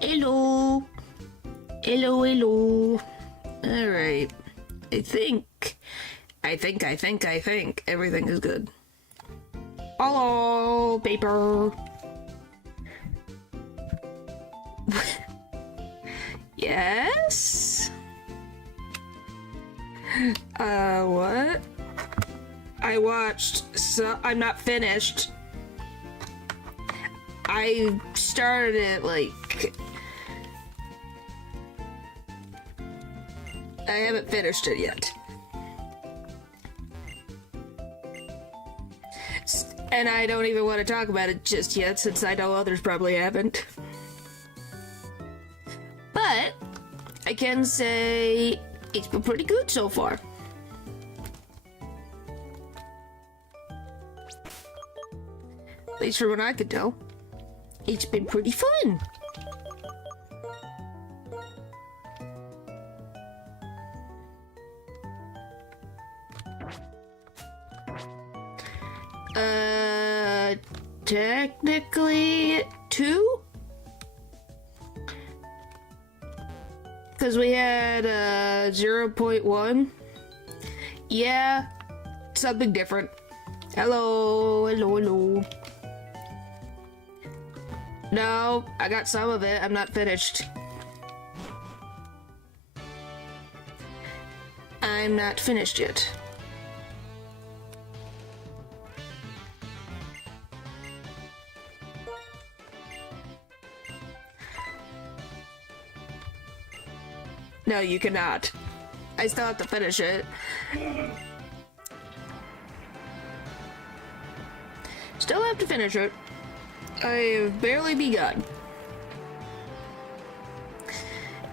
Hello. Hello, hello. Alright. I think everything is good. Hello, paper. Yes? What? I watched, I'm not finished. I started it, like... I haven't finished it yet. And I don't even want to talk about it just yet, since I know others probably haven't. But, I can say it's been pretty good so far. At least from what I could tell. It's been pretty fun. Technically 2? Because we had 0.1. Yeah, something different. Hello, hello, hello. No, I got some of it. I'm not finished. I'm not finished yet. No, you cannot. I still have to finish it. Still have to finish it. I've barely begun.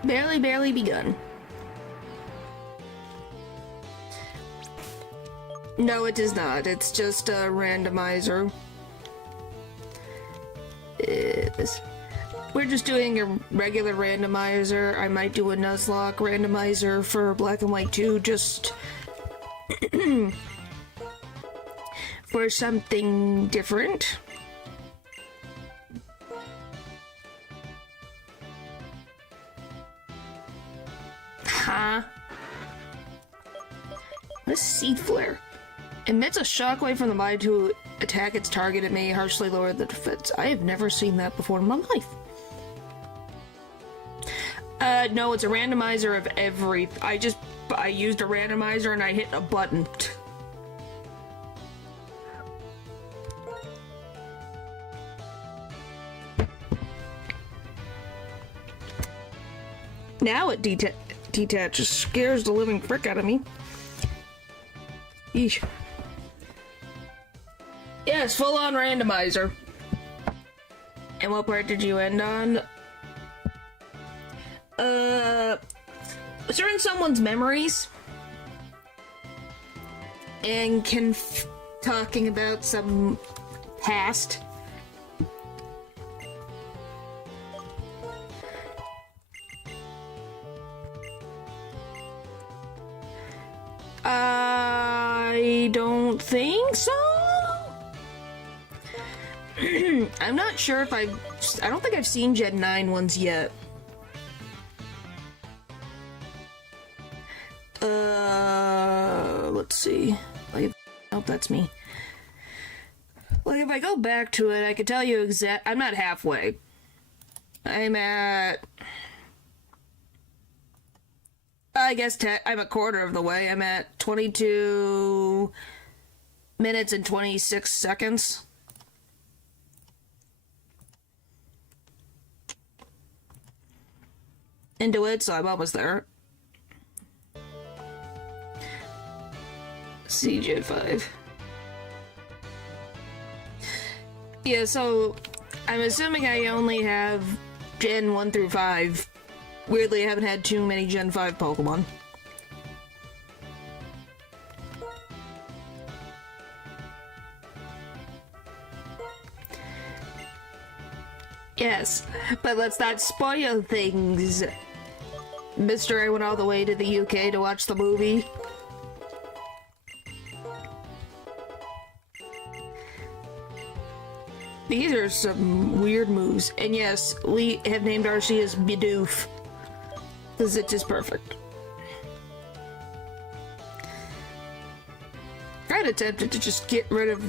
Barely begun. No, it is not. It's just a randomizer. We're just doing a regular randomizer. I might do a Nuzlocke randomizer for Black and White 2, just for something different. Huh? This seed flare emits a shockwave from the mine to attack its target. It may harshly lower the defense. I have never seen that before in my life. No, it's a randomizer of every... I used a randomizer and I hit a button. Now it detaches. Scares the living frick out of me. Eesh. Yes, full-on randomizer. And what part did you end on? During someone's memories and talking about some past. I don't think so. I'm not sure if I don't think I've seen Gen 9 ones yet. Let's see. Like, oh, that's me. Like, if I go back to it, I could tell you I'm not halfway. I'm at... I guess I'm a quarter of the way. I'm at 22 minutes and 26 seconds. Into it, so I'm almost there. See Gen 5. Yeah, so I'm assuming I only have Gen 1 through 5. Weirdly, I haven't had too many Gen 5 Pokemon. Yes, but let's not spoil things. Mister, I went all the way to the UK to watch the movie. These are some weird moves. And yes, we have named Archie as Bidoof. Because it's just perfect. I'd attempted to just get rid of...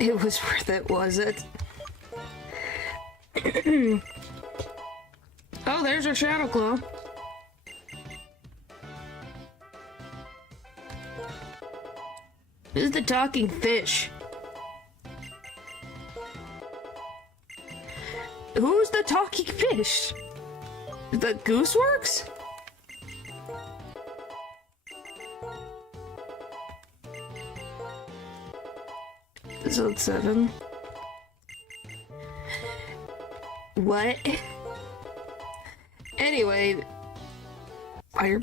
It was worth it, was it? Oh, there's our Shadow Claw. This is the talking fish. Who's the talking fish? The Gooseworks? Episode 7. What? Anyway, I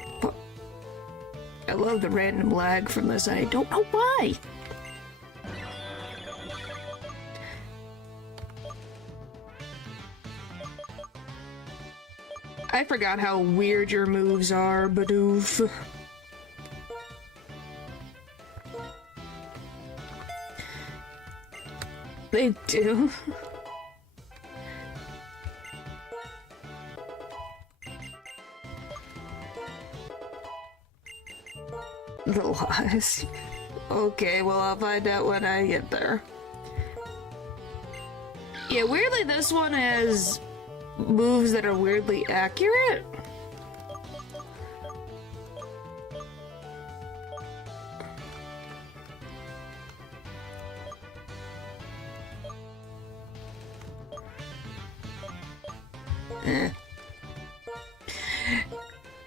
love the random lag from this. I don't know why. I forgot how weird your moves are, Bidoof. They do. The lies. Okay, well, I'll find out when I get there. Yeah, weirdly, this one has moves that are weirdly accurate.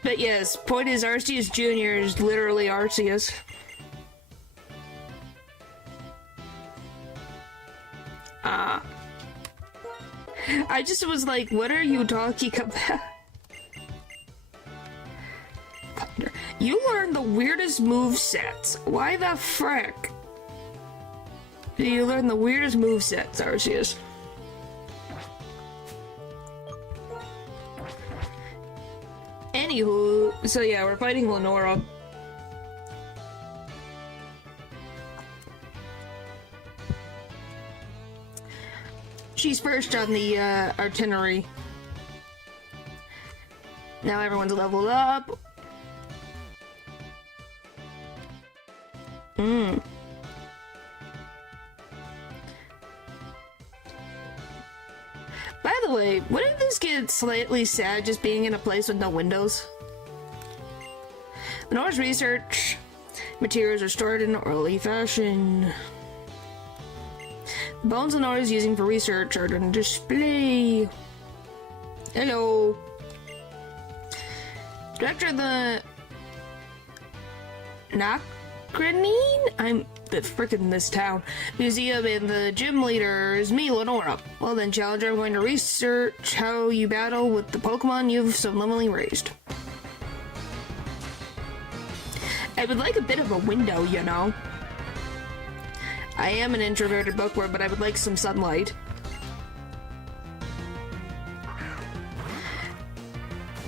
But yes, point is Arceus Jr. is literally Arceus. I just was like, what are you talking about? You learned the weirdest movesets. Why the frick? You learn the weirdest movesets, Arceus. Anywho, so yeah, we're fighting Lenora. She's first on the artillery. Now everyone's leveled up. By the way, wouldn't this get slightly sad just being in a place with no windows? Lenora's research materials are stored in orderly fashion. The bones Lenora is using for research are on display. Hello. Director of the Nacranine? I'm the frickin' this town. Museum and the gym leader is me, Lenora. Well then, Challenger, I'm going to research how you battle with the Pokemon you've subliminally raised. I would like a bit of a window, you know. I am an introverted bookworm, but I would like some sunlight.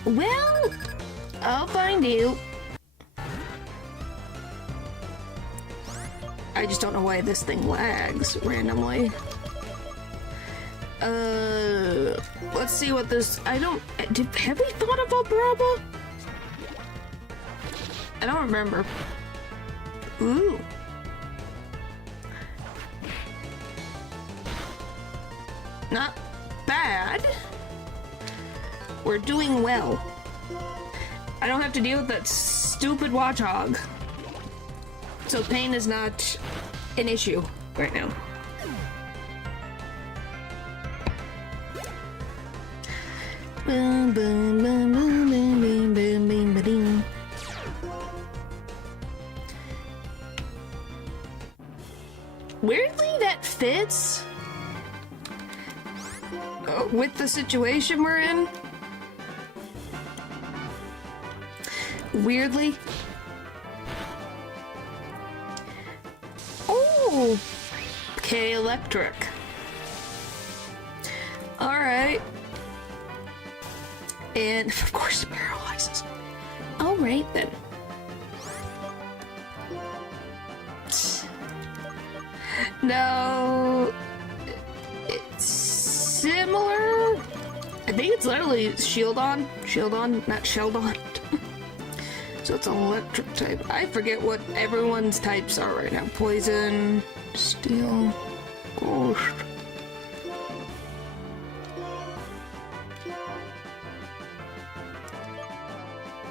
Well, I'll find you. I just don't know why this thing lags randomly. Let's see what this... have we thought about Braba? I don't remember. Ooh. Not bad. We're doing well. I don't have to deal with that stupid Watchog. So pain is not an issue right now. Boom, boom, boom, boom, boom, boom, boom, boom, ba-ding. Weirdly, that fits with the situation we're in. Weirdly. Oh! Okay, electric. Alright. And, of course, it paralyzes. Alright then. No, it's similar. I think it's literally shield on, not shelled on. So it's electric type. I forget what everyone's types are right now. Poison, steel, ghost.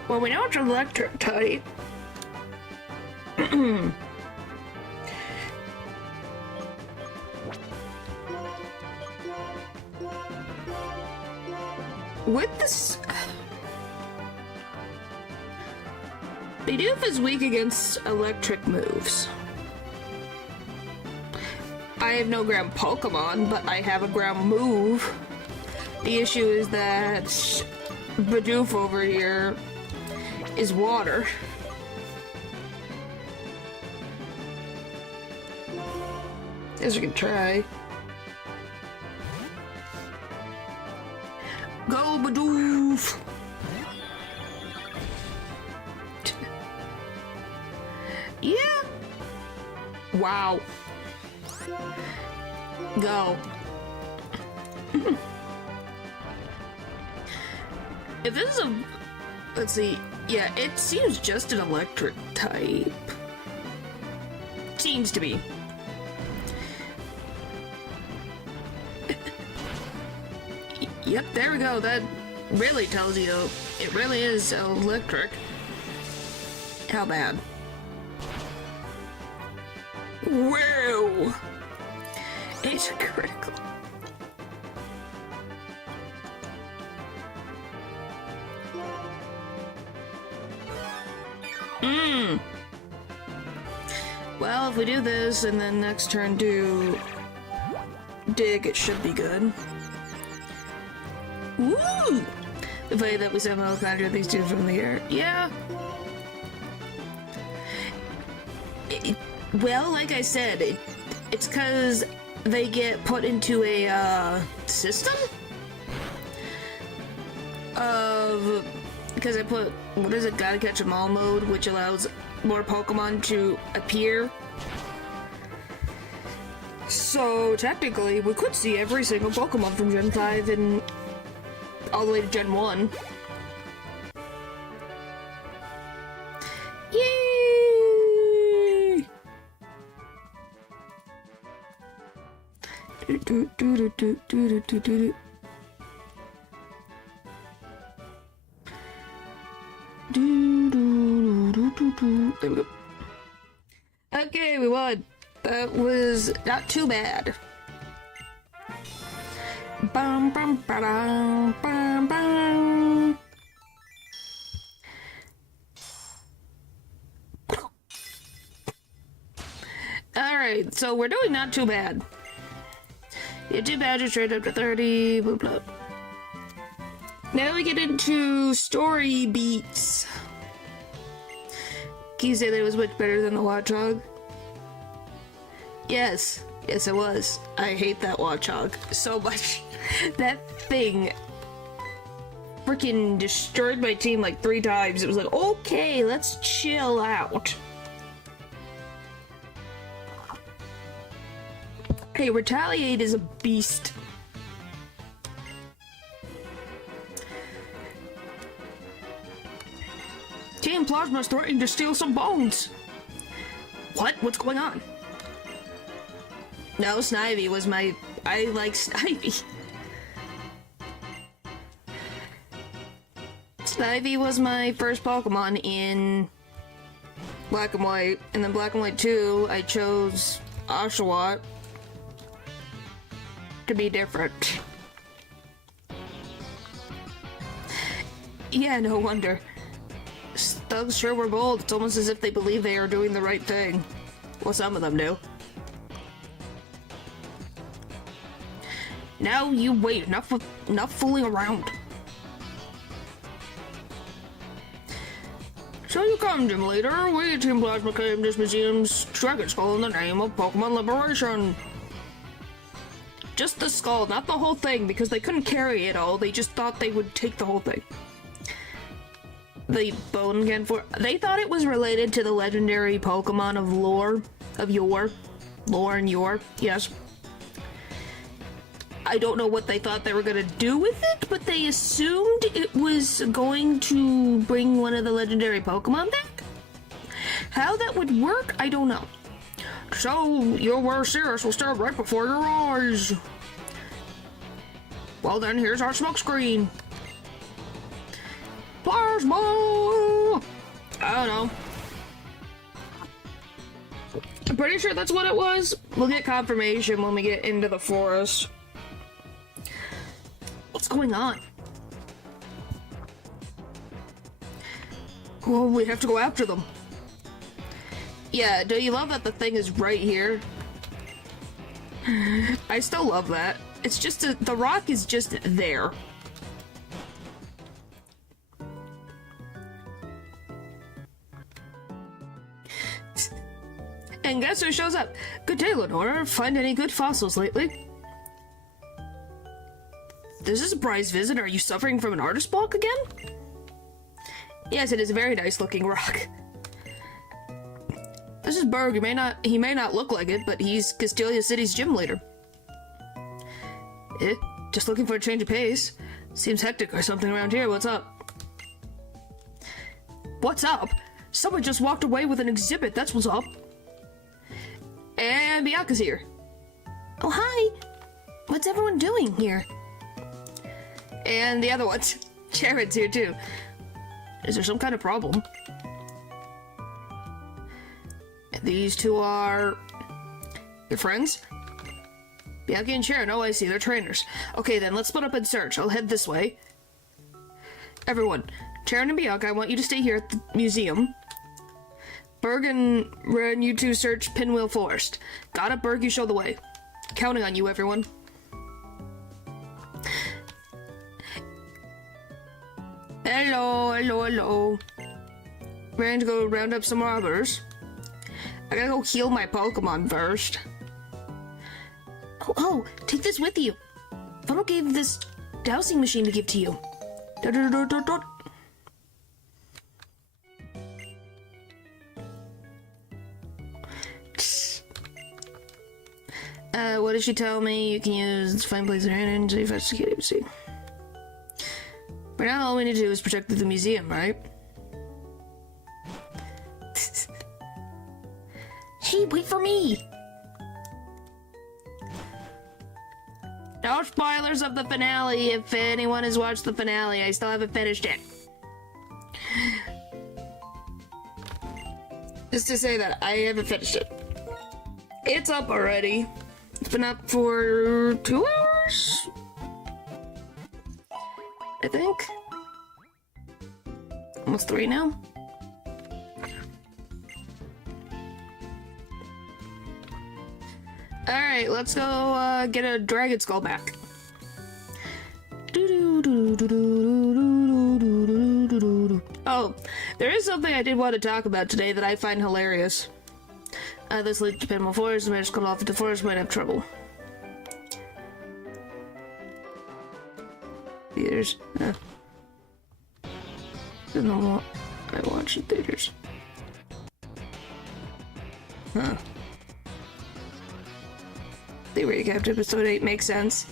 Well, we know it's electric type. With this, Bidoof is weak against electric moves. I have no ground Pokemon, but I have a ground move. The issue is that Bidoof over here is water. Guess we can try. Go, Bidoof! Yeah. Wow. Go. If this is a... Let's see. Yeah, it seems just an electric type. Seems to be. Yep, there we go. That really tells you it really is electric. How bad? Whoa! It's critical. Well, if we do this and then next turn do dig, it should be good. Woo! The way that we somehow conjure these two from the air. Yeah. Well, like I said, it's because they get put into a system of... Because I put, what is it, gotta catch 'em all mode, which allows more Pokemon to appear. So, technically, we could see every single Pokemon from Gen 5 and all the way to Gen 1. Yay! There we go. Okay, we won. That was not too bad. Bum, bum, ba-dum, bum, bum. Alright, so we're doing not too bad. Yeah, too bad, just straight up to 30, blah blah. Now we get into story beats. Can you say that it was much better than the Watchog? Yes. Yes, it was. I hate that Watchog so much. That thing freaking destroyed my team like 3 times. It was like, okay, let's chill out. Hey, Retaliate is a beast. Team Plasma's threatening to steal some bones. What? What's going on? No, Snivy was my... I like Snivy. Snivy was my first Pokemon in Black and White. And then Black and White 2, I chose Oshawott to be different. Yeah, no wonder. Thugs sure were bold. It's almost as if they believe they are doing the right thing. Well, some of them do. Now you wait. Enough fooling around. So you come, Gym Leader. We at Team Plasma came to this museum's Dragon Skull in the name of Pokemon Liberation. Just the skull, not the whole thing, because they couldn't carry it all. They just thought they would take the whole thing. the bone again for. They thought it was related to the legendary Pokemon of lore, of yore. Lore and yore, yes. I don't know what they thought they were gonna do with it, but they assumed it was going to bring one of the legendary Pokemon back. How that would work, I don't know. So, your worst Cirrus will stand right before your eyes. Well then, here's our smoke screen. Plasma! I don't know. I'm pretty sure that's what it was. We'll get confirmation when we get into the forest. What's going on? Well, we have to go after them. Yeah, do you love that the thing is right here? I still love that. It's just the rock is just there. And guess who shows up? Good day, Lenora. Find any good fossils lately? This is a surprise visit. Are you suffering from an artist block again? Yes, it is a very nice looking rock. This is Berg. He may not look like it, but he's Castelia City's gym leader. Just looking for a change of pace. Seems hectic or something around here. What's up? What's up? Someone just walked away with an exhibit. That's what's up. And Bianca's here. Oh, hi. What's everyone doing here? And the other ones. Jared's here too. Is there some kind of problem? These two are your friends? Bianca and Sharon. Oh, I see. They're trainers. Okay, then let's split up and search. I'll head this way. Everyone, Sharon and Bianca, I want you to stay here at the museum. Berg and Ren, you two search Pinwheel Forest. Got it, Berg? You show the way. Counting on you, everyone. Hello, hello, hello. Ready to go round up some robbers? I gotta go heal my Pokemon first. Oh, take this with you. Funnel gave this dowsing machine to give to you. What did she tell me? You can use find place in hand and save execute. See. Right now, all we need to do is protect the museum, right? Hey, wait for me! No spoilers of the finale if anyone has watched the finale. I still haven't finished it. Just to say that, I haven't finished it. It's up already. It's been up for 2 hours? I think. Almost 3 now. Alright, let's go get a dragon skull back. Oh, there is something I did want to talk about today that I find hilarious. This leads to Pinwheel Forest. The man just cut off into the forest might have trouble. Theaters. I watch in theaters. Huh. They recapped episode 8 makes sense.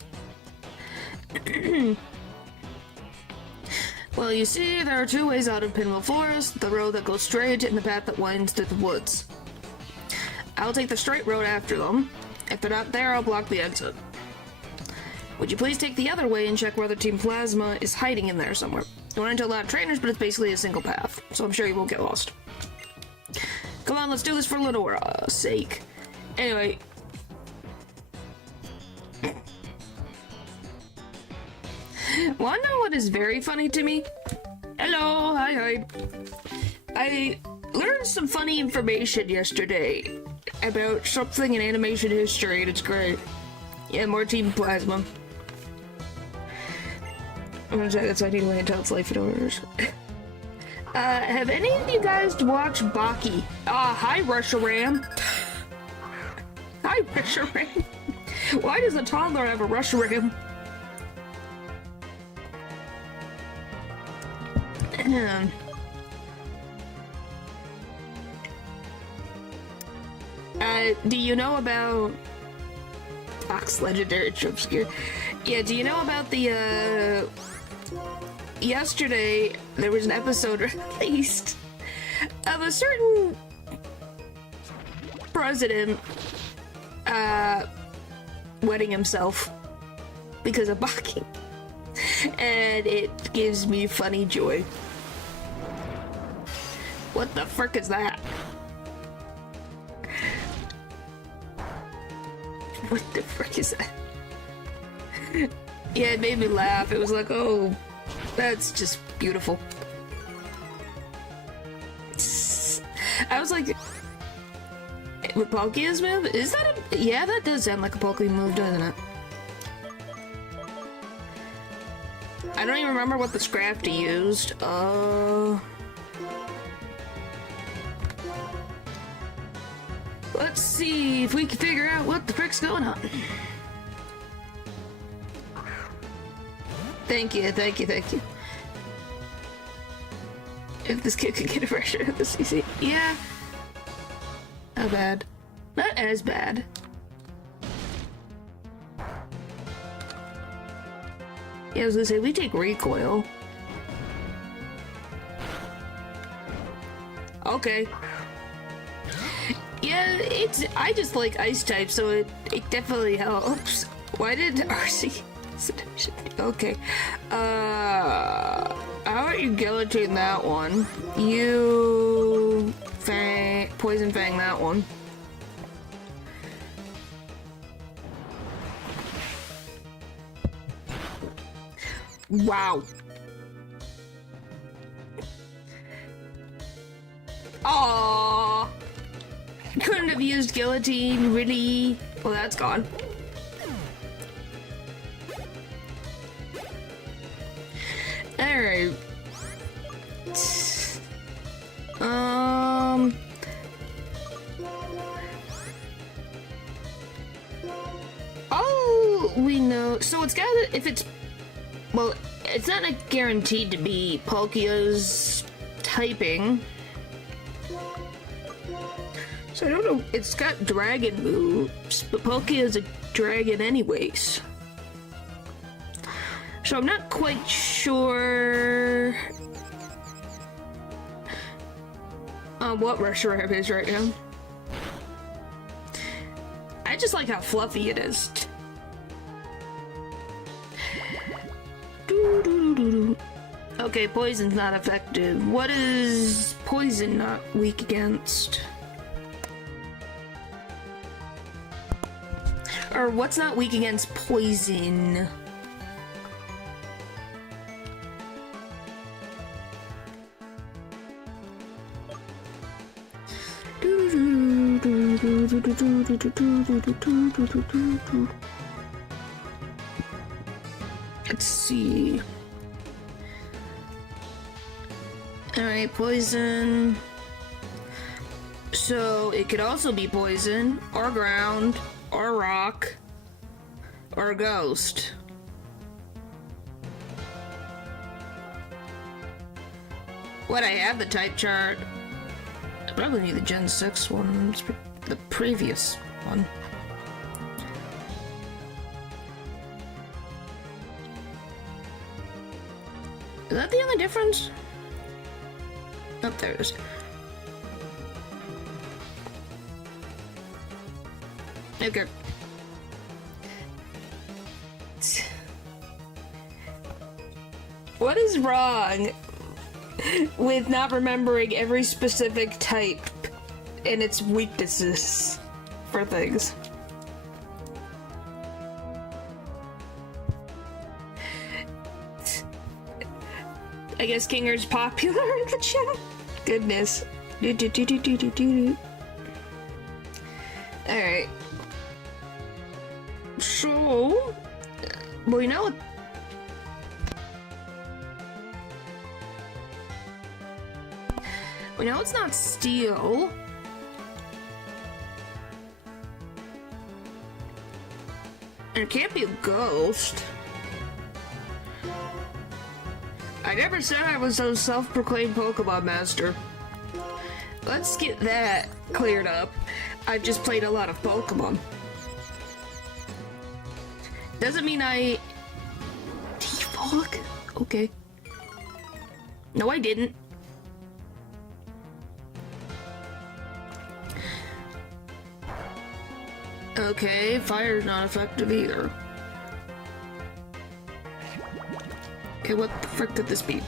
Well, you see, there are 2 ways out of Pinwheel Forest, the road that goes straight and the path that winds through the woods. I'll take the straight road after them. If they're not there, I'll block the exit. Would you please take the other way and check whether Team Plasma is hiding in there somewhere? You run into a lot of trainers, but it's basically a single path, so I'm sure you won't get lost. Come on, let's do this for Lenora's sake. Anyway. Wanna know what is very funny to me? Hello, hi. I learned some funny information yesterday about something in animation history, and it's great. Yeah, more Team Plasma. I'm gonna check this. I need to wait until it's life in orders. Have any of you guys watched Baki? Hi, Reshiram. Hi, Reshiram. Why does a toddler have a Reshiram? Do you know about Fox Legendary Obscure? Yeah, do you know about the, yesterday there was an episode released of a certain president, wetting himself because of balking. And it gives me funny joy. What the frick is that? What the frick is that? Yeah, it made me laugh. It was like, oh, that's just beautiful. I was like, with Palkia's move? Is that a... Yeah, that does sound like a Palkia move, doesn't it? I don't even remember what the Scrafty used. Let's see if we can figure out what the frick's going on. Thank you, thank you, thank you. If this kid could get a pressure at the CC. Yeah. Not bad. Not as bad. Yeah, I was gonna say, we take recoil. Okay. Yeah, I just like ice type, so it definitely helps. Why did RC... Okay. How about you guillotine that one? You... Poison Fang that one. Wow. Aww. Couldn't have used guillotine, really? Well, that's gone. Alright. Oh, we know. So it's gotta, if it's, well, it's not like guaranteed to be Palkia's typing. So I don't know, it's got dragon moves, but Palkia's a dragon anyways. So I'm not quite sure what Reshiram is right now. I just like how fluffy it is. Okay, poison's not effective. What is poison not weak against? Or what's not weak against poison? Let's see. Alright, poison. So it could also be poison, or ground, or rock, or ghost. What, I have the type chart. I probably need the Gen 6 one. It's the previous one. Is that the only difference? Oh, there it is. Okay. What is wrong with not remembering every specific type and its weaknesses for things? I guess Kinger's popular in the chat. Goodness. Alright. So, well, you know what? We know it's not steel. And it can't be a ghost. I never said I was a self-proclaimed Pokemon master. Let's get that cleared up. I've just played a lot of Pokemon. Doesn't mean I... T-Fog? Okay. No, I didn't. Okay, fire's not effective either. Okay, what the frick could this be?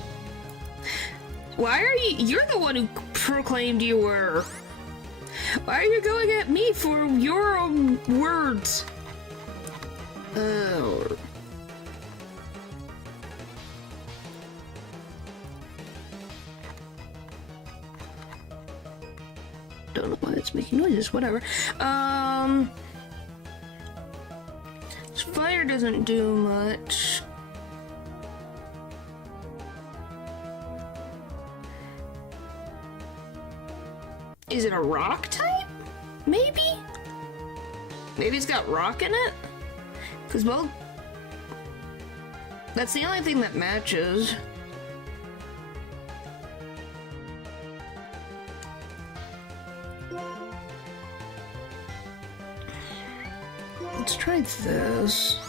Why are you- you're the one who proclaimed you were. Why are you going at me for your own words? Oh. Don't know why it's making noises, whatever. Fire doesn't do much. Is it a rock type? Maybe? Maybe it's got rock in it? Because, well, that's the only thing that matches. Let's try this.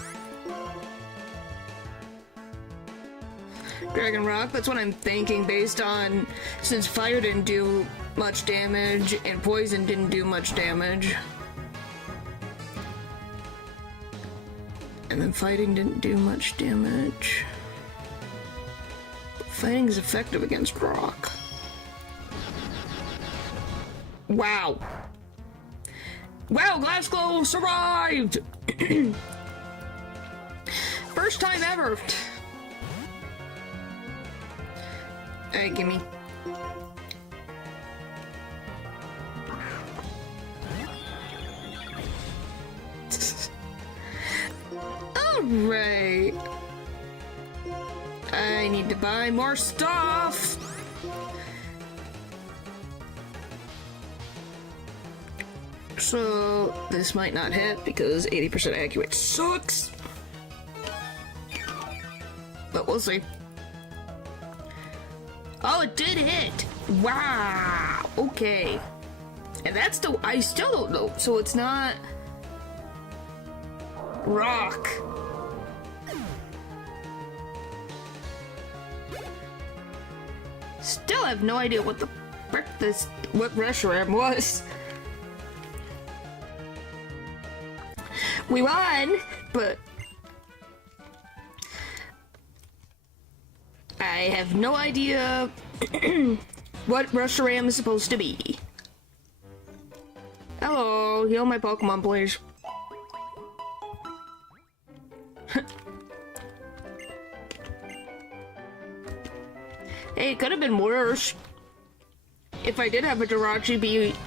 Dragon Rock, that's what I'm thinking based on, since fire didn't do much damage and poison didn't do much damage. And then fighting didn't do much damage. Fighting is effective against rock. Wow. Wow, Glasgow survived! First time ever. Alright, gimme. Alright. I need to buy more stuff! So, this might not hit because 80% accurate sucks. But we'll see. Oh, it did hit! Wow! Okay. And that's the- I still don't know, so it's not... rock. Still have no idea what the frick this- what Reshiram was. We won, but I have no idea what Reshiram is supposed to be. Hello, heal my Pokemon, please. Hey, it could have been worse. If I did have a Jirachi,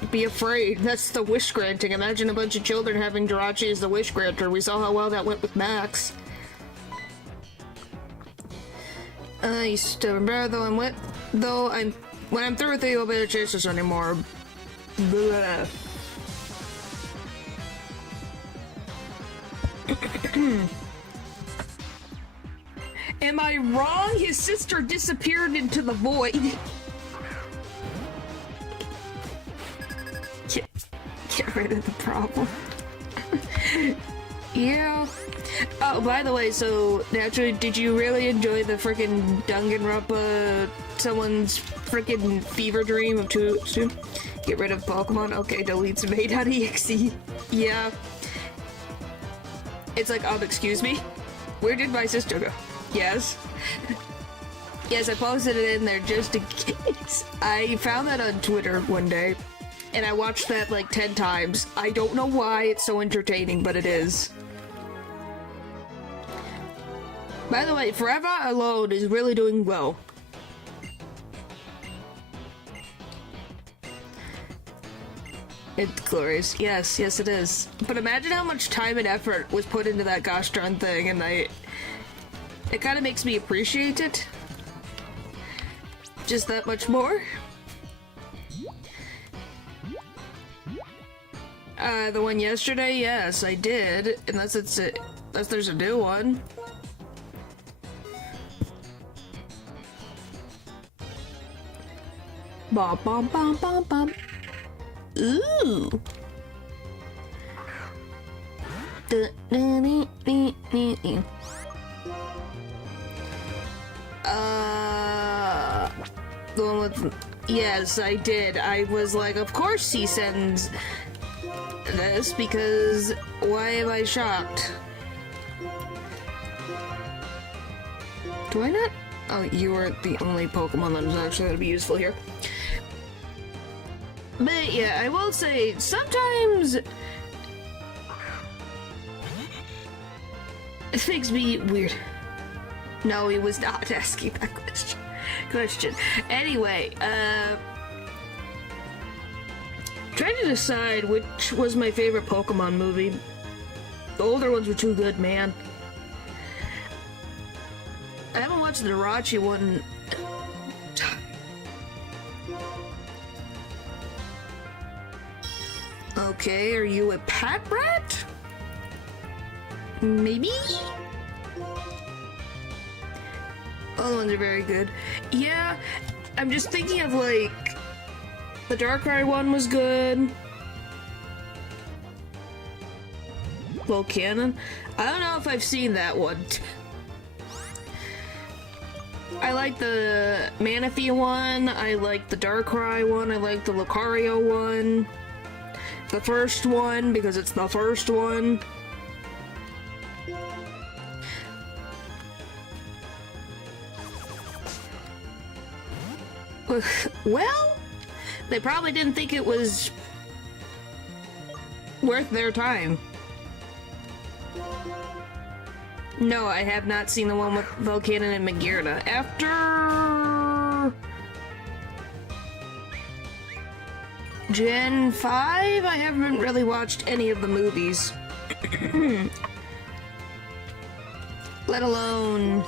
be afraid. That's the wish granting. Imagine a bunch of children having Jirachi as the wish granter. We saw how well that went with Max. You stubborn bear, when I'm through with you, you'll better chase us anymore. Blah. Am I wrong? His sister disappeared into the void. Get rid of the problem. Yeah. Oh, by the way, so naturally, did you really enjoy the frickin' Danganronpa someone's frickin' fever dream of two? Get rid of Pokemon? Okay, deletes made.exe. Yeah. It's like, excuse me? Where did my sister go? Yes. Yes, I posted it in there just in case. I found that on Twitter one day, and I watched that like 10 times. I don't know why it's so entertaining, but it is. By the way, Forever Alone is really doing well. It's glorious. Yes, yes it is. But imagine how much time and effort was put into that gosh darn thing, and it kind of makes me appreciate it just that much more. The one yesterday, yes, I did. Unless there's a new one. Bom bom bom bom bom. Ooh. The one with... Yes, I did. I was like, of course he sends this, because why am I shocked? Do I not? Oh, you are the only Pokemon that is actually going to be useful here. But yeah, I will say, sometimes things be weird. No, he was not asking that question. Anyway, trying to decide which was my favorite Pokemon movie. The older ones were too good, man. I haven't watched the Irachi one. Okay, are you a pet rat? Maybe? All the ones are very good. Yeah, I'm just thinking of like... The Darkrai one was good. Volcanon. I don't know if I've seen that one. I like the Manaphy one. I like the Darkrai one. I like the Lucario one. The first one, because it's the first one. Well, they probably didn't think it was worth their time. No, I have not seen the one with Volcanon and Magearna. After Gen 5, I haven't really watched any of the movies. Let alone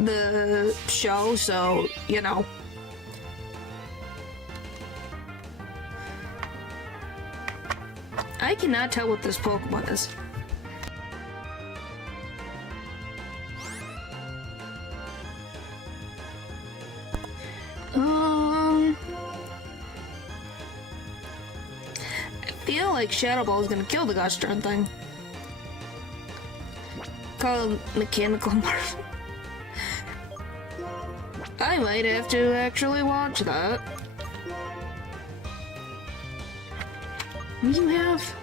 the show, so, you know. I cannot tell what this Pokemon is. I feel like Shadow Ball is gonna kill the gosh darn thing. Called Mechanical Marvel. I might have to actually watch that. What do you have?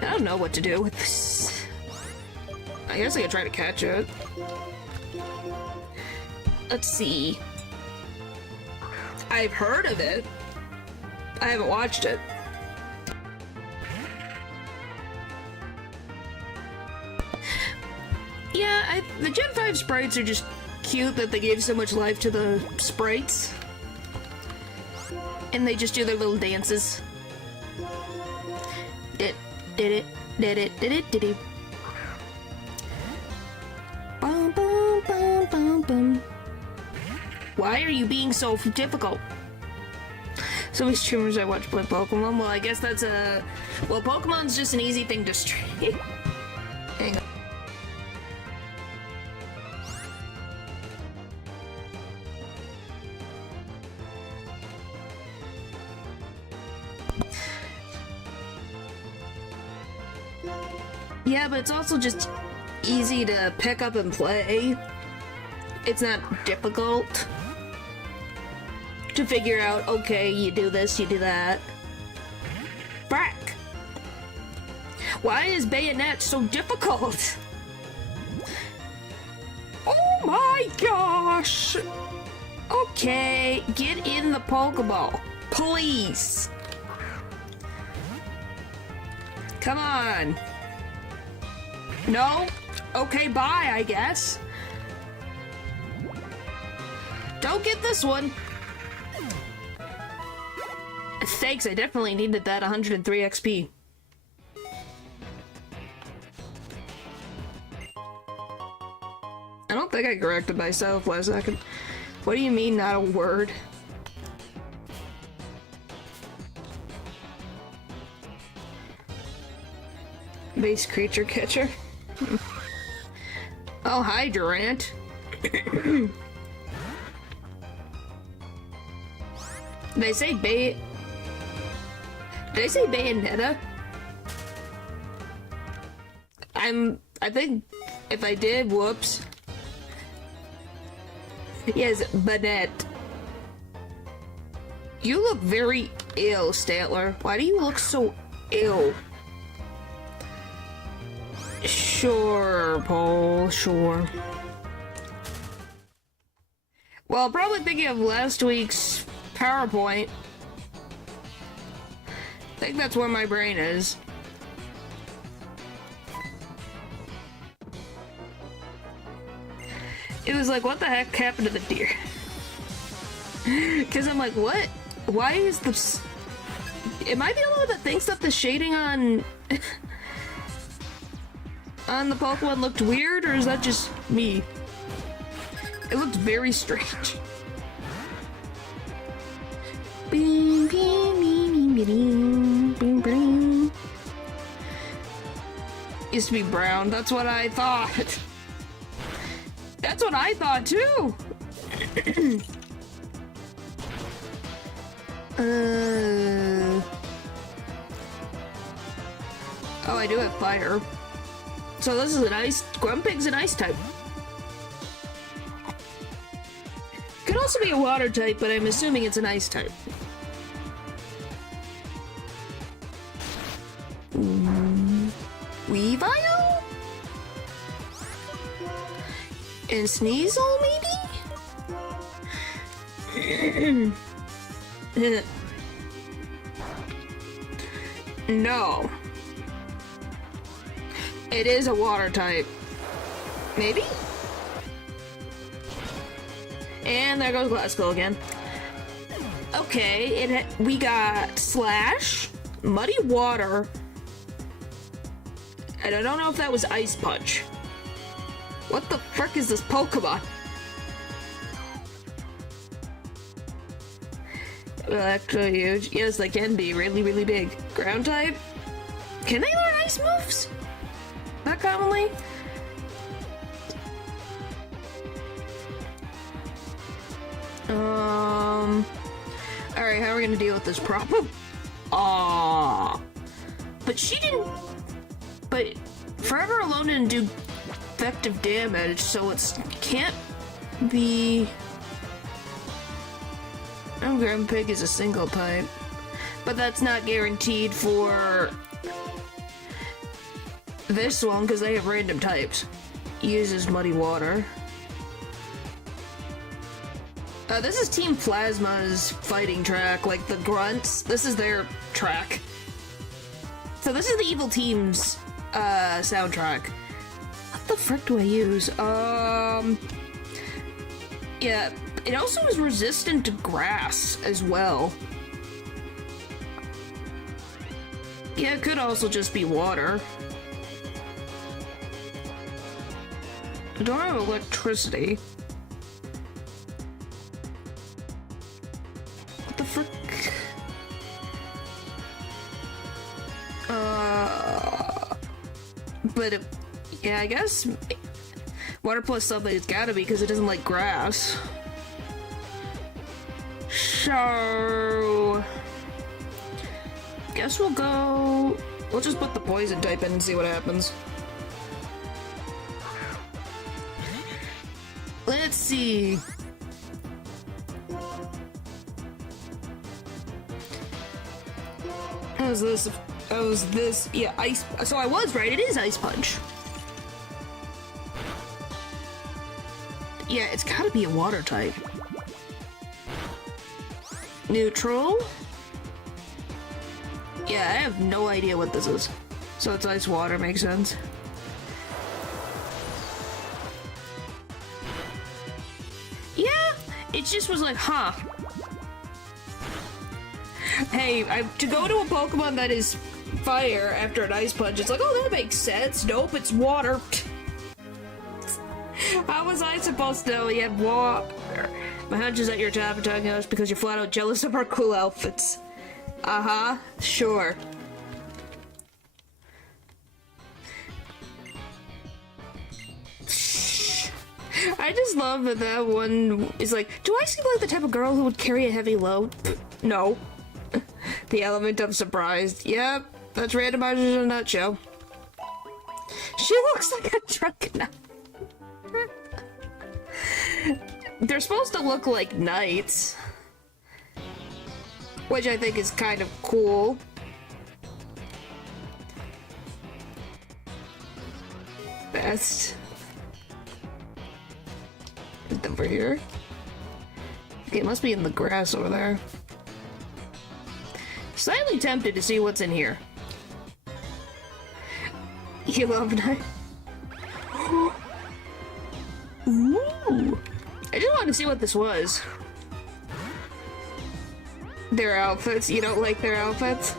I don't know what to do with this. I guess I could try to catch it. Let's see. I've heard of it. I haven't watched it. Yeah, the Gen 5 sprites are just cute that they gave so much life to the sprites. And they just do their little dances. Did it. Bum, bum, bum, bum, bum. Why are you being so difficult? So many streamers I watch play Pokemon. Well, I guess that's a... Well, Pokemon's just an easy thing to stream. Hang on. Yeah, but it's also just easy to pick up and play. It's not difficult to figure out, okay, you do this, you do that. Frack! Why is Bayonet so difficult? Oh my gosh! Okay, get in the Pokeball. Please! Come on! No? Okay, bye, I guess. Don't get this one. Thanks, I definitely needed that 103 XP. I don't think I corrected myself last second. What do you mean, not a word? Base creature catcher. Oh, hi, Durant. Did I say Did I say Bayonetta? I think if I did, whoops. Yes, Banette. You look very ill, Statler. Why do you look so ill? Sure, Paul, sure. Well, probably thinking of last week's PowerPoint. I think that's where my brain is. It was like, what the heck happened to the deer? Because I'm like, what? Why is the... Am I the only one that thinks that the shading on... on the Pokemon looked weird, or is that just me? It looked very strange. Used to be brown, that's what I thought. That's what I thought too! Oh, I do have fire. So this is an ice... Grumpig's an ice type. Could also be a water type, but I'm assuming it's an ice type. Weavile? And Sneasel, maybe? No. It is a water type. Maybe? And there goes Glasgow again. Okay, we got Slash, Muddy Water, and I don't know if that was Ice Punch. What the frick is this Pokemon? Well, actually huge. Yes, they can be really, really big. Ground type? Can they learn ice moves? Not commonly? Alright, how are we gonna deal with this problem? But she didn't... But Forever Alone didn't do effective damage, so it can't be... Grumpig is a single type. But that's not guaranteed for this one, because they have random types. Uses Muddy Water. This is Team Plasma's fighting track, like the grunts. This is their track. So this is the Evil Team's soundtrack. What the frick do I use? Yeah, it also is resistant to grass as well. Yeah, it could also just be water. I don't have electricity. What the frick? But yeah, I guess water plus something it's gotta be because it doesn't like grass. So guess we'll just put the poison type in and see what happens. Let's see. How's this? How's this? Yeah, ice. So I was right, it is Ice Punch. Yeah, it's gotta be a water type. Neutral? Yeah, I have no idea what this is. So it's ice water, makes sense. Yeah, it just was like, huh. Hey, to go to a Pokemon that is fire after an Ice Punch, it's like, oh, that makes sense. Nope, it's water. How was I supposed to know he had water? My hunch is that you're sabotaging us because you're flat out jealous of our cool outfits. Uh-huh, sure. I just love that that one is like, do I seem like the type of girl who would carry a heavy load? No. The element of surprise. Yep, that's Randomizer in a nutshell. She looks like a drunk knight. They're supposed to look like knights, which I think is kind of cool. Best. Is it over here? Okay, it must be in the grass over there. Slightly tempted to see what's in here. You love knife. Ooh. I just wanted to see what this was. Their outfits. You don't like their outfits?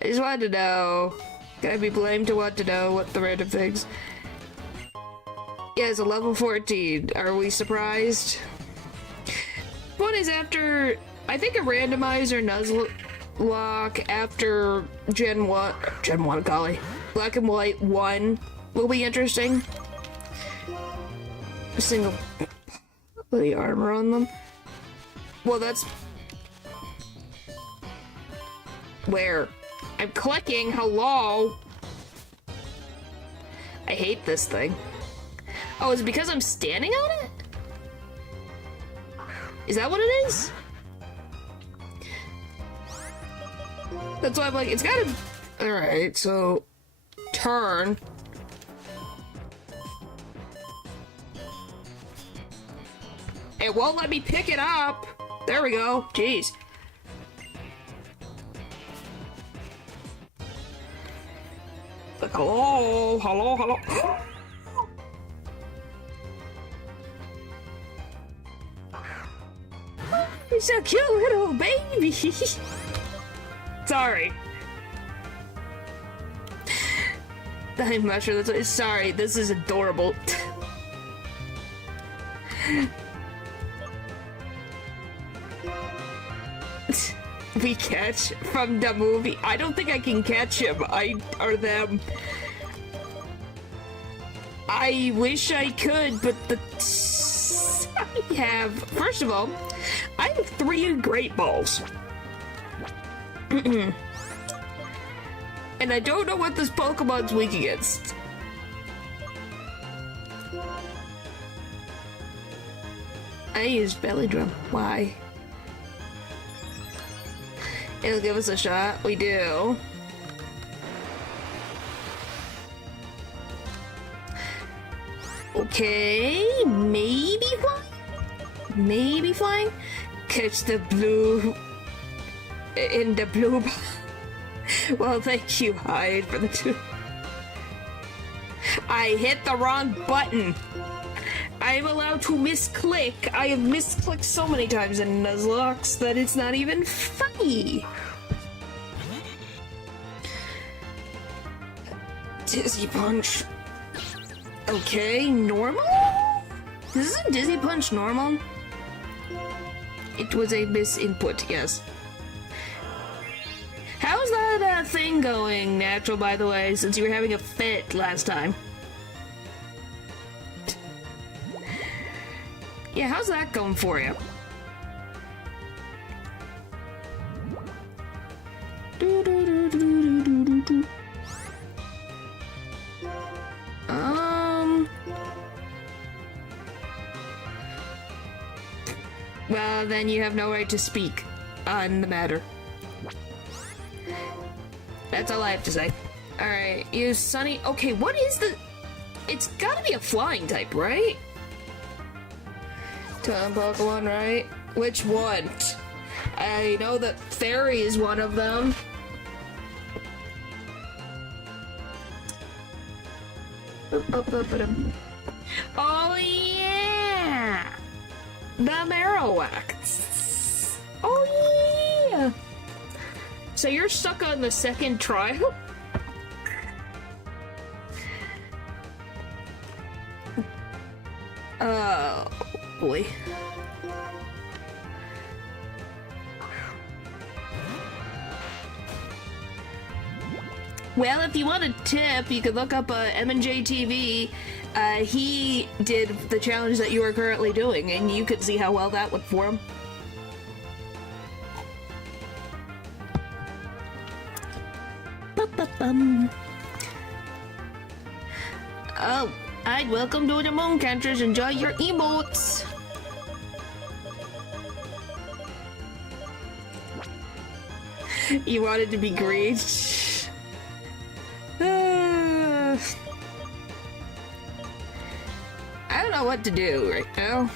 I just wanted to know. Can I be blamed to want to know what the random things? Yeah, it's a level 14. Are we surprised? What is after... I think a randomizer Nuzlocke after Gen 1, golly. Black and White 1 will be interesting. A single... the armor on them. Well, that's... Where? I'm clicking, hello? I hate this thing. Oh, is it because I'm standing on it? Is that what it is? That's why I'm like, it's gotta... Alright, so... Turn. It won't let me pick it up! There we go, jeez. Like, hello, hello, hello. You're so cute, little baby. Sorry. I'm not sure that's. Sorry, this is adorable. We catch from the movie. I don't think I can catch him. Or them. I wish I could, but I have. First of all, I have 3 great balls. And I don't know what this Pokemon's weak against. I use belly drum. Why? It'll give us a shot. We do. Okay, maybe flying? Maybe flying? Catch the blue... in the blue... Well, thank you, Hyde, for the 2. I hit the wrong button. I'm allowed to misclick. I have misclicked so many times in Nuzlocke that it's not even funny. Dizzy Punch. Okay, normal? Isn't Dizzy Punch normal? It was a misinput, yes. How's that thing going, Natural, by the way, since you were having a fit last time? Yeah, how's that going for you? Well, then you have no right to speak on the matter. That's all I have to say. Alright, use Sunny. Okay, what is the... It's gotta be a flying type, right? Tom Pokemon, right? Which one? I know that Fairy is one of them. Oh yeah! The Marowak. Oh yeah! So you're stuck on the second trial? Oh boy. Well, if you want a tip, you could look up M&J TV. He did the challenge that you are currently doing, and you could see how well that went for him. Ba-ba-bum. Oh, I'd welcome to the Moon Counters. Enjoy your emotes. You wanted to be great. I don't know what to do right now.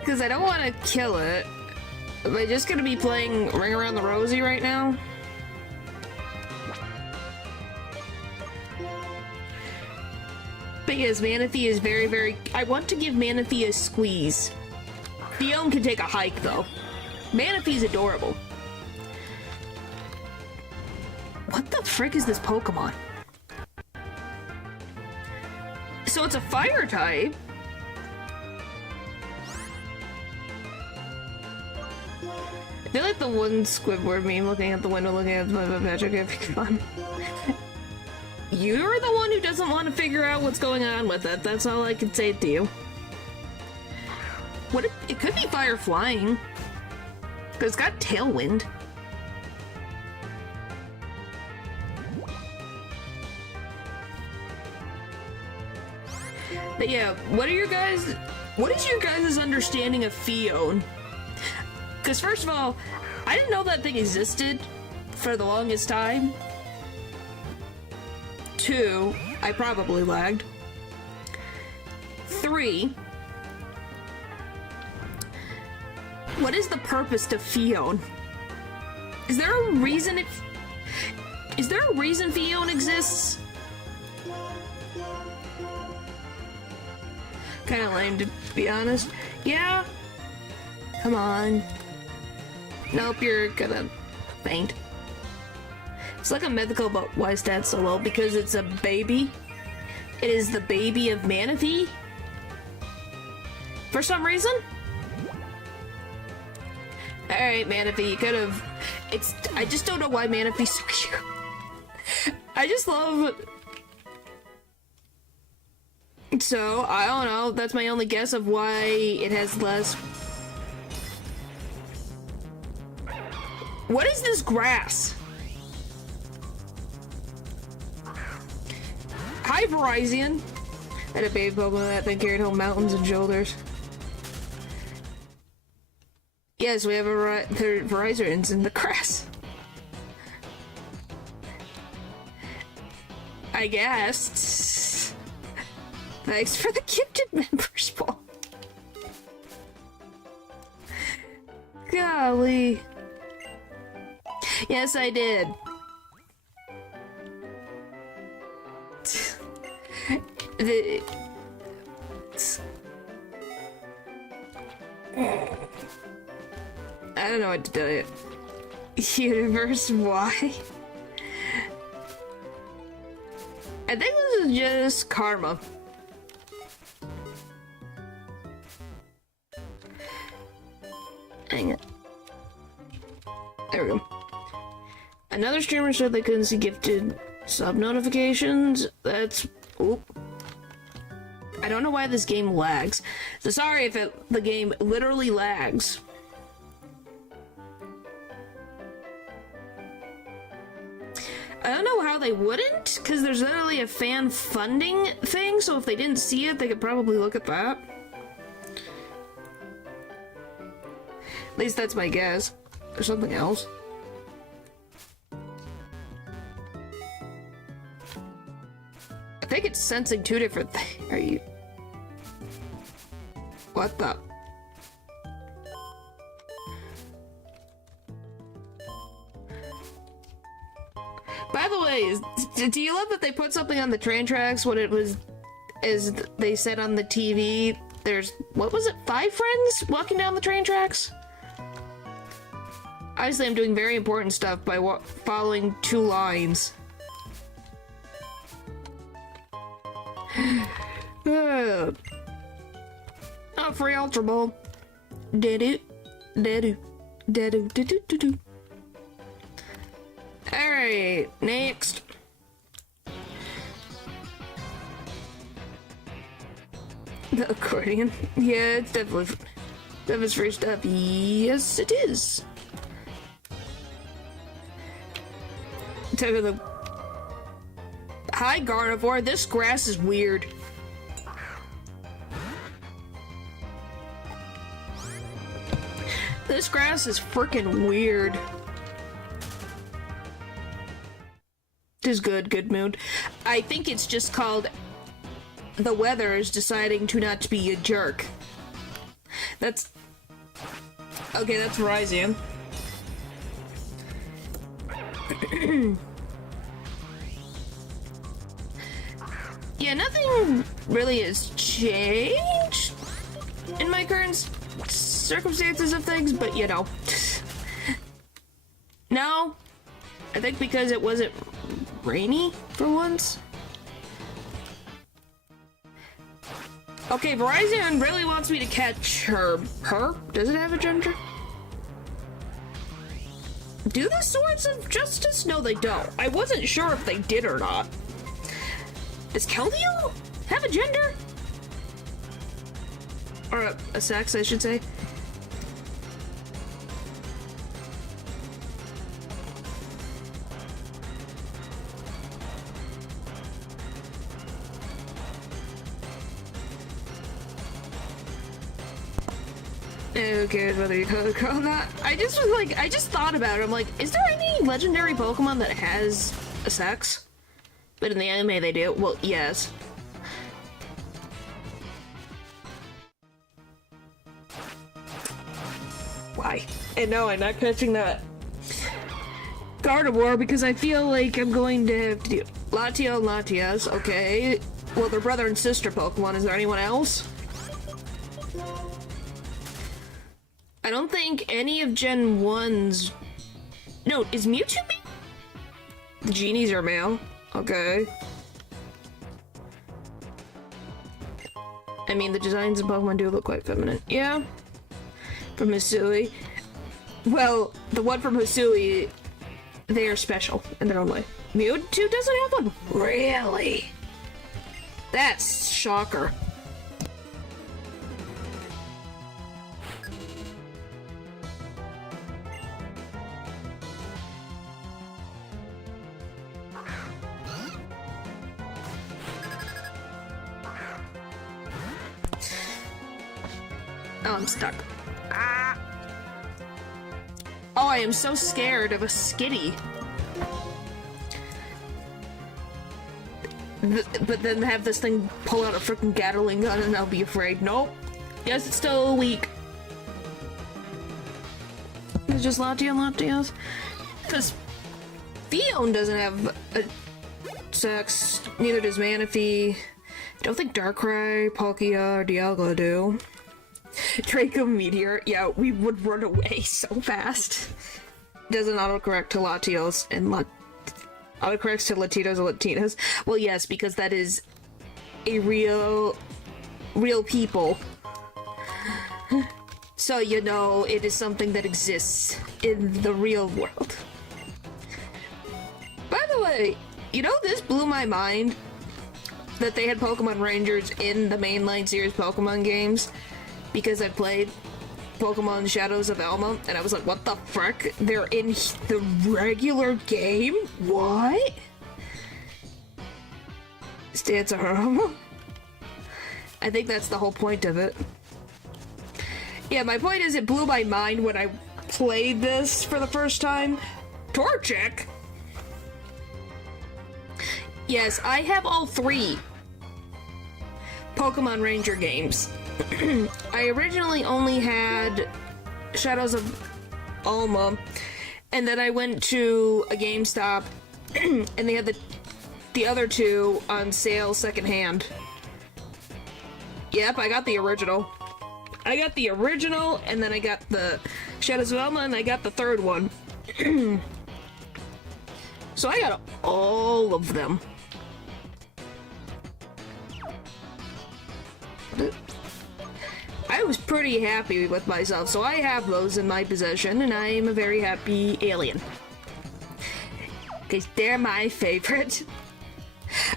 Because I don't want to kill it. Am I just gonna be playing Ring Around the Rosie right now? Because Manaphy is very, very... I want to give Manaphy a squeeze. Fiona can take a hike, though. Manaphy's adorable. What the frick is this Pokemon? So it's a fire type? I feel like the one Squidward meme looking at the window, looking at my magic, it'd be fun. You're the one who doesn't want to figure out what's going on with it. That's all I can say to you. What it could be fire flying. Because it's got tailwind. But yeah, what is your guys' understanding of Fiona? Because first of all, I didn't know that thing existed for the longest time. 2, I probably lagged. 3, what is the purpose to Fiona? Is there a reason Fiona exists? Kinda lame, to be honest. Yeah? Come on. Nope, you're gonna faint. It's like a mythical, but why is that so low? Because it's a baby. It is the baby of Manaphy. For some reason. Alright, Manaphy, you could have... I just don't know why Manaphy's so cute. I just love... So, I don't know. That's my only guess of why it has less... What is this grass? Hi, Verizon. I had a baby Pokemon that thing carried home mountains and shoulders. Yes, we have Verizons in the grass. I guess. Thanks for the gifted members, Paul. Golly. Yes, I did. I don't know what to tell you. Universe, why? I think this is just karma. Hang it. There we go. Another streamer said they couldn't see gifted sub notifications. That's... Oop. I don't know why this game lags. So sorry if the game literally lags. I don't know how they wouldn't, because there's literally a fan funding thing, so if they didn't see it, they could probably look at that. At least that's my guess. There's something else. I think it's sensing 2 different things. Are you... What the... By the way, do you love that they put something on the train tracks when it was, as they said on the TV, there's, what was it, 5 friends walking down the train tracks? Obviously, I'm doing very important stuff by following 2 lines. Oh, free Ultra Ball. Da-do, da-do, da-do, da-do, da-do. Alright, next. The accordion. Yeah, it's definitely Devin's free stuff. Yes, it is. Time for the... Hi, Garnivore. This grass is weird. This grass is freaking weird. It is good, good mood. I think it's just called the weather is deciding to not be a jerk. That's... Okay, that's Ryzian. Yeah, nothing really has changed in my current circumstances of things, but you know. No, I think because it wasn't rainy for once. Okay, Verizon really wants me to catch her. Her? Does it have a gender? Do the Swords of Justice? No, they don't. I wasn't sure if they did or not. Does Keldeo have a gender? Or a sex, I should say. Who cares whether you call it or not? I just was like, I just thought about it. I'm like, is there any legendary Pokemon that has a sex? But in the anime they do. Well, yes. Why? And no, I'm not catching that Gardevoir because I feel like I'm going to have to do Latios and Latias. Okay. Well, they're brother and sister Pokemon. Is there anyone else? I don't think any of Gen 1's... No, is Mewtwo male? The genies are male. Okay. I mean, the designs of Pokemon do look quite feminine. Yeah. From Hisui. Well, the one from Hisui, they are special in their own way. Mewtwo doesn't have one? Really? That's shocker. Oh, I'm stuck. Ah! Oh, I am so scared of a Skitty. But then have this thing pull out a freaking Gatling gun and I'll be afraid. Nope. Yes, it's still weak. It's just Latios. Because Fion doesn't have a sex. Neither does Manaphy. Don't think Darkrai, Palkia, or Dialga do. Draco Meteor, yeah, we would run away so fast. Doesn't autocorrect to Latios and autocorrects to Latinos and Latinas. Well, yes, because that is a real people. So, you know, it is something that exists in the real world. By the way, you know, this blew my mind that they had Pokemon Rangers in the mainline series Pokemon games. Because I played Pokemon Shadows of Alma, and I was like, what the frick? They're in the regular game? What? Stance Armor? I think that's the whole point of it. Yeah, my point is it blew my mind when I played this for the first time. Torchic? Yes, I have all 3 Pokemon Ranger games. I originally only had Shadows of Alma, and then I went to a GameStop, and they had the other 2 on sale secondhand. Yep, I got the original. I got the original, and then I got the Shadows of Alma, and I got the 3rd one. So I got all of them. I was pretty happy with myself, so I have those in my possession, and I am a very happy alien. because they're my favorite.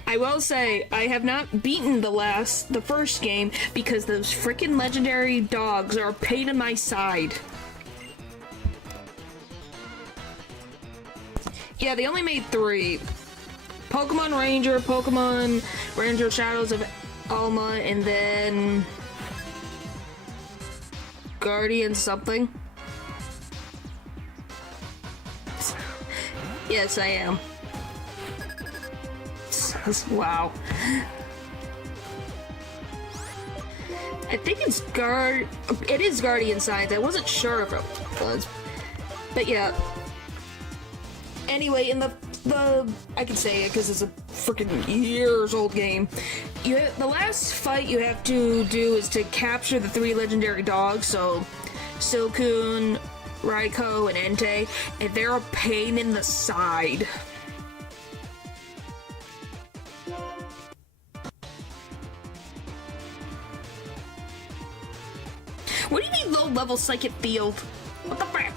I will say, I have not beaten the first game because those freaking legendary dogs are a pain in my side. Yeah, they only made 3. Pokemon Ranger Shadows of Alma, and then Guardian something. Yes, I am. Wow. I think it's it is Guardian Science. I wasn't sure if it was. But yeah. Anyway, in the I can say it because it's a freaking years old game. The last fight you have to do is to capture the 3 legendary dogs, so Silcoon, Raikou, and Entei, and they're a pain in the side. What do you mean low-level psychic field? What the frick?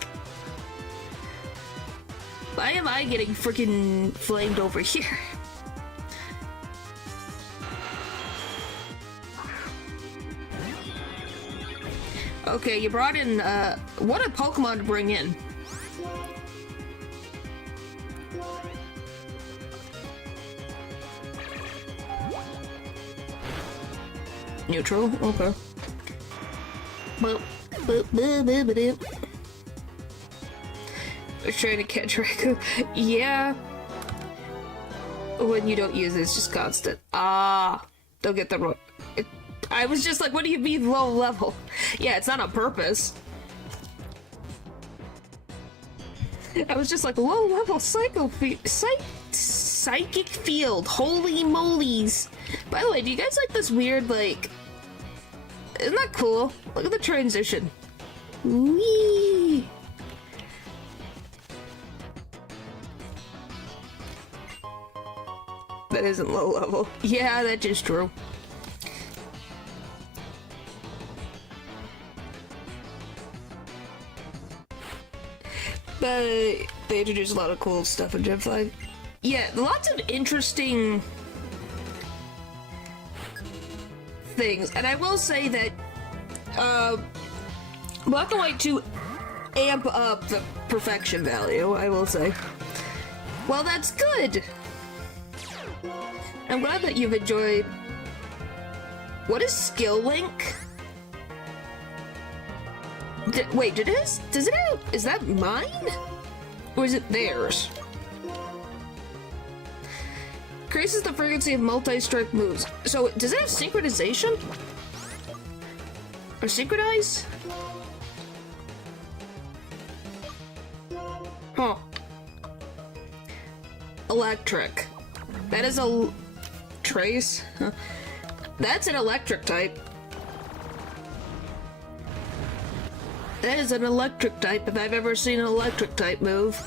Why am I getting freaking flamed over here? Okay, you brought in, what a Pokemon to bring in. Neutral? Okay. I was trying to catch Raikou. Yeah. When you don't use it, it's just constant. Ah. Don't get the wrong. I was just like, what do you mean low level? Yeah, it's not on purpose. I was just like, low level psychic field. Holy molies. By the way, do you guys like this weird, like... Isn't that cool? Look at the transition. Whee! That isn't low level. Yeah, that's just true. But they introduced a lot of cool stuff in Gen 5. Yeah, lots of interesting things. And I will say that Black and White 2 amp up the perfection value, I will say. Well, that's good. I'm glad that you've enjoyed... What is Skill Link? Wait, does it have... Is that mine? Or is it theirs? Increases the frequency of multi-strike moves. So, does it have synchronization? Or synchronize? Huh. Electric. That is a... Trace? Huh. That's an electric type. That is an electric type if I've ever seen an electric type move.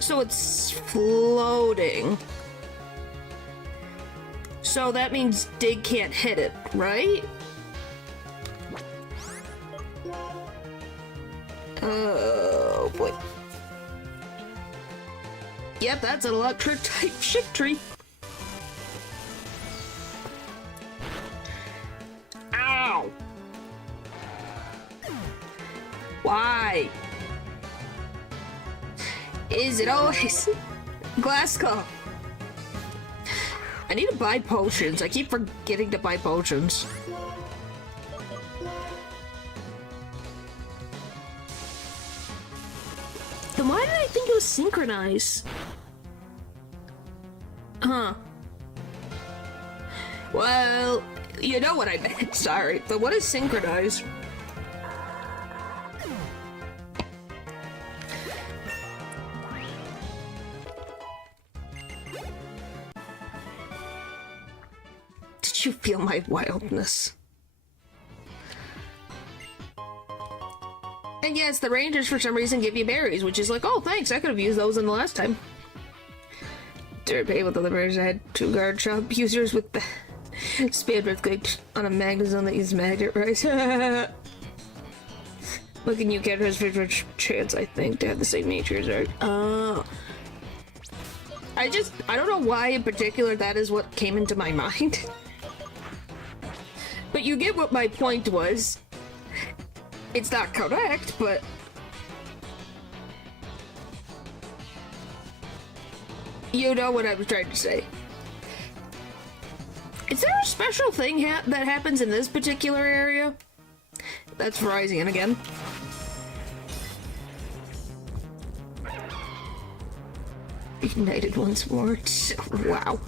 So it's floating. So that means Dig can't hit it, right? Oh boy. Yep, that's an electric type Shiftry. Ow! Why? Is it always Glasgow? I need to buy potions. I keep forgetting to buy potions. Then why did I think it was synchronized? Huh. Well, you know what I meant. Sorry, but what is synchronized? Did you feel my wildness? And yes, the rangers for some reason give you berries, which is like, oh thanks, I could have used those in the last time. To pay with the liberators, I had 2 guard shop users with the spam earthquake on a magnet zone that uses magnet rice. Look, and you get his chance, I think, to have the same nature as art. Oh. I don't know why in particular that is what came into my mind. But you get what my point was. It's not correct, but... you know what I was trying to say. Is there a special thing that happens in this particular area? That's Verizon again. Ignited once more. Wow.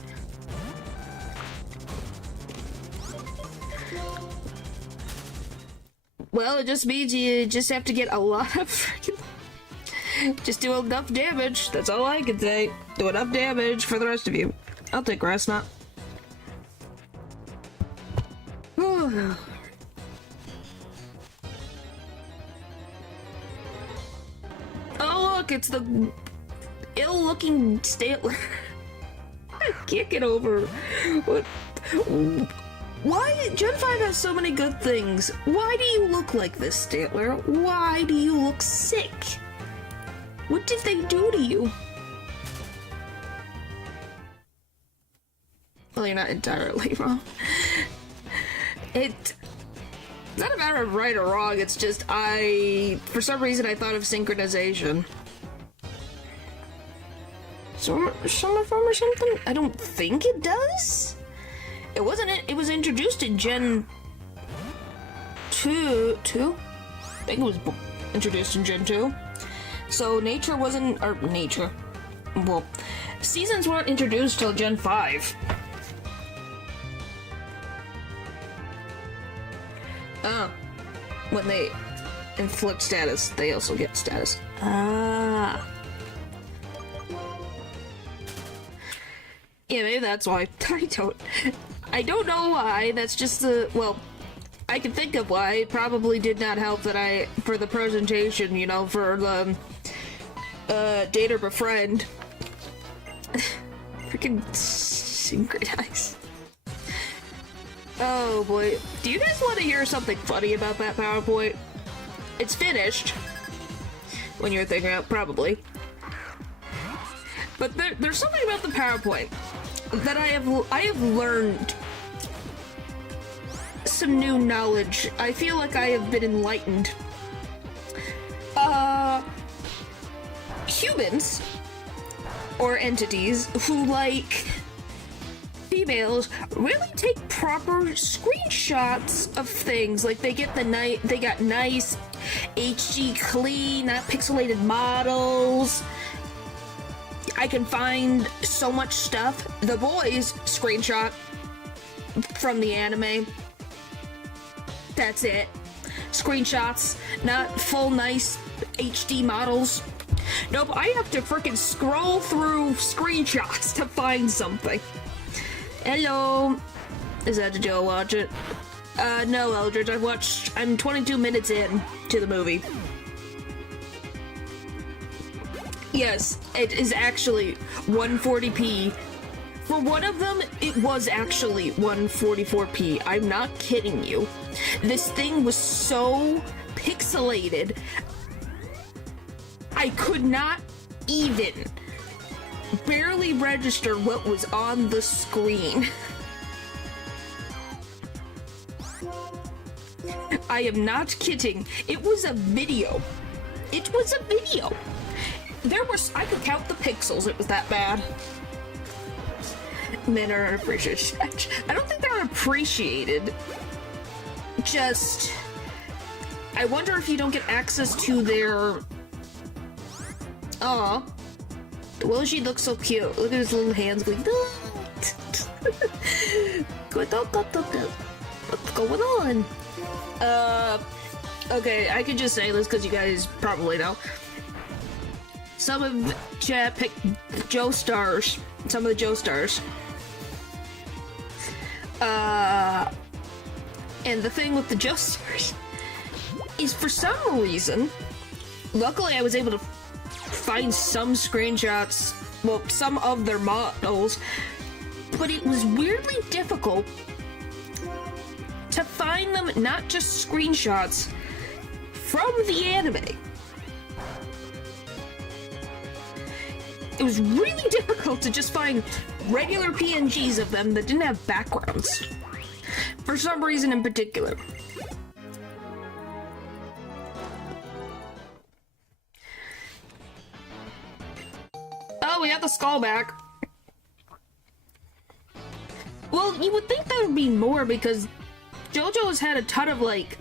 Well, it just means you just have to get a lot of freaking... just do enough damage. That's all I can say. Do enough damage for the rest of you. I'll take rest, not. Oh, look, it's the ill-looking Statler. I can't get over what... Why? Gen 5 has so many good things. Why do you look like this, Statler? Why do you look sick? What did they do to you? Well, you're not entirely wrong. It's not a matter of right or wrong, it's just for some reason I thought of synchronization. Summer Form or something? I don't think it does? It was introduced in Gen 2? I think it was introduced in Gen 2. So nature wasn't, or nature. Well, seasons weren't introduced till Gen 5. When they inflict status, they also get status. Ah. Yeah, maybe that's why. I don't know why. That's just well, I can think of why. It probably did not help that for the presentation, you know, for the, date or befriend. Freaking synchronize. Oh boy. Do you guys want to hear something funny about that PowerPoint? It's finished. When you're thinking out, probably. But there's something about the PowerPoint that I have learned some new knowledge. I feel like I have been enlightened. Humans or entities who like females really take proper screenshots of things. Like they got nice HD clean, not pixelated models. I can find so much stuff. The boys screenshot from the anime. That's it. Screenshots, not full nice HD models. Nope, I have to frickin' scroll through screenshots to find something. Hello. Is that, did you watch it? No, Eldridge, I'm 22 minutes in to the movie. Yes, it is actually 140p. For one of them, it was actually 144p. I'm not kidding you. This thing was so pixelated, I could not even barely register what was on the screen. I am not kidding. It was a video. It was a video. I could count the pixels, it was that bad. Men are appreciated. I don't think they're appreciated. Just, I wonder if you don't get access to their... Aw. Well, she looks so cute. Look at his little hands going... What's going on? Okay, I can just say this because you guys probably know. Some of chat picked Joe Stars. Some of the Joe Stars. And the thing with the Joe Stars is for some reason, luckily I was able to find some screenshots, well, some of their models, but it was weirdly difficult to find them, not just screenshots, from the anime. It was really difficult to just find regular PNGs of them that didn't have backgrounds. For some reason in particular. Oh, we got the skull back. Well, you would think there would be more because JoJo's had a ton of, like,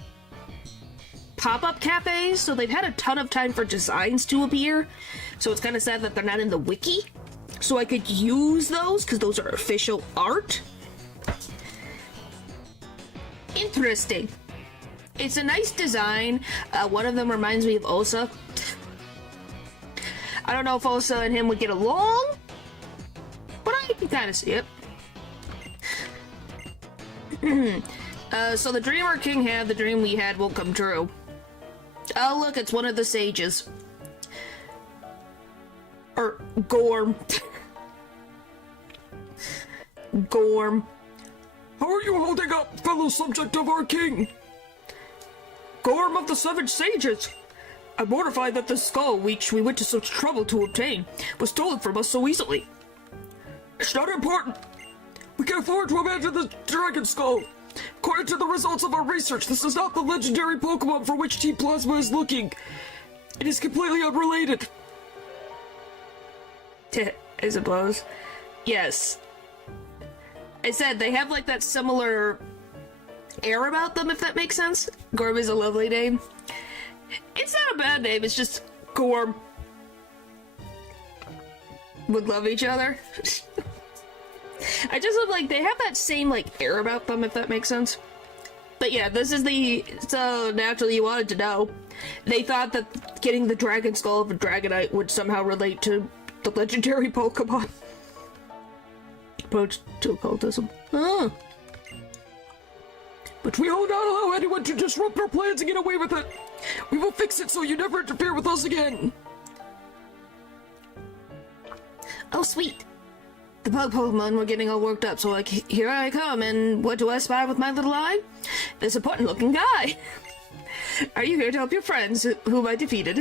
pop-up cafes, so they've had a ton of time for designs to appear. So it's kind of sad that they're not in the wiki. So I could use those, because those are official art. Interesting. It's a nice design. One of them reminds me of Osa. I don't know if Osa and him would get along, but I can kind of see it. So the dream our king had, the dream we had will come true. Oh look, it's one of the sages. Or Gorm. Gorm. How are you holding up, fellow subject of our king? Gorm of the Seven Sages. I'm mortified that the skull, which we went to such trouble to obtain, was stolen from us so easily. It's not important. We can afford to abandon the dragon skull. According to the results of our research, this is not the legendary Pokemon for which Team Plasma is looking. It is completely unrelated. I suppose. Yes. I said they have like that similar air about them, if that makes sense. Gorm is a lovely name. It's not a bad name, it's just Gorm. Would love each other. I just love, like, they have that same, like, air about them, if that makes sense. But yeah, this is the... So, naturally, you wanted to know. They thought that getting the Dragon Skull of a Dragonite would somehow relate to the legendary Pokemon. Approach to occultism. Oh. But we will not allow anyone to disrupt our plans and get away with it. We will fix it so you never interfere with us again. Oh, sweet. The bug Pokemon were getting all worked up, so like, here I come, and what do I spy with my little eye? This important-looking guy. Are you here to help your friends, whom I defeated?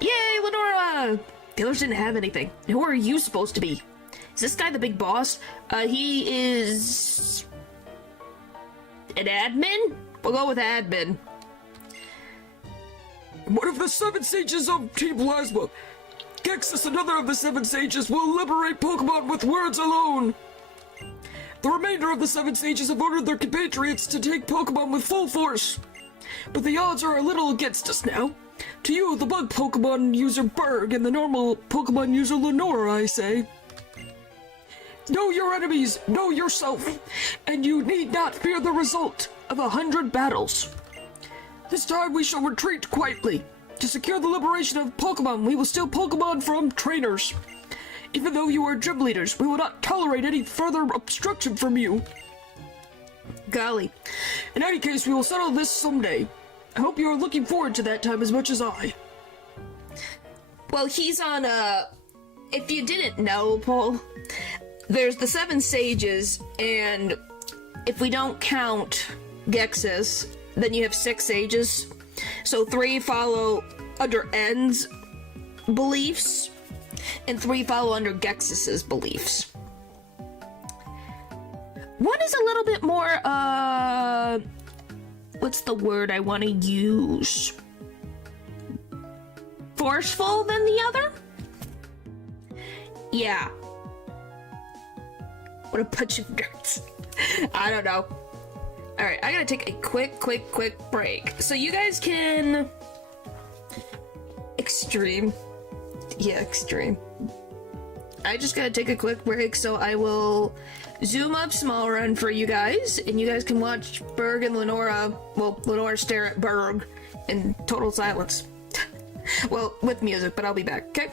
Yay, Lenora! The others didn't have anything. Who are you supposed to be? Is this guy the big boss? He is... an admin? We'll go with admin. One of the 7 sages of Team Plasma. Gexus, another of the 7 sages, will liberate Pokemon with words alone. The remainder of the 7 sages have ordered their compatriots to take Pokemon with full force. But the odds are a little against us now. To you, the bug Pokemon user Berg, and the normal Pokemon user Lenora, I say. Know your enemies, know yourself, and you need not fear the result of 100 battles. This time we shall retreat quietly. To secure the liberation of Pokemon, we will steal Pokemon from trainers. Even though you are gym leaders, we will not tolerate any further obstruction from you. Golly. In any case, we will settle this someday. I hope you are looking forward to that time as much as I. Well, he's on, if you didn't know, Paul, there's the 7 sages, and if we don't count Gexus, then you have 6 sages. So 3 follow under N's beliefs, and 3 follow under Gexus's beliefs. One is a little bit more, what's the word I want to use? Forceful than the other? Yeah. What a bunch of nerds. I don't know. Alright, I gotta take a quick break. So you guys can... Extreme. Yeah, extreme. I just gotta take a quick break, so I will zoom up small run for you guys, and you guys can watch Berg and Lenora, well, Lenora stare at Berg in total silence. Well, with music, but I'll be back, okay?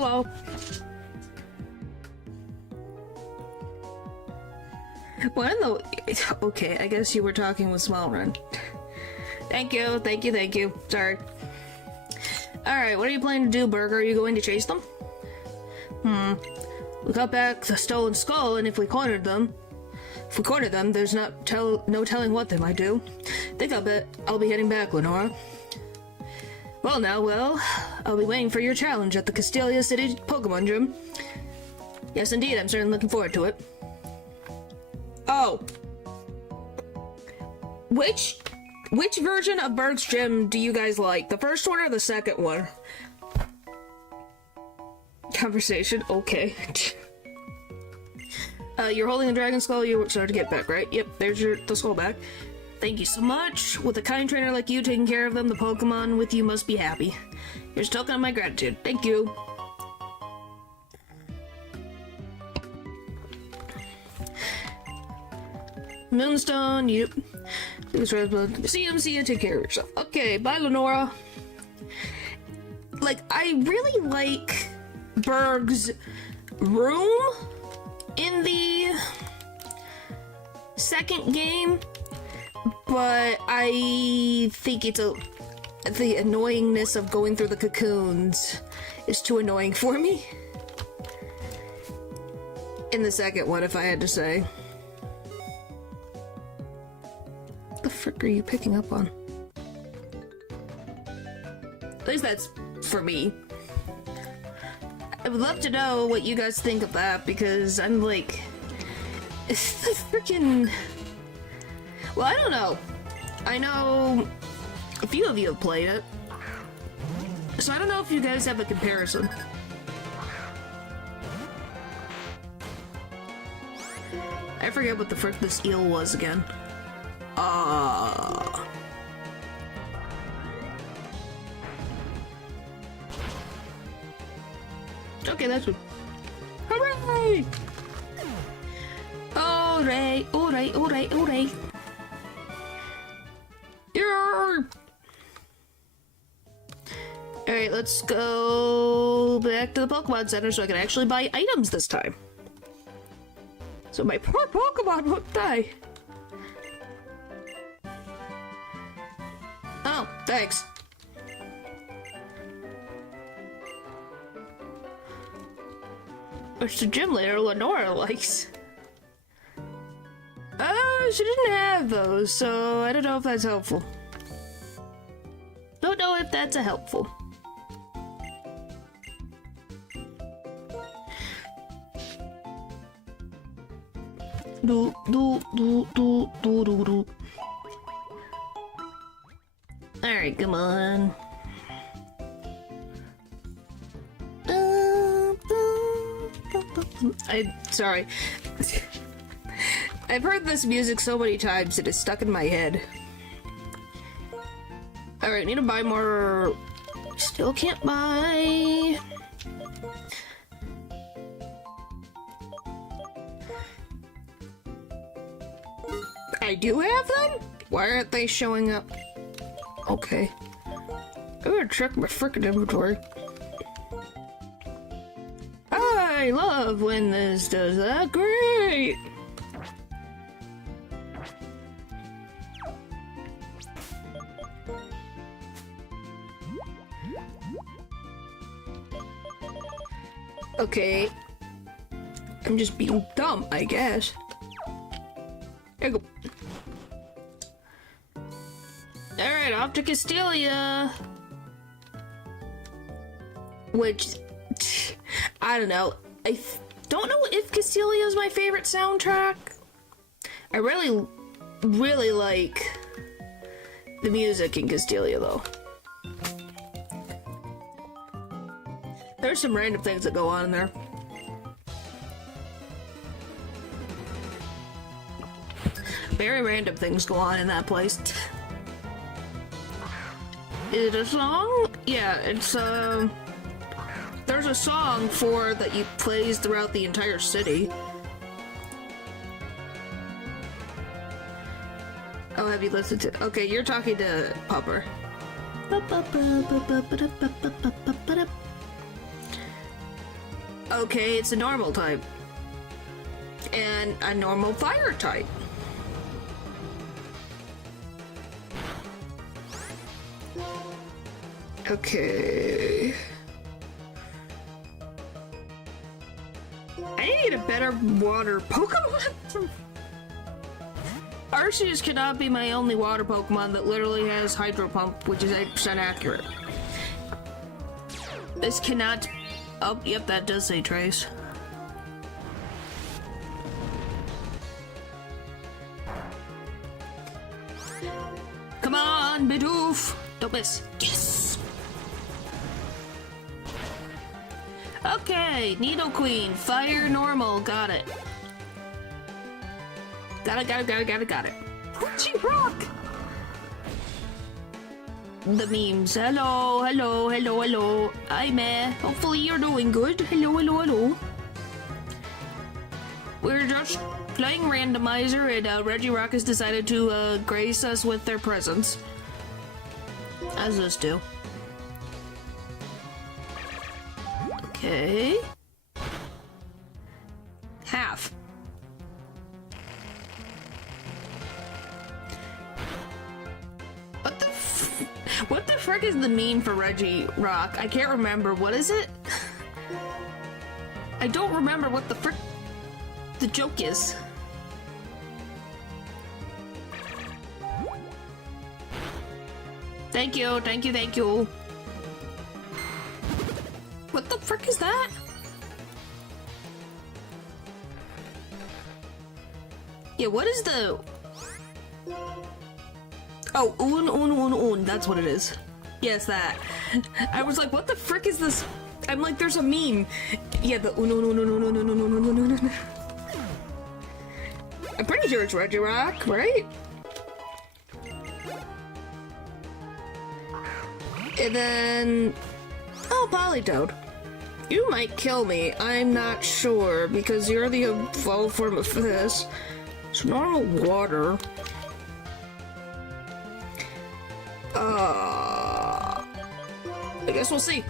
Hello. Well, okay, I guess you were talking with Smallrun. Thank you. Sorry. Alright, what are you planning to do, Burger? Are you going to chase them? We got back the stolen skull, and if we cornered them, there's no telling what they might do. Think I'll be heading back, Lenora. Well, I'll be waiting for your challenge at the Castelia City Pokemon Gym. Yes, indeed, I'm certainly looking forward to it. Oh. Which version of Berg's Gym do you guys like? The first one or the second one? Conversation, okay. You're holding the dragon skull, you started to get back, right? Yep, there's the skull back. Thank you so much. With a kind trainer like you taking care of them, the Pokemon with you must be happy. Here's a token of my gratitude. Thank you. Moonstone, yep. See you, take care of yourself. Okay, bye, Lenora. Like, I really like Berg's room in the second game, but I think the annoyingness of going through the cocoons is too annoying for me. In the second one, if I had to say. What the frick are you picking up on? At least that's for me. I would love to know what you guys think of that, because I'm like... It's the freaking... Well, I don't know. I know a few of you have played it, so I don't know if you guys have a comparison. I forget what the frick this eel was again. Okay, that's good. Hooray! Alright. Alright, let's go back to the Pokemon Center so I can actually buy items this time. So my poor Pokemon won't die. Oh, thanks. Which the gym leader Lenora likes. She didn't have those, so I don't know if that's helpful. Don't know if that's helpful. Do. Alright, come on. Sorry. I've heard this music so many times it is stuck in my head. Alright, need to buy more. Still can't buy. I do have them? Why aren't they showing up? Okay. I'm gonna check my frickin' inventory. I love when this does that. Great! Okay. I'm just being dumb, I guess. There you go. Alright, off to Castelia. Which, I don't know. I don't know if Castelia is my favorite soundtrack. I really like the music in Castelia, though. There's some random things that go on in there. Very random things go on in that place. Is it a song? Yeah, it's there's a song that plays throughout the entire city. Oh, have you listened to? Okay, you're talking to Pupper. Okay, it's a normal type. And a normal fire type. Okay. I need a better water Pokemon. Arceus cannot be my only water Pokemon that literally has Hydro Pump, which is 8% accurate. This cannot... Oh, yep, that does say Trace. Come on, Bidoof! Don't miss. Yes! Okay, Nidoqueen, Fire Normal, got it. Got it. Reggie Rock! The memes. Hello. Hi, man. Hopefully you're doing good. Hello. We're just playing Randomizer, and Reggie Rock has decided to grace us with their presence. As us do. Okay. Half. What the frick is the meme for Reggie Rock? I can't remember. What is it? I don't remember what the frick the joke is. Thank you. What the frick is that? Yeah, what is the... Oh, un, that's what it is. Yes, that. I was like, what the frick is this? I'm like, there's a meme. Yeah, the un. I'm pretty sure it's Reggie Rock, right? And then... Oh, Politoed. You might kill me, I'm not sure, because you're the evolved form of this. It's normal water. I guess we'll see.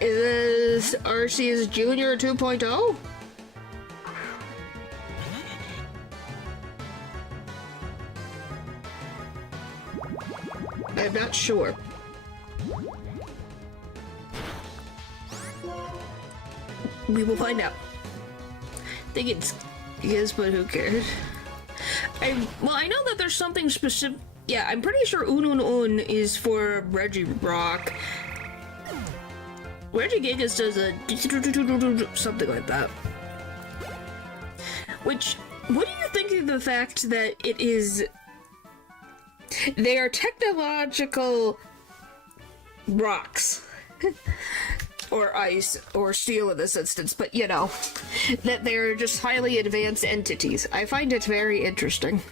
Is this Arceus Jr. 2.0? I'm not sure. We will find out. I think it's yes, but who cares? Well, I know that there's something specific. Yeah, I'm pretty sure un is for Reggie Rock. Reggie Gigas does a something like that. Which, what do you think of the fact that it is... They are technological rocks. Or ice, or steel in this instance, but you know, that they're just highly advanced entities. I find it very interesting.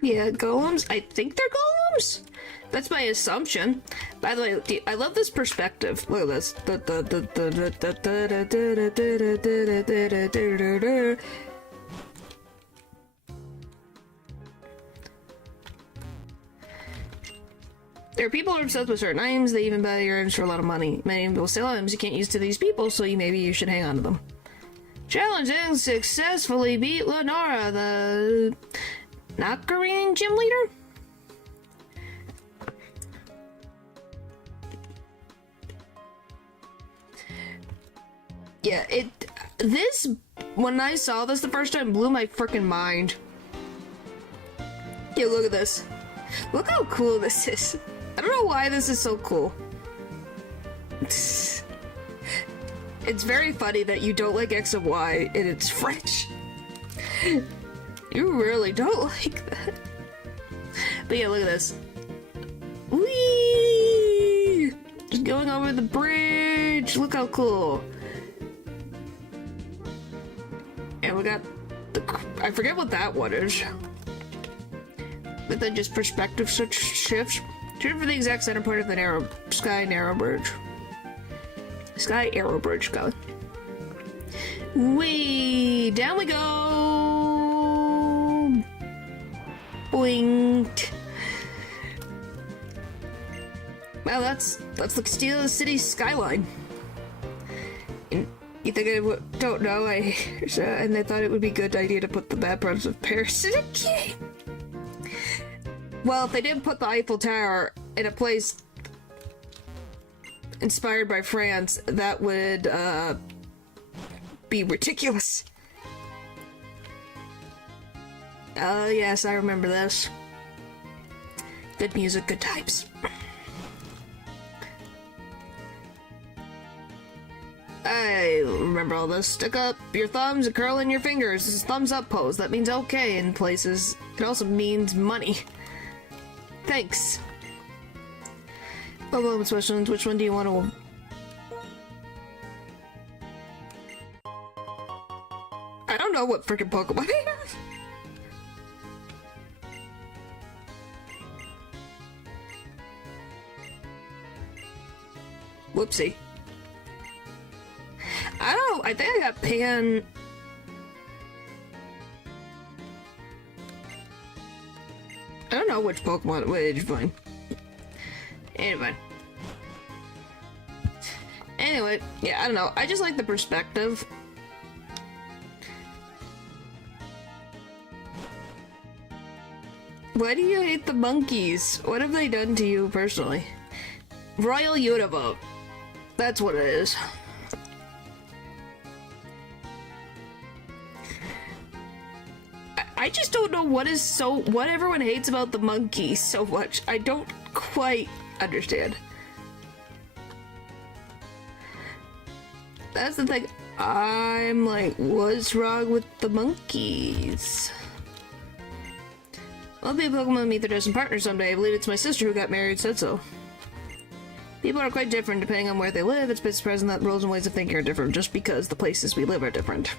Yeah, golems? I think they're golems? That's my assumption. By the way, I love this perspective. Look at this. There are people who are obsessed with certain items. They even buy your items for a lot of money. Many people sell items you can't use to these people, so maybe you should hang on to them. Challenging successfully beat Lenora, the Nakarine gym leader? Yeah, this, when I saw this the first time, blew my freaking mind. Yeah, look at this. Look how cool this is. I don't know why this is so cool. It's very funny that you don't like X and Y and it's French. You really don't like that. But yeah, look at this. Whee! Just going over the bridge. Look how cool. And we got the... I forget what that one is. But then just perspective shifts. Shoot for the exact center point of the Sky Narrow Bridge. Sky Arrow Bridge, go. Whee! Down we go! Boink! Well, that's the Steel City skyline. And you think I don't know? And they thought it would be a good idea to put the bad parts of Paris in a game. Well, if they didn't put the Eiffel Tower in a place inspired by France, that would be ridiculous. Yes, I remember this. Good music, good times. I remember all this. Stick up your thumbs and curl in your fingers. This is thumbs up pose. That means okay in places. It also means money. Thanks. Bubble questions. Which one do you want to... I don't know what freaking Pokemon I have. Whoopsie. I don't know. I think I got Pan... I don't know which Pokemon... Wait, fine. Anyway, yeah, I don't know. I just like the perspective. Why do you hate the monkeys? What have they done to you personally? Royal Univote. That's what it is. I just don't know what everyone hates about the monkeys so much. I don't quite understand. That's the thing. I'm like, what's wrong with the monkeys? I'll be a Pokemon meet their distant partner someday. I believe it's my sister who got married said so. People are quite different depending on where they live. It's been present that rules and ways of thinking are different just because the places we live are different.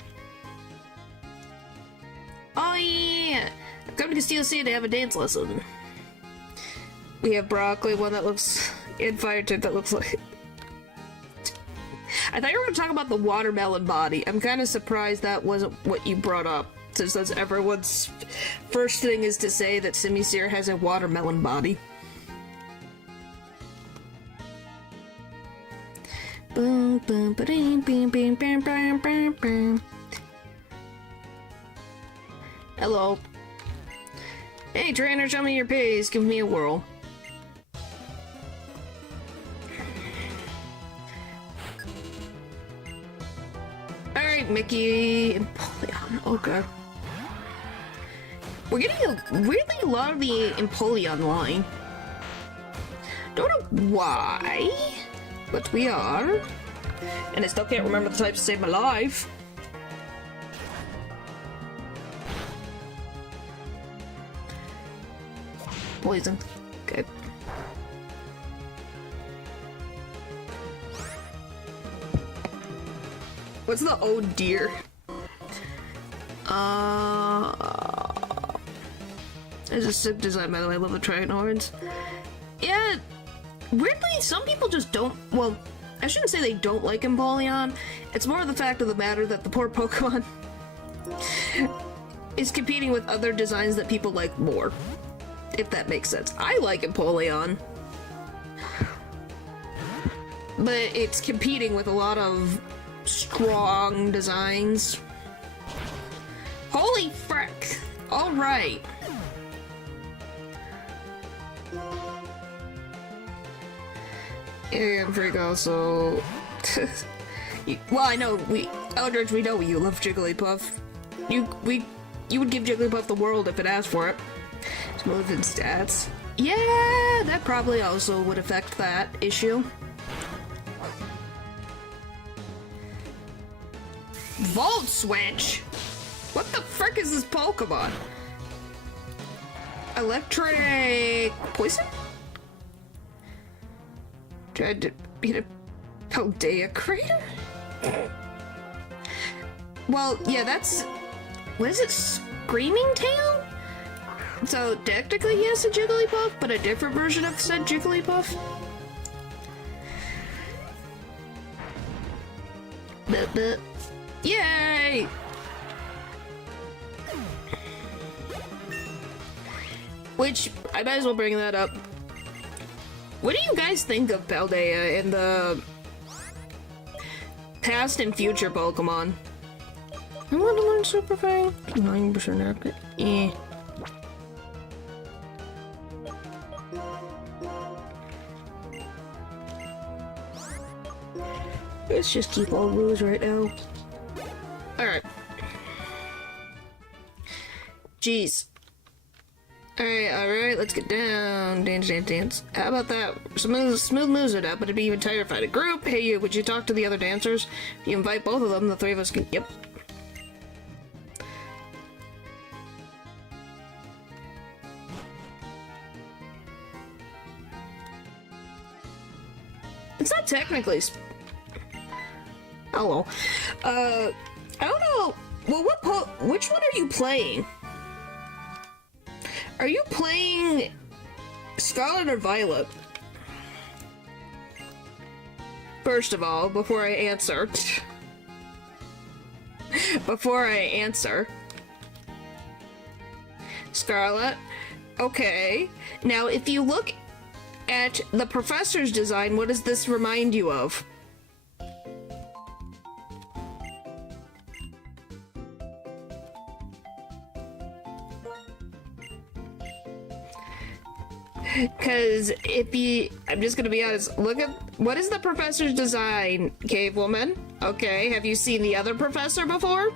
Oh yeah! I've come to Castile City to have a dance lesson. We have Broccoli, one that looks... and Firetip that looks like... I thought you were going to talk about the watermelon body. I'm kind of surprised that wasn't what you brought up, since that's everyone's first thing is to say that Simisear has a watermelon body. Boom, boom, ba-ding, bing, bing, bing, bing, bing, bing. Hello. Hey, trainer, show me your pace. Give me a whirl. Alright, Mickey and Empoleon. Okay. We're getting weirdly a lot of the Empoleon line. Don't know why, but we are. And I still can't remember the types to save my life. Poison. Okay. What's the oh dear? It's a sick design, by the way. I love the Triton horns. Yeah, weirdly, some people just don't. Well, I shouldn't say they don't like Empoleon. It's more the fact of the matter that the poor Pokemon is competing with other designs that people like more. If that makes sense. I like Empoleon, but it's competing with a lot of strong designs. Holy frick! Alright. And Frick also... well, I know, Eldridge, we know you love Jigglypuff. You would give Jigglypuff the world if it asked for it. Smooth and stats. Yeah, that probably also would affect that issue. Volt Switch? What the frick is this Pokemon? Electric poison? Tried to beat a Paldea crater? Well, yeah, that's... what is it? Screaming Tail? So, technically he has a Jigglypuff, but a different version of said Jigglypuff? Yay! Which, I might as well bring that up. What do you guys think of Paldea in the past and future Pokemon? I want to learn Super Fang. 9% accurate. Eh. Let's just keep all rules right now. Alright. Jeez. Alright, let's get down. Dance, dance, dance. How about that? Smooth moves it up, but it'd be even tighter if I had a group. Hey, you, would you talk to the other dancers? If you invite both of them, the three of us can. Yep. It's not technically. Hello. I don't know. Well, which one are you playing? Are you playing Scarlet or Violet? First of all, before I answer. Scarlet. Okay. Now, if you look at the professor's design, what does this remind you of? Because I'm just gonna be honest, look at, what is the professor's design, Cave Woman? Okay, have you seen the other professor before?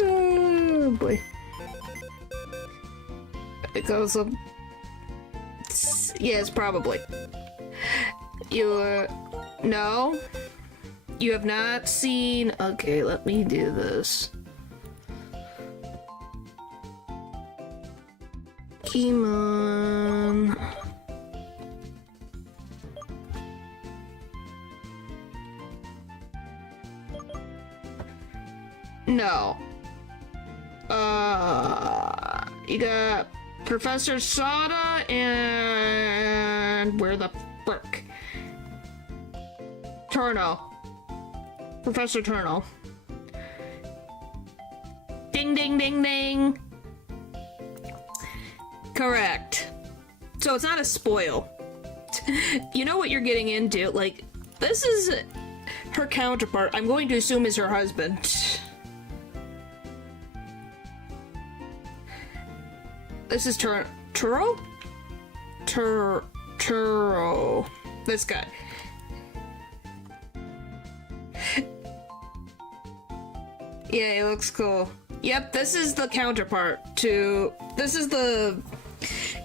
Oh boy. It goes up. Yes, probably. No? You have not seen... Okay, let me do this. Come on. No. You got Professor Sada and... Where the frick? Turno. Professor Turno. Ding, ding, ding, ding. Correct. So it's not a spoil. You know what you're getting into. Like, this is her counterpart. I'm going to assume is her husband. This is Turo? Turo. This guy. Yeah, he looks cool. Yep, this is the counterpart to... This is the...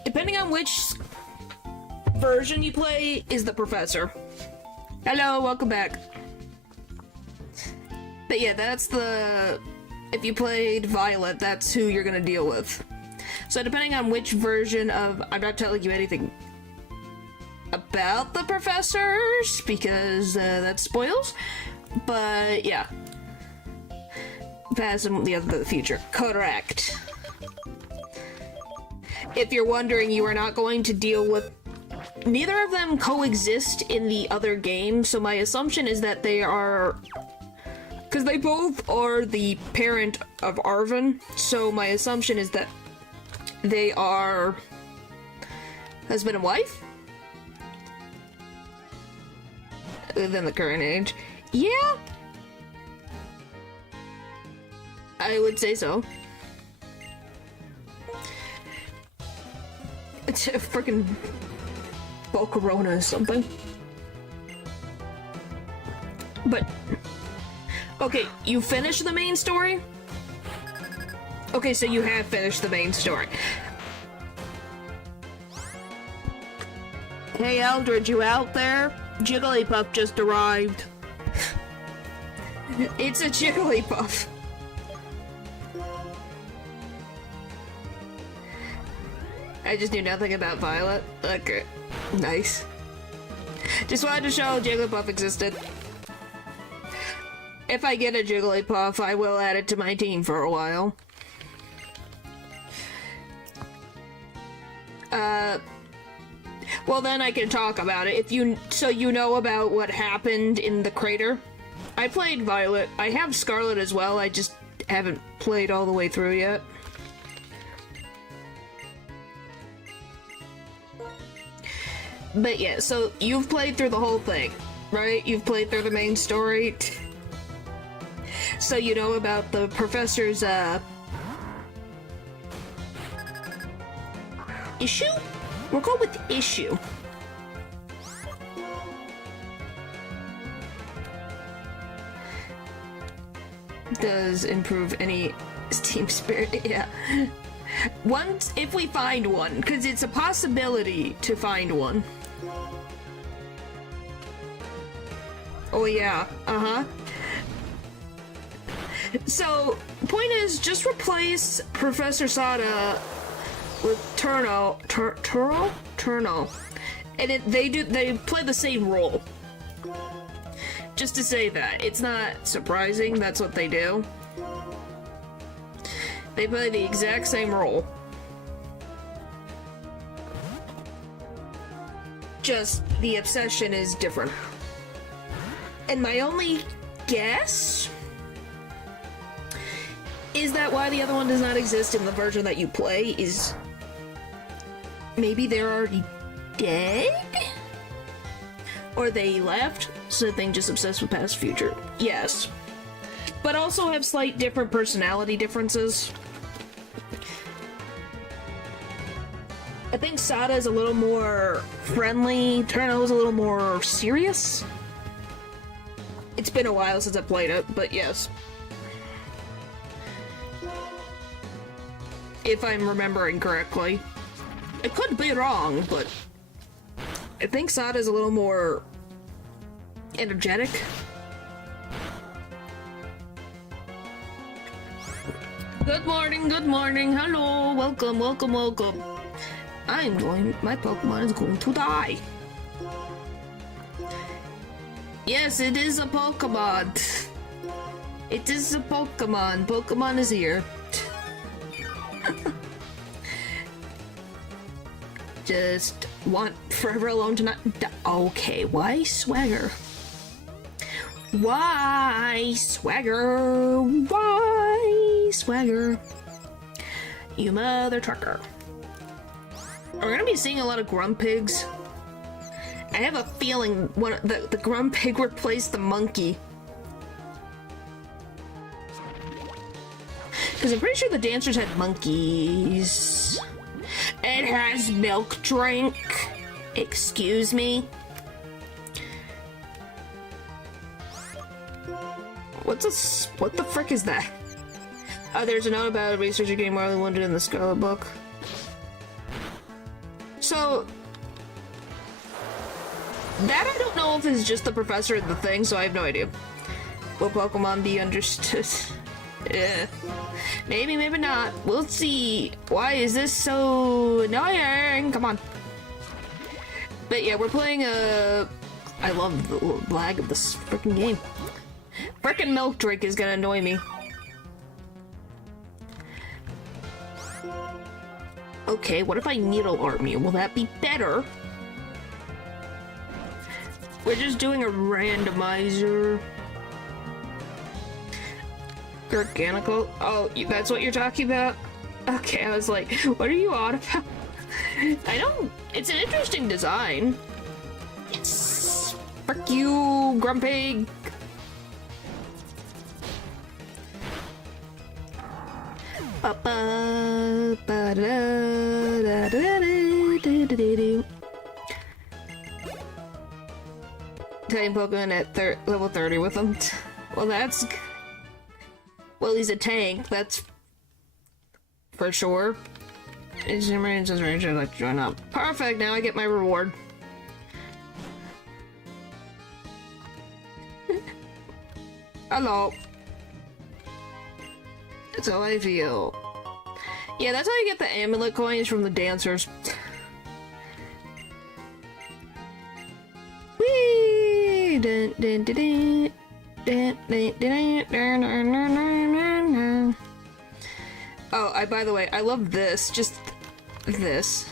Depending on which version you play, is the professor. Hello, welcome back. But yeah, that's the... If you played Violet, that's who you're gonna deal with. So depending on which version of... I'm not telling you anything about the professors, because that spoils. But yeah. Past and the future. Correct. If you're wondering, you are not going to deal with... Neither of them coexist in the other game, so my assumption is that they are... Because they both are the parent of Arven, so my assumption is that they are... husband and wife? Within the current age. Yeah! I would say so. It's a freaking Volcarona or something. But, okay, you finished the main story? Okay, so you have finished the main story. Hey Eldred, you out there? Jigglypuff just arrived. It's a Jigglypuff. I just knew nothing about Violet. Okay. Nice. Just wanted to show Jigglypuff existed. If I get a Jigglypuff, I will add it to my team for a while. Well, then I can talk about it. So you know about what happened in the crater? I played Violet. I have Scarlet as well. I just haven't played all the way through yet. But yeah, so you've played through the whole thing, right? You've played through the main story. So you know about the professor's, issue? We'll go with issue. Does improve any team spirit, yeah. Once, if we find one, because it's a possibility to find one. Oh yeah, uh-huh. So, point is, just replace Professor Sada with Turno. And they play the same role. Just to say that. It's not surprising, that's what they do. They play the exact same role. Just the obsession is different. And my only guess is that why the other one does not exist in the version that you play is maybe they're already dead? Or they left, so they just obsessed with past future. Yes. But also have slight different personality differences. I think Sada is a little more friendly, Turno is a little more serious. It's been a while since I played it, but yes. If I'm remembering correctly. I could be wrong, but I think Sada is a little more energetic. Good morning, hello, welcome. My Pokemon is going to die. Yes, it is a Pokemon. It is a Pokemon. Pokemon is here. Just want forever alone to not die. Okay, why Swagger? Why Swagger? Why Swagger? You mother trucker. We're gonna be seeing a lot of Grumpigs. I have a feeling the Grumpig replaced the monkey. Because I'm pretty sure the dancers had monkeys. It has milk drink. Excuse me. What the frick is that? Oh, there's a note about a researcher getting mortally wounded in the Scarlet book. So that I don't know if it's just the professor in the thing, so I have no idea. Will Pokemon be understood? Maybe, maybe not. We'll see. Why is this so annoying? Come on. But yeah, we're playing I love the lag of this freaking game. Frickin' milk drink is gonna annoy me. Okay, what if I needle arm you? Will that be better? We're just doing a randomizer. Organical? Oh, that's what you're talking about? Okay, I was like, what are you on about? I don't... It's an interesting design. Yes! Frick you, Grumpig! Taking Pokemon at level 30 with him. Well, that's... Well, he's a tank, that's... for sure. It's emergency range, I'd like to join up. Perfect, now I get my reward. Hello. That's how I feel. Yeah, that's how you get the amulet coins from the dancers. Whee! Dun, dun, dun, dun. Dun, dun, dun, dun, dun, dun, dun, dun. Oh, by the way, I love this. Just this.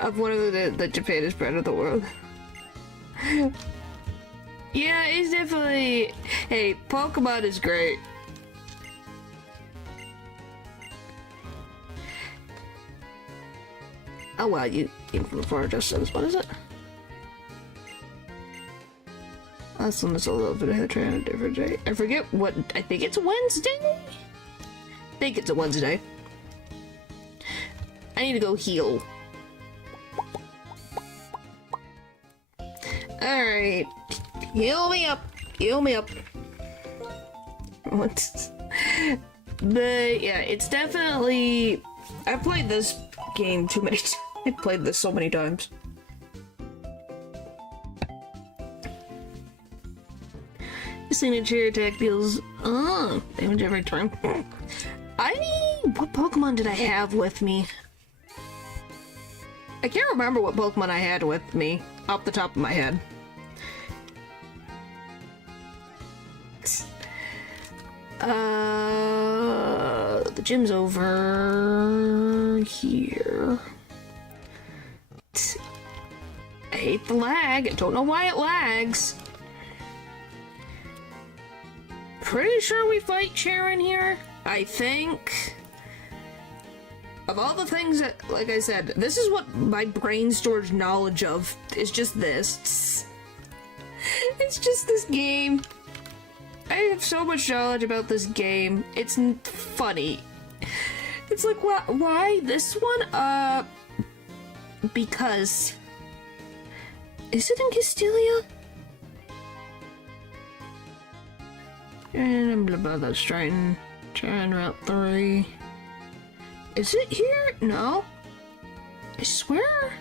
of one of the Japanese bread of the world. Yeah, it's definitely... Hey, Pokemon is great. Oh wow, you came from far distance. What is it? That's one that's a little bit ahead of train on a different day. I forget what... I think it's Wednesday? I think it's a Wednesday. I need to go heal. Alright. Heal me up. Heal me up. What? But yeah, it's definitely... I've played this game too many times. I've played this so many times. Signature attack deals damage every turn. What Pokemon did I have with me? I can't remember what Pokemon I had with me off the top of my head. The gym's over here. I hate the lag. I don't know why it lags. Pretty sure we fight Sharon here. I think. Of all the things that, like I said, this is what my brain stores knowledge of, is just this. It's just this game. I have so much knowledge about this game. It's funny. It's like, why this one? Because... Is it in Castilia? And blah blah, that's Triton. Trying Route 3. Is it here? No. I swear.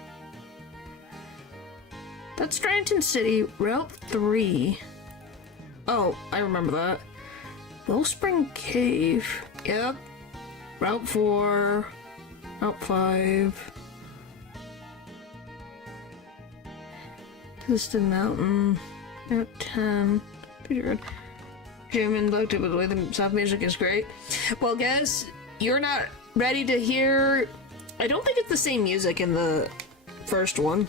That's Stratton City, Route 3. Oh, I remember that. Wellspring Cave. Yep. Route 4. Route 5. Distant Mountain. Route 10. Pretty good. Human looked at the way the soft music is great. Well, guys, you're not ready to hear... I don't think it's the same music in the first one.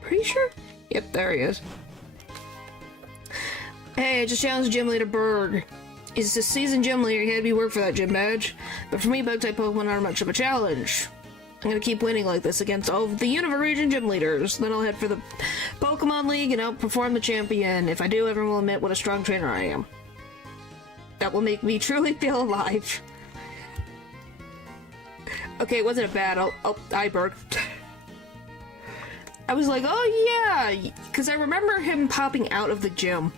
Pretty sure? Yep, there he is. Hey, I just challenged Gym Leader Berg. He's a seasoned gym leader, he had to be work for that gym badge. But for me, bug-type Pokemon aren't much of a challenge. I'm gonna keep winning like this against all of the Unova region gym leaders. Then I'll head for the Pokemon League and outperform the champion. If I do, everyone will admit what a strong trainer I am. That will make me truly feel alive. Okay, it wasn't a bad. I burped. I was like, oh yeah, because I remember him popping out of the gym.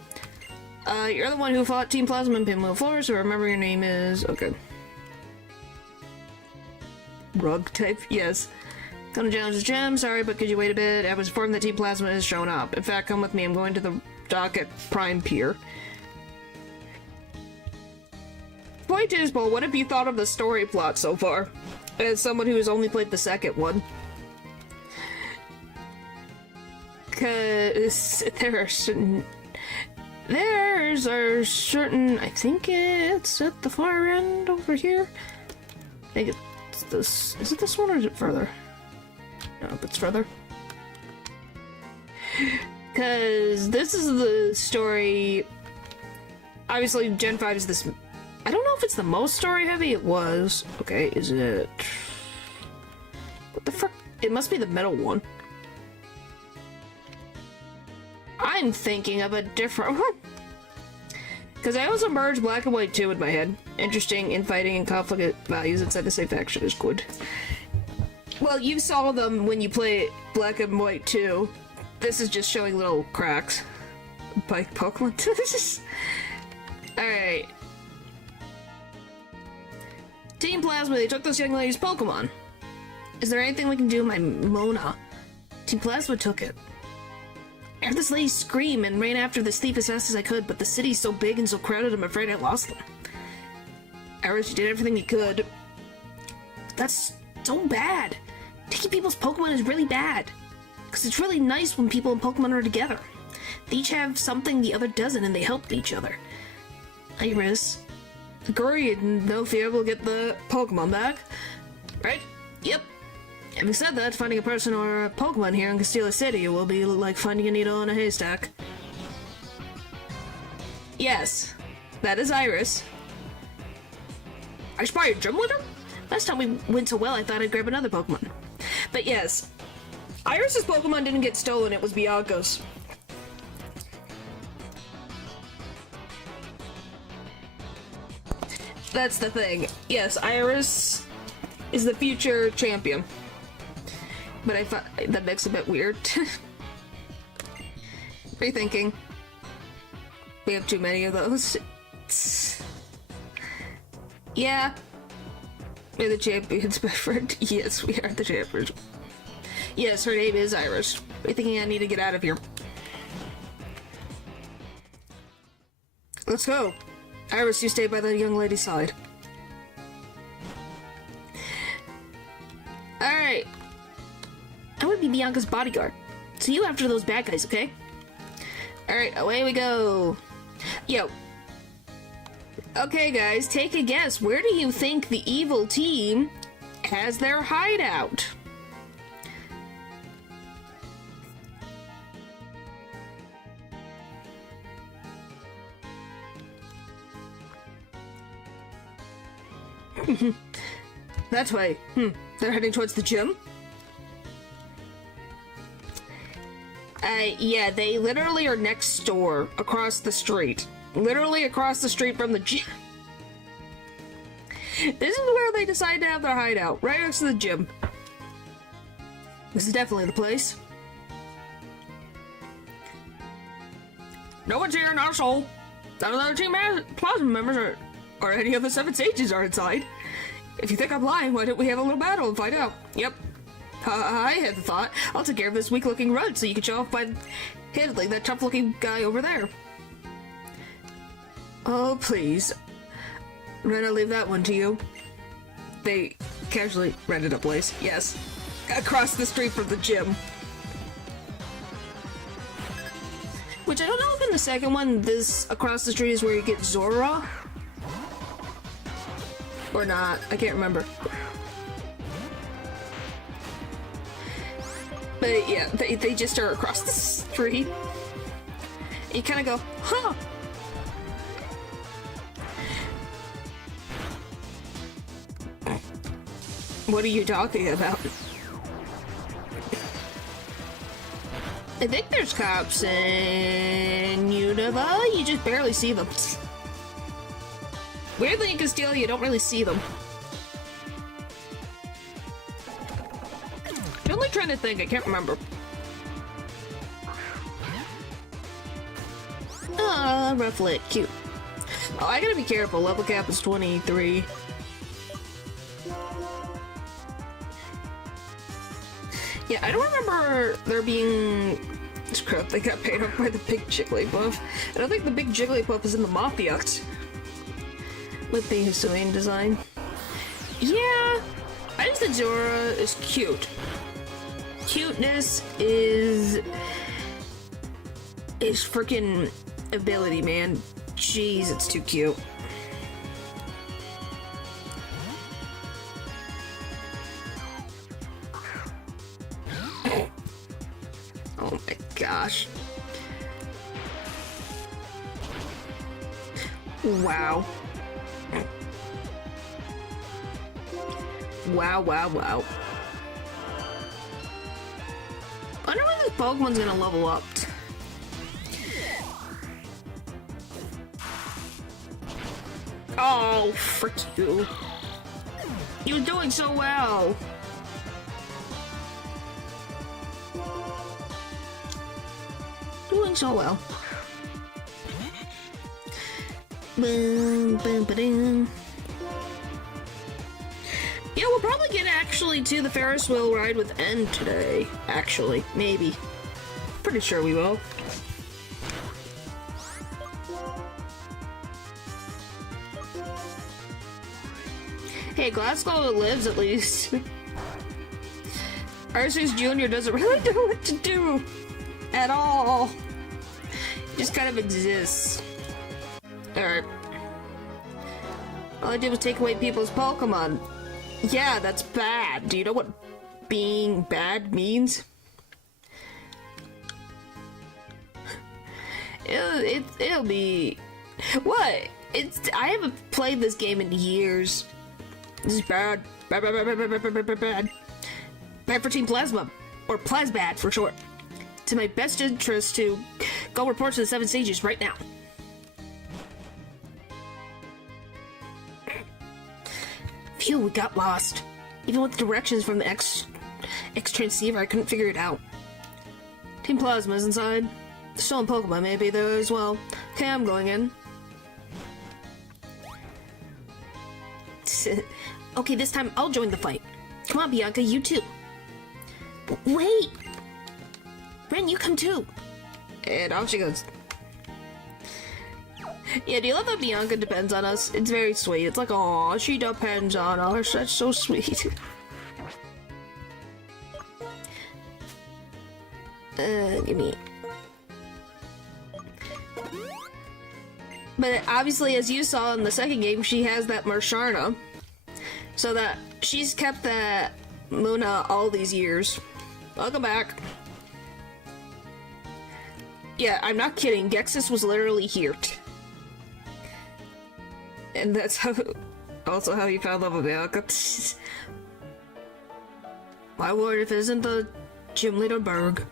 You're the one who fought Team Plasma and Pinwheel Floor, so remember your name is... Okay. Rug type? Yes. Gonna challenge the gym, sorry, but could you wait a bit? I was informed that Team Plasma has shown up. In fact, come with me, I'm going to the dock at Prime Pier. Point is, Paul, what have you thought of the story plot so far? As someone who has only played the second one. Cause there are certain... There's a certain... I think it's at the far end over here. I think it's this... Is it this one or is it further? No, it's further. Cause this is the story... Obviously, Gen 5 is this... I don't know if it's the most story heavy. It was. Okay, is it... What the frick? It must be the middle one. I'm thinking of a different... Because I also merged Black and White 2 in my head. Interesting, infighting and conflict values inside the same faction is good. Well, you saw them when you play Black and White 2. This is just showing little cracks. By Pokemon. This is... Alright. Team Plasma, they took this young lady's Pokemon. Is there anything we can do, my Mona? Team Plasma took it. I heard this lady scream and ran after this thief as fast as I could, but the city's so big and so crowded, I'm afraid I lost them. I heard you did everything you could. That's so bad. Taking people's Pokemon is really bad. Because it's really nice when people and Pokemon are together. They each have something the other doesn't, and they help each other. Iris. Agreed, no fear we'll get the Pokemon back. Right? Yep. Having said that, finding a person or a Pokemon here in Castilla City will be like finding a needle in a haystack. Yes, that is Iris. I should probably gym with her? Last time we went so well, I thought I'd grab another Pokemon. But yes, Iris's Pokemon didn't get stolen, it was Bianca's. That's the thing. Yes, Iris is the future champion. But I thought that makes a bit weird. Rethinking. We have too many of those. Yeah. We're the champions, my friend. Yes, we are the champions. Yes, her name is Iris. Rethinking I need to get out of here. Let's go. Iris, you stay by the young lady's side. Alright. I would be Bianca's bodyguard. See you after those bad guys, okay? Alright, away we go. Yo. Okay, guys, take a guess. Where do you think the evil team has their hideout? That way. They're heading towards the gym? Yeah, they literally are next door, across the street. Literally across the street from the gym. This is where they decide to have their hideout, right next to the gym. This is definitely the place. No one's here, not a soul. None of the other Team Plasma members or any of the 7 Sages are inside. If you think I'm lying, why don't we have a little battle and find out? Yep. I had the thought. I'll take care of this weak-looking runt so you can show off by handling that tough-looking guy over there. Oh, please. Ren, I'll leave that one to you. They casually rented a place. Yes. Across the street from the gym. Which I don't know if in the second one, this across the street is where you get Zora. Or not. I can't remember. But yeah, they just are across the street. You kind of go, huh? What are you talking about? I think there's cops in Unova. You just barely see them. Weirdly, in Castilla, you don't really see them. I'm only trying to think, I can't remember. Ah, Rufflet, cute. Oh, I gotta be careful, level cap is 23. Yeah, I don't remember there being... Crap, they got paid off by the big Jigglypuff. I don't think the big Jigglypuff is in the Mafia with the Hisuian design. Yeah, I just think Zora is cute. Cuteness is freaking ability, man. Jeez, it's too cute. Oh my gosh. Wow. Wow, wow, wow. I wonder when this Pokemon's gonna level up. Oh, frick you. You're doing so well. Doing so well. Boom, boom, ba-ding. Yeah, we'll probably get actually to the Ferris wheel ride with N today. Actually, maybe. Pretty sure we will. Hey, Glasgow lives at least. Arceus Jr. doesn't really know what to do at all. He just kind of exists. Alright. All I did was take away people's Pokemon. Yeah, that's bad. Do you know what being bad means? It'll be... What? I haven't played this game in years. This is bad. Bad, bad, bad, bad, bad, bad, bad, bad. Bad for Team Plasma. Or Plasbad for short. It's in my best interest to go report to the 7 Sages right now. Phew, we got lost. Even with the directions from the X-Transceiver, I couldn't figure it out. Team Plasma's inside. The stolen Pokemon may be there as well. Okay, I'm going in. Okay, this time I'll join the fight. Come on, Bianca, you too. Wait! Ren, you come too. And off she goes. Yeah, do you love that Bianca depends on us? It's very sweet. It's like, aw, she depends on us. That's so sweet. Give me... But obviously, as you saw in the second game, she has that Marsharna. So that she's kept that Muna all these years. Welcome back. Yeah, I'm not kidding. Gexus was literally here. And that's how... Also how you found love with Bianca. Why would if it isn't the gym leader Berg?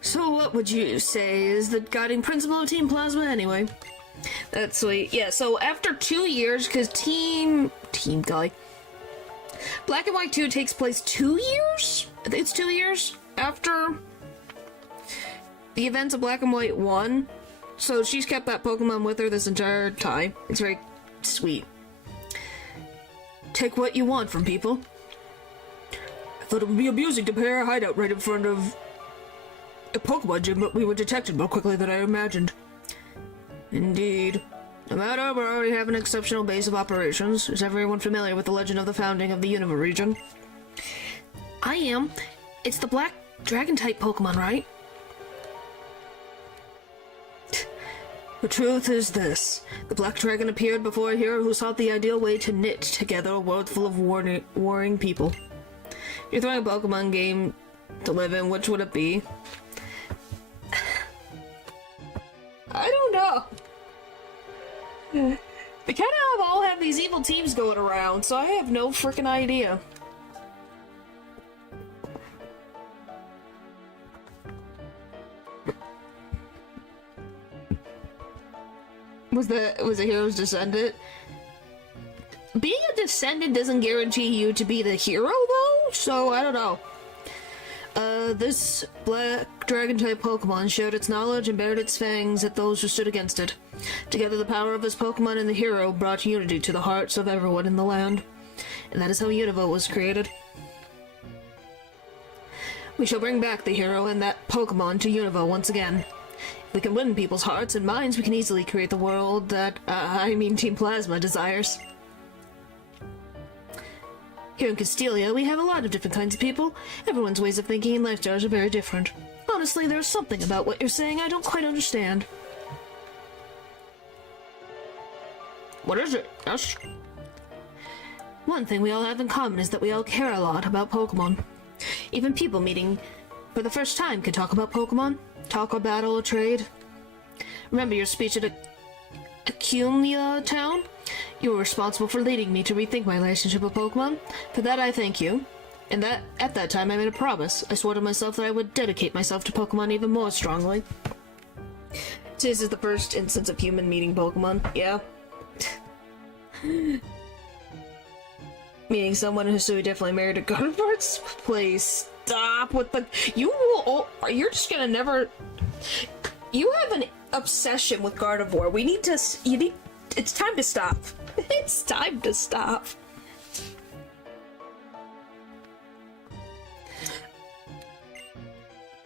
So what would you say is the guiding principle of Team Plasma anyway? That's sweet. Yeah, so after 2 years, because Team Guy... Black and White 2 takes place 2 years? I think it's 2 years after the events of Black and White 1. So she's kept that Pokemon with her this entire time. It's very sweet. Take what you want from people. I thought it would be amusing to prepare a hideout right in front of a Pokemon gym, but we were detected more quickly than I imagined. Indeed. No matter, we already have an exceptional base of operations. Is everyone familiar with the legend of the founding of the Unova region? I am. It's the black dragon-type Pokemon, right? The truth is this. The black dragon appeared before a hero who sought the ideal way to knit together a world full of warring people. You're throwing a Pokemon game to live in, which would it be? I don't know. They kind of all have these evil teams going around, so I have no freaking idea. Was a hero's descendant? Being a descendant doesn't guarantee you to be the hero, though, so I don't know. This black dragon-type Pokemon showed its knowledge and bared its fangs at those who stood against it. Together, the power of this Pokemon and the hero brought unity to the hearts of everyone in the land. And that is how Unova was created. We shall bring back the hero and that Pokemon to Unova once again. If we can win people's hearts and minds, we can easily create the world that, Team Plasma desires. Here in Castelia, we have a lot of different kinds of people. Everyone's ways of thinking and lifestyles are very different. Honestly, there's something about what you're saying I don't quite understand. What is it? Yes? One thing we all have in common is that we all care a lot about Pokemon. Even people meeting for the first time can talk about Pokemon, talk or battle or trade. Remember your speech at Acumia Town? You were responsible for leading me to rethink my relationship with Pokemon. For that, I thank you. And at that time, I made a promise. I swore to myself that I would dedicate myself to Pokemon even more strongly. This is the first instance of human meeting Pokemon. Yeah. Meeting someone who's so definitely married to Gardevoir's? Please stop with the... You're just gonna never... You have an obsession with Gardevoir. It's time to stop. It's time to stop.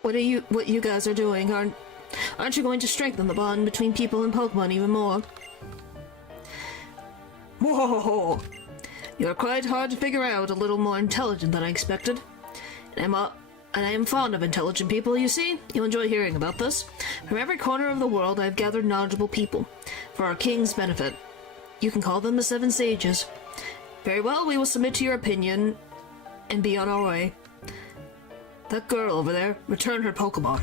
What you guys are doing? Aren't you going to strengthen the bond between people and Pokemon even more? Whoa! You're quite hard to figure out, a little more intelligent than I expected. And I am fond of intelligent people, you see? You'll enjoy hearing about this. From every corner of the world, I have gathered knowledgeable people for our king's benefit. You can call them the Seven Sages. Very well, we will submit to your opinion and be on our way. That girl over there, return her Pokemon.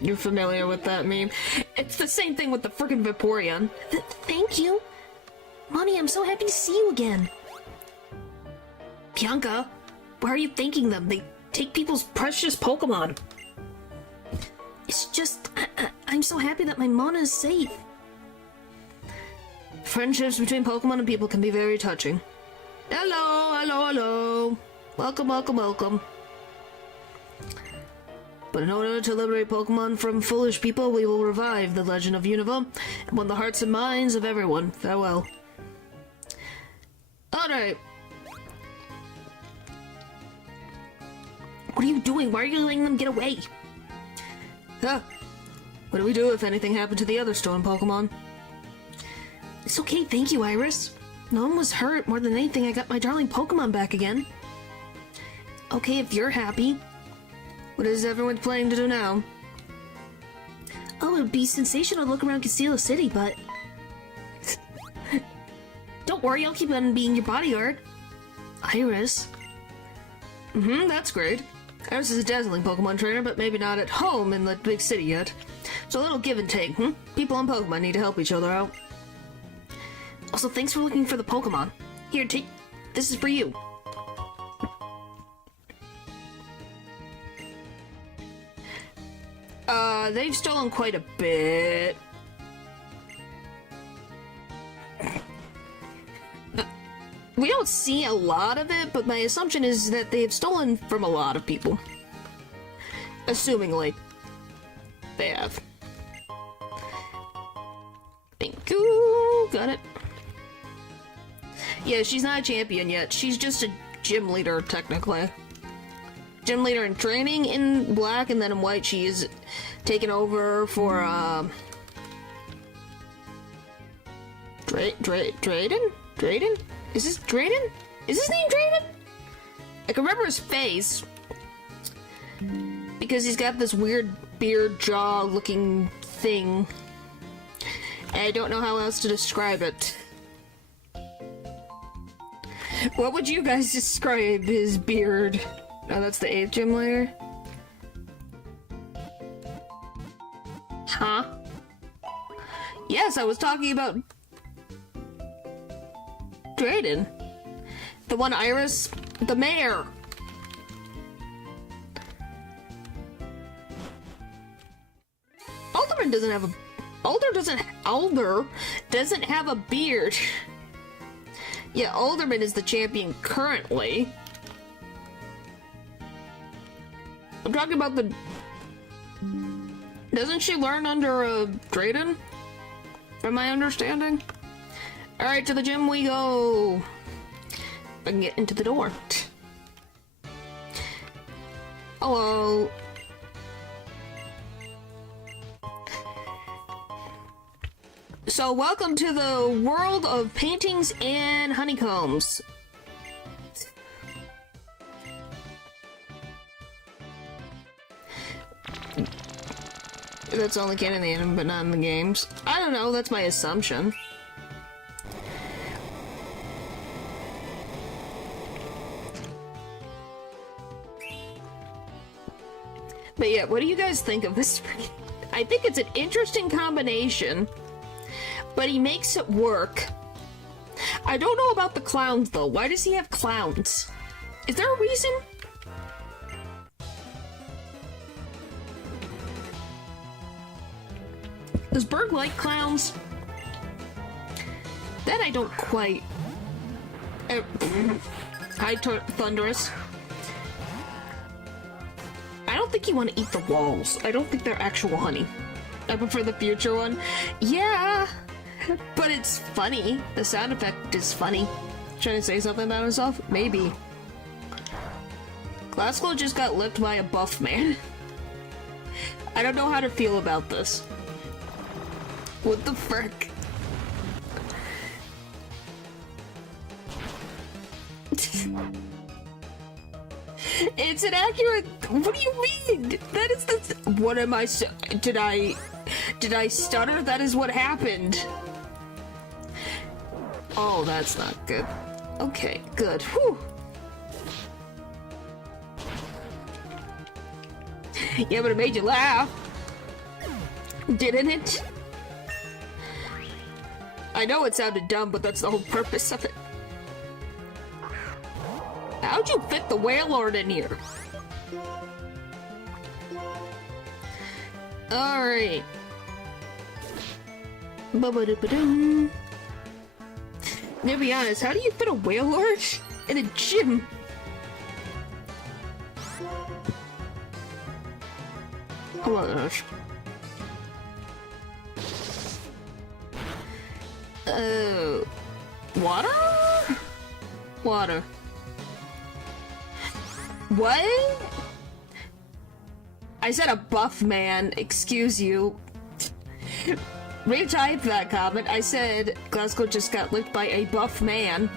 You're familiar with that meme? It's the same thing with the frickin' Vaporeon. Thank you. Mommy, I'm so happy to see you again. Bianca, why are you thanking them? They take people's precious Pokemon. It's just, I'm so happy that my Mona is safe. Friendships between Pokemon and people can be very touching. Hello, hello, hello. Welcome, welcome, welcome. But in order to liberate Pokemon from foolish people, we will revive the legend of Unova and win the hearts and minds of everyone. Farewell. Alright. What are you doing? Why are you letting them get away? Huh. What do we do if anything happened to the other stolen Pokemon? It's okay, thank you, Iris. No one was hurt. More than anything, I got my darling Pokemon back again. Okay, if you're happy. What is everyone planning to do now? Oh, it would be sensational to look around Castilla City, but... Don't worry, I'll keep on being your bodyguard. Iris? That's great. Iris is a dazzling Pokemon trainer, but maybe not at home in the big city yet. So a little give and take, People on Pokemon need to help each other out. Also, thanks for looking for the Pokemon. Here, take... This is for you. They've stolen quite a bit. We don't see a lot of it, but my assumption is that they've stolen from a lot of people. Assumingly. They have. Thank you. Got it. Yeah, she's not a champion yet. She's just a gym leader, technically. Gym leader in training in black, and then in white she is taken over for, Drayden? Drayden? Is this Drayden? Is his name Drayden? I can remember his face. Because he's got this weird beard jaw looking thing. And I don't know how else to describe it. What would you guys describe his beard? Oh, that's the 8th gym leader? Huh? Yes, I was talking about Drayden. The one Iris, the mayor. Alderman doesn't have a... Alder doesn't have a beard. Yeah, Alderman is the champion currently. I'm talking about the... Doesn't she learn under Drayden? From my understanding? Alright, to the gym we go. I can get into the door. Hello. So, welcome to the world of paintings and honeycombs. That's only canon in the anime, but not in the games. I don't know, that's my assumption. But yeah, what do you guys think of this? I think it's an interesting combination, but he makes it work. I don't know about the clowns, though. Why does he have clowns? Is there a reason? Does Berg like clowns? That I don't quite... Hi, Thunderous. I don't think you want to eat the walls. I don't think they're actual honey. I prefer the future one. Yeah, but it's funny. The sound effect is funny. Trying to say something about himself? Maybe. Glasgow just got licked by a buff man. I don't know how to feel about this. What the frick? It's an accurate. What do you mean? That is the. What am I? Did I stutter? That is what happened. Oh, that's not good. Okay, good. Whew. Yeah, but it made you laugh. Didn't it? I know it sounded dumb, but that's the whole purpose of it. How'd you fit the Wailord in here? Alright. Ba-ba-da-ba-dum. To be honest, how do you fit a Wailord in a gym? Oh my gosh. Water? Water. What? I said a buff man, excuse you. Retype that comment. I said Glasgow just got licked by a buff man.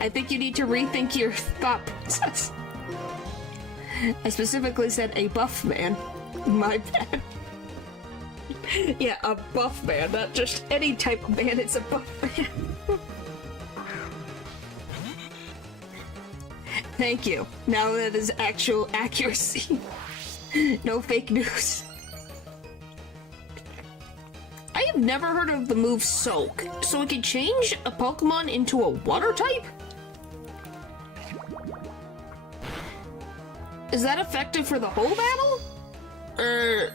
I think you need to rethink your thought process. I specifically said a buff man. My bad. Yeah, a buff man, not just any type of man, it's a buff man. Thank you. Now that is actual accuracy. No fake news. I have never heard of the move Soak, so it can change a Pokemon into a water type? Is that effective for the whole battle? Or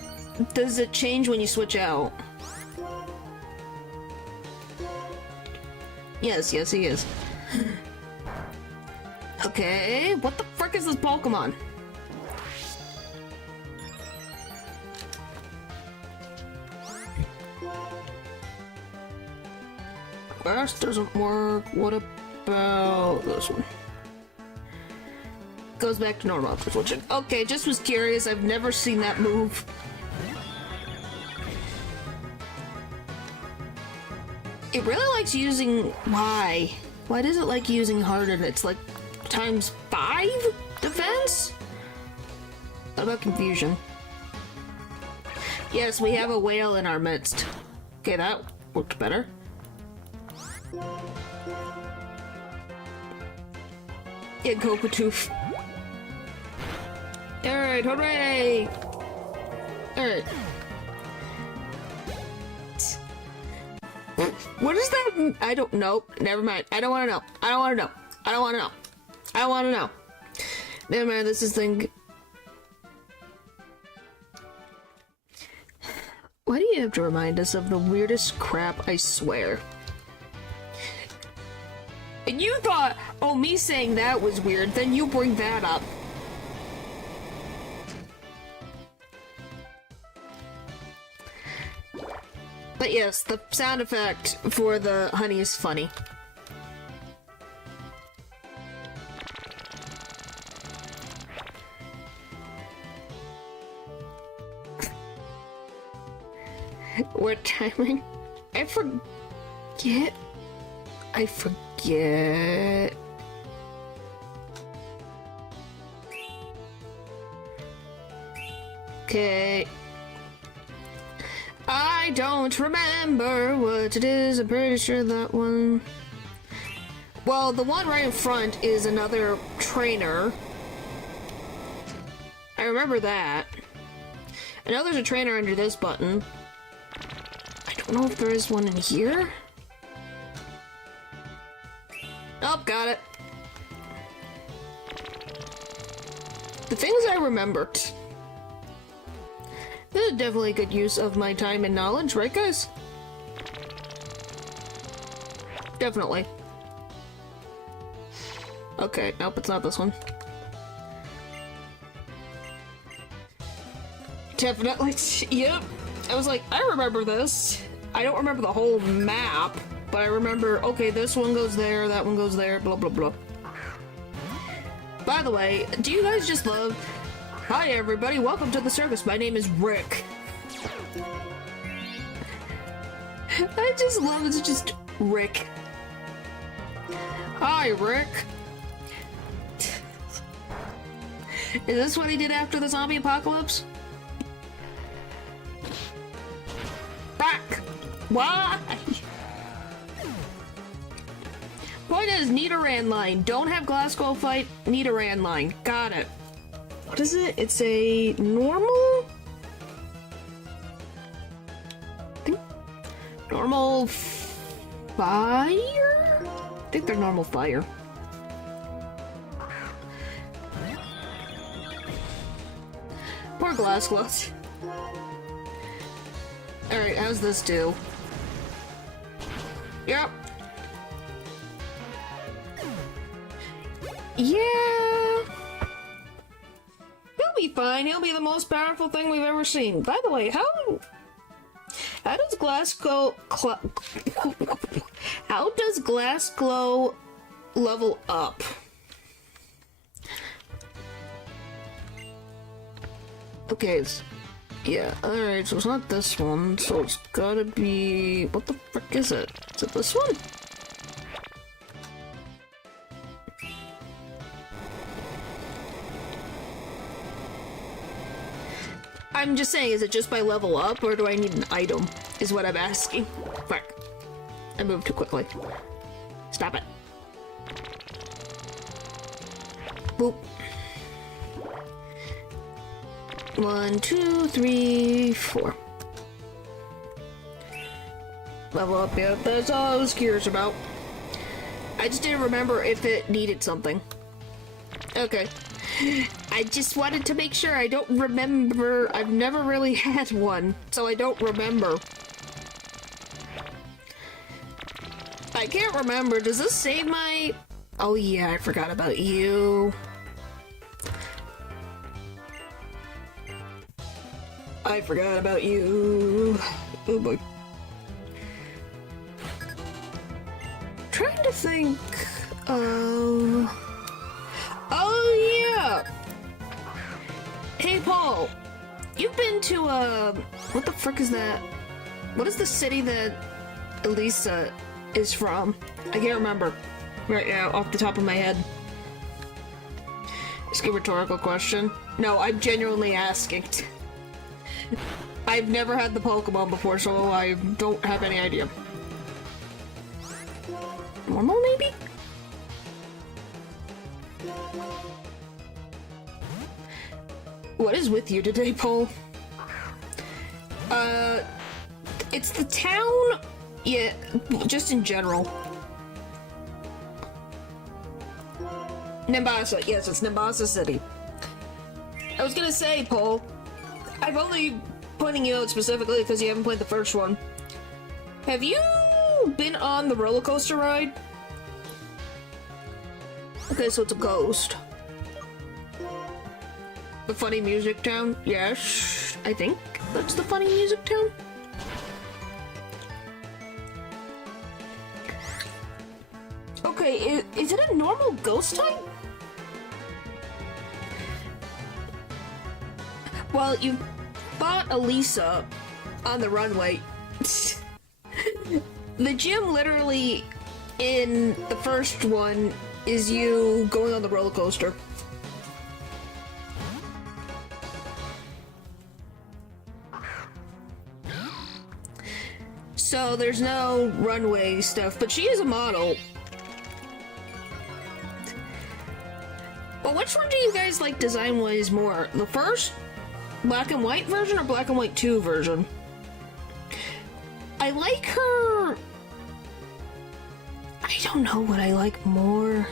does it change when you switch out? Yes, he is. Okay, what the frick is this Pokemon? Grass doesn't work. What about this one? Goes back to normal after switching. Okay, just was curious. I've never seen that move. It really likes using... Why? Why does it like using Harden? It's like times 5 defense? What about confusion? Yes, we have a whale in our midst. Okay, that worked better. Yeah, Copatooth. Alright, hooray! Alright. What is that? I don't know. Never mind. I don't want to know. I don't want to know. I don't want to know. I don't want to know. Never mind. This is thing. Why do you have to remind us of the weirdest crap? I swear. And you thought, oh, me saying that was weird, then you bring that up. But yes, the sound effect for the honey is funny. What timing? I forget. Okay. I don't remember what it is. I'm pretty sure that one... Well, the one right in front is another trainer. I remember that. I know there's a trainer under this button. I don't know if there is one in here. Oh, got it. The things I remembered. This is definitely a good use of my time and knowledge, right guys? Definitely. Okay, nope, it's not this one. Definitely, yep. I was like, I remember this. I don't remember the whole map, but I remember, okay, this one goes there, that one goes there, blah, blah, blah. By the way, do you guys just love... Hi everybody, welcome to the circus. My name is Rick. I just love it's just Rick. Hi Rick. Is this what he did after the zombie apocalypse? Back! Why? Point is, Nidoran line. Don't have Glasgow fight Nidoran line. Got it. What is it? It's a normal? Normal fire? I think they're normal fire. Poor Glasgows. Alright, how's this do? Yep. Yeah. He'll be fine. He'll be the most powerful thing we've ever seen. By the way, how does Glasgow how does Glasgow level up? Okay, yeah, alright, so it's not this one, so it's gotta be... What the frick is it? Is it this one? I'm just saying, is it just by level up, or do I need an item? Is what I'm asking. Frick. I moved too quickly. Stop it. Boop. 1, 2, 3, 4. Level up, yeah, that's all I was curious about. I just didn't remember if it needed something. Okay. I just wanted to make sure. I don't remember. I've never really had one, so I don't remember. I can't remember. Does this save my... Oh yeah, I forgot about you. I forgot about you. Oh boy. Trying to think. Oh yeah. Hey Paul, you've been to what the frick is that? What is the city that Elisa is from? I can't remember right now off the top of my head. It's a rhetorical question. No, I'm genuinely asking. I've never had the Pokemon before, so I don't have any idea. Normal, maybe? What is with you today, Paul? It's the town... Yeah, just in general. Nimbasa, yes, it's Nimbasa City. I was gonna say, Paul, I'm only pointing you out specifically because you haven't played the first one. Have you been on the roller coaster ride? Okay, so it's a ghost. The funny music town? Yes, I think that's the funny music town. Okay, is it a normal ghost type? Well, you fought Elisa on the runway. The gym literally in the first one is you going on the roller coaster. So there's no runway stuff, but she is a model. Well, which one do you guys like design-wise more? The first black and white version or black and white 2 version? I like her... I don't know what I like more.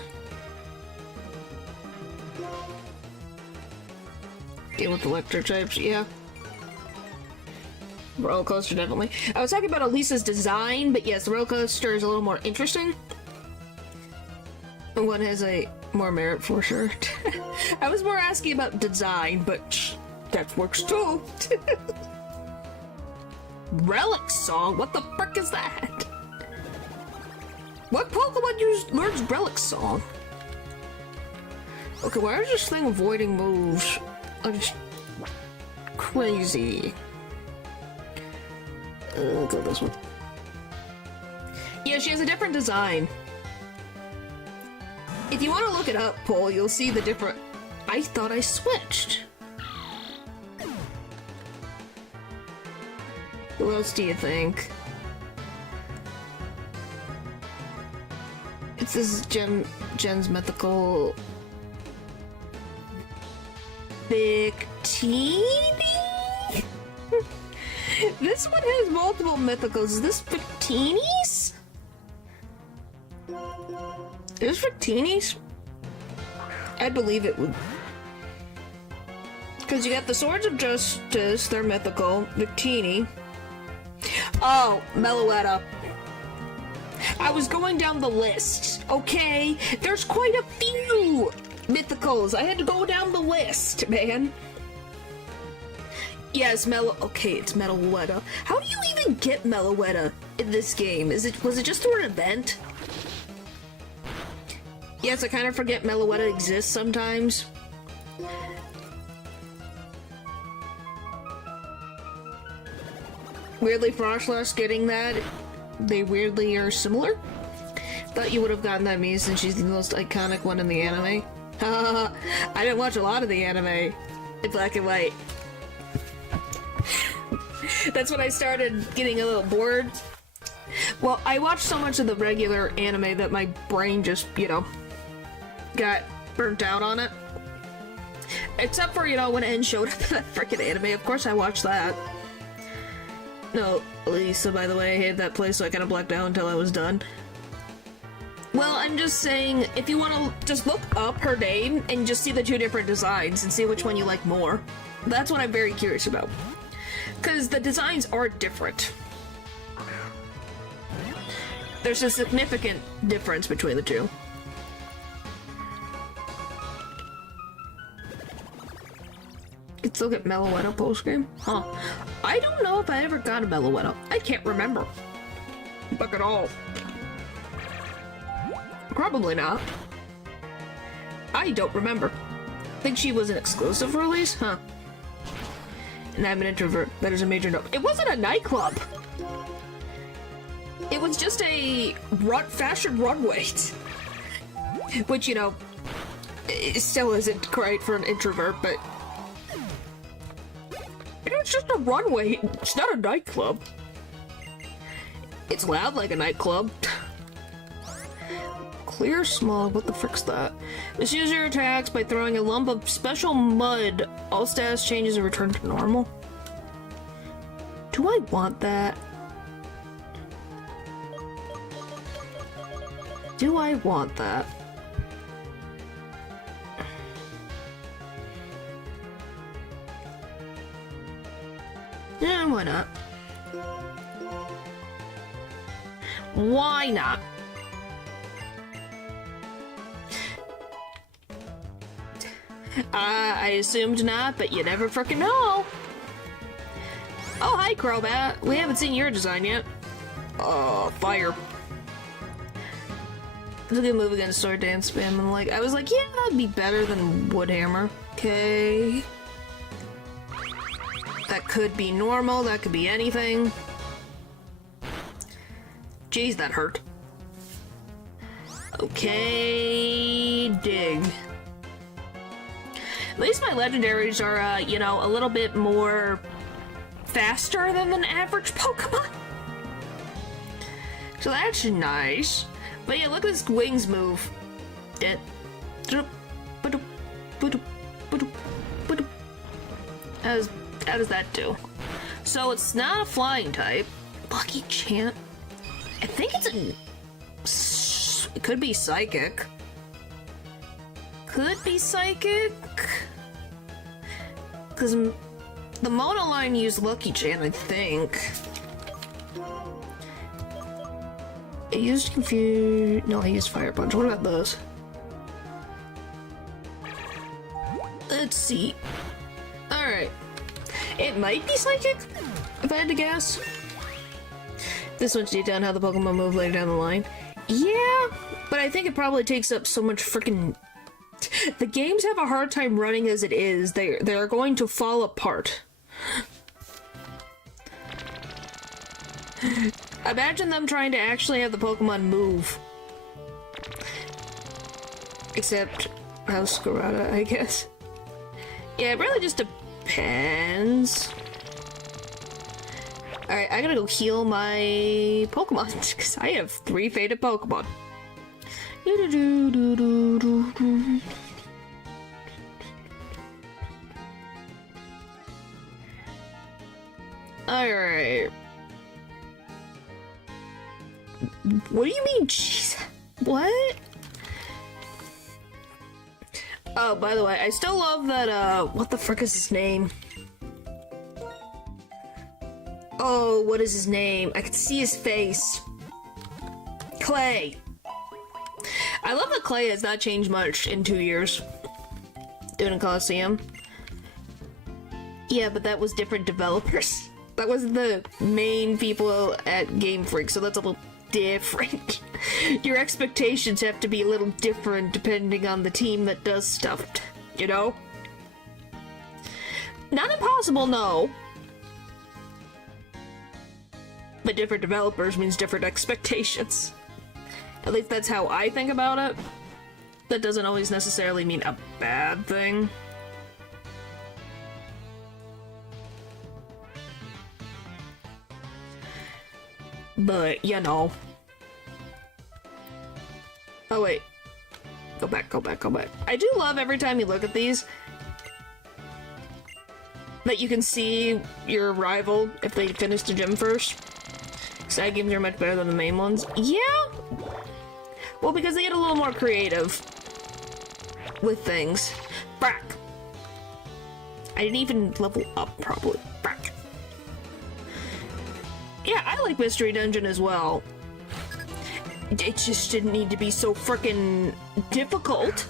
Deal with electric types, yeah. Roller coaster, definitely. I was talking about Elisa's design, but yes, the roller coaster is a little more interesting. One has a more merit for sure. I was more asking about design, but that works too. Relic song? What the frick is that? What Pokemon learns Relic song? Okay, why is this thing avoiding moves? I'm just crazy. Go this one. Yeah, she has a different design. If you want to look it up, Paul, you'll see the different... I thought I switched. Who else do you think? It says Jen's mythical... Victini? This one has multiple mythicals. Is this Victini's? Is this Victini's? I'd believe it would. Because you got the Swords of Justice, they're mythical. Victini. Oh, Meloetta. I was going down the list, okay? There's quite a few mythicals. I had to go down the list, man. Yes, okay, it's Meloetta. How do you even get Meloetta in this game? Was it just through an event? Yes, I kind of forget Meloetta exists sometimes. Weirdly, Froshlass getting that, they weirdly are similar. Thought you would have gotten that me since she's the most iconic one in the anime. I didn't watch a lot of the anime in black and white. That's when I started getting a little bored. Well, I watched so much of the regular anime that my brain just, you know, got burnt out on it. Except for, you know, when N showed up in that freaking anime. Of course I watched that. No, Lisa, by the way, I hated that place, so I kind of blacked out until I was done. Well, I'm just saying, if you want to just look up her name and just see the two different designs and see which one you like more. That's what I'm very curious about. Because the designs are different. There's a significant difference between the two. You can still get Meloetta post-game? Huh. I don't know if I ever got a Meloetta. I can't remember. Fuck at all. Probably not. I don't remember. Think she was an exclusive release? Huh. And I'm an introvert. That is a major note. It wasn't a nightclub! It was just a fashion runway. Which, you know, it still isn't great for an introvert, but... It's just a runway. It's not a nightclub. It's loud like a nightclub. Clear smog. What the frick's that? Misuse your attacks by throwing a lump of special mud. All status changes and return to normal. Do I want that? Do I want that? Yeah, why not? Why not? I assumed not, but you never frickin' know. Oh, hi, Crobat. We haven't seen your design yet. Fire. It's a good move against Sword Dance Spam, and I was like, yeah, that'd be better than Woodhammer. Okay. That could be normal, that could be anything. Jeez, that hurt. Okay, dig. At least my legendaries are, you know, a little bit more faster than an average Pokemon. So that's nice. But yeah, look at this wings move. How does that do? So it's not a flying type. Lucky Chant. I think it could be psychic. Could be psychic. Because the Mono line used Lucky Chant, I think. It used Confuse. No, I used Fire Punch. What about those? Let's see. Alright. It might be psychic, if I had to guess. This one's detailed on how the Pokemon move later down the line. Yeah, but I think it probably takes up so much freaking. The games have a hard time running as it is. They're going to fall apart. Imagine them trying to actually have the Pokemon move. Except House Scarada, I guess. Yeah, it really just depends. Alright, I gotta go heal my Pokemon, because I have 3 faded Pokemon. Alright. What do you mean, jeez? What? Oh, by the way, I still love that, what the frick is his name? Oh, what is his name? I can see his face. Clay. I love that Clay has not changed much in 2 years. Doing a Coliseum. Yeah, but that was different developers. That was the main people at Game Freak, so that's a little different. Your expectations have to be a little different depending on the team that does stuff, you know? Not impossible, no. But different developers means different expectations. At least that's how I think about it. That doesn't always necessarily mean a bad thing. But, you know. Oh, wait. Go back, go back, go back. I do love every time you look at these that you can see your rival if they finish the gym first. Side games are much better than the main ones. Yeah! Well, because they get a little more creative with things. Brack. I didn't even level up properly. Brack. Yeah, I like Mystery Dungeon as well. It just didn't need to be so frickin' difficult.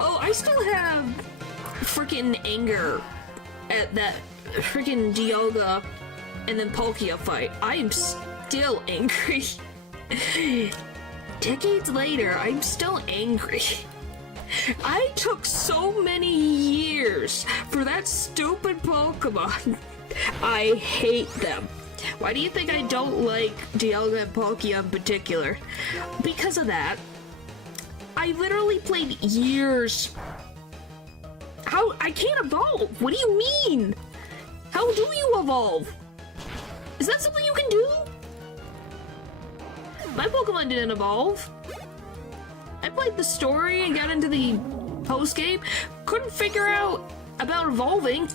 Oh, I still have frickin' anger at that frickin' Dialga and then Palkia fight. I am still angry. Decades later, I'm still angry. I took so many years for that stupid Pokemon. I hate them. Why do you think I don't like Dialga and Palkia in particular? Because of that. I literally played years. How? I can't evolve. What do you mean? How do you evolve? Is that something you can do? My Pokemon didn't evolve. I played the story and got into the post-game. Couldn't figure out about evolving.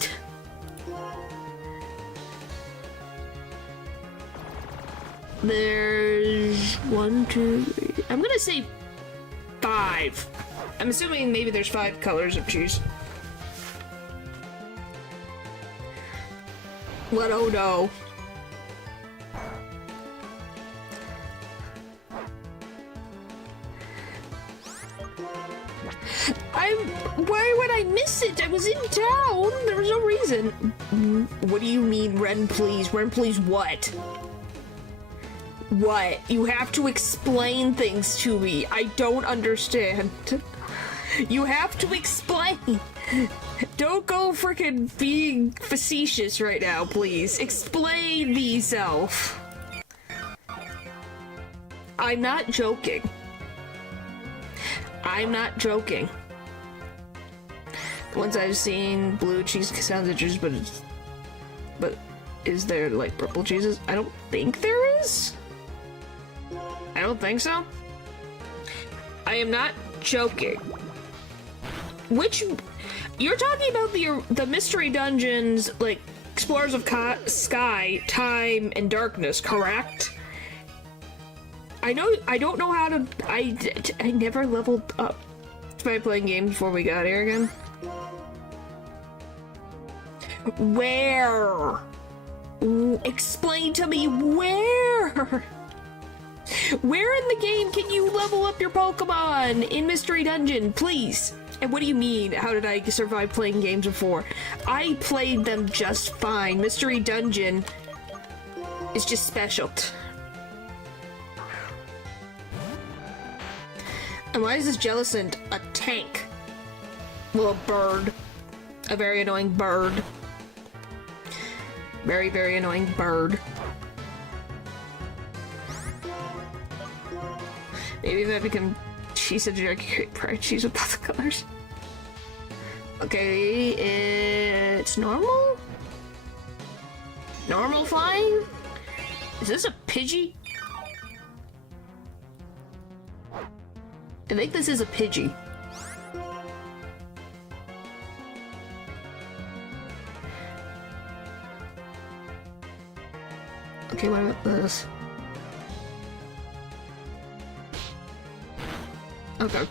There's 1, 2, 3. I'm gonna say 5. I'm assuming maybe there's 5 colors of cheese. What? Oh no. Why would I miss it? I was in town. There was no reason. What do you mean, Ren, please? Ren, please, what? What? You have to explain things to me. I don't understand. You have to explain. Don't go frickin' being facetious right now, please. Explain yourself. I'm not joking. I'm not joking. The ones I've seen, blue cheese sounds interesting, but is there like purple cheeses? I don't think there is. I don't think so. I am not joking. Which you're talking about the mystery dungeons, like Explorers of Sky, Time, and Darkness, correct? I know. I don't know how to. I never leveled up by playing games before we got here again. Where? Explain to me where. Where in the game can you level up your Pokemon in Mystery Dungeon, please? And what do you mean, how did I survive playing games before? I played them just fine. Mystery Dungeon is just special. And why is this Jellicent a tank? Well, a bird. A very annoying bird. Very, very annoying bird. Maybe if I become cheese, a generic pride cheese with both colors. Okay, it's normal? Normal flying? Is this a Pidgey? I think this is a Pidgey. Okay, what about this? Okay.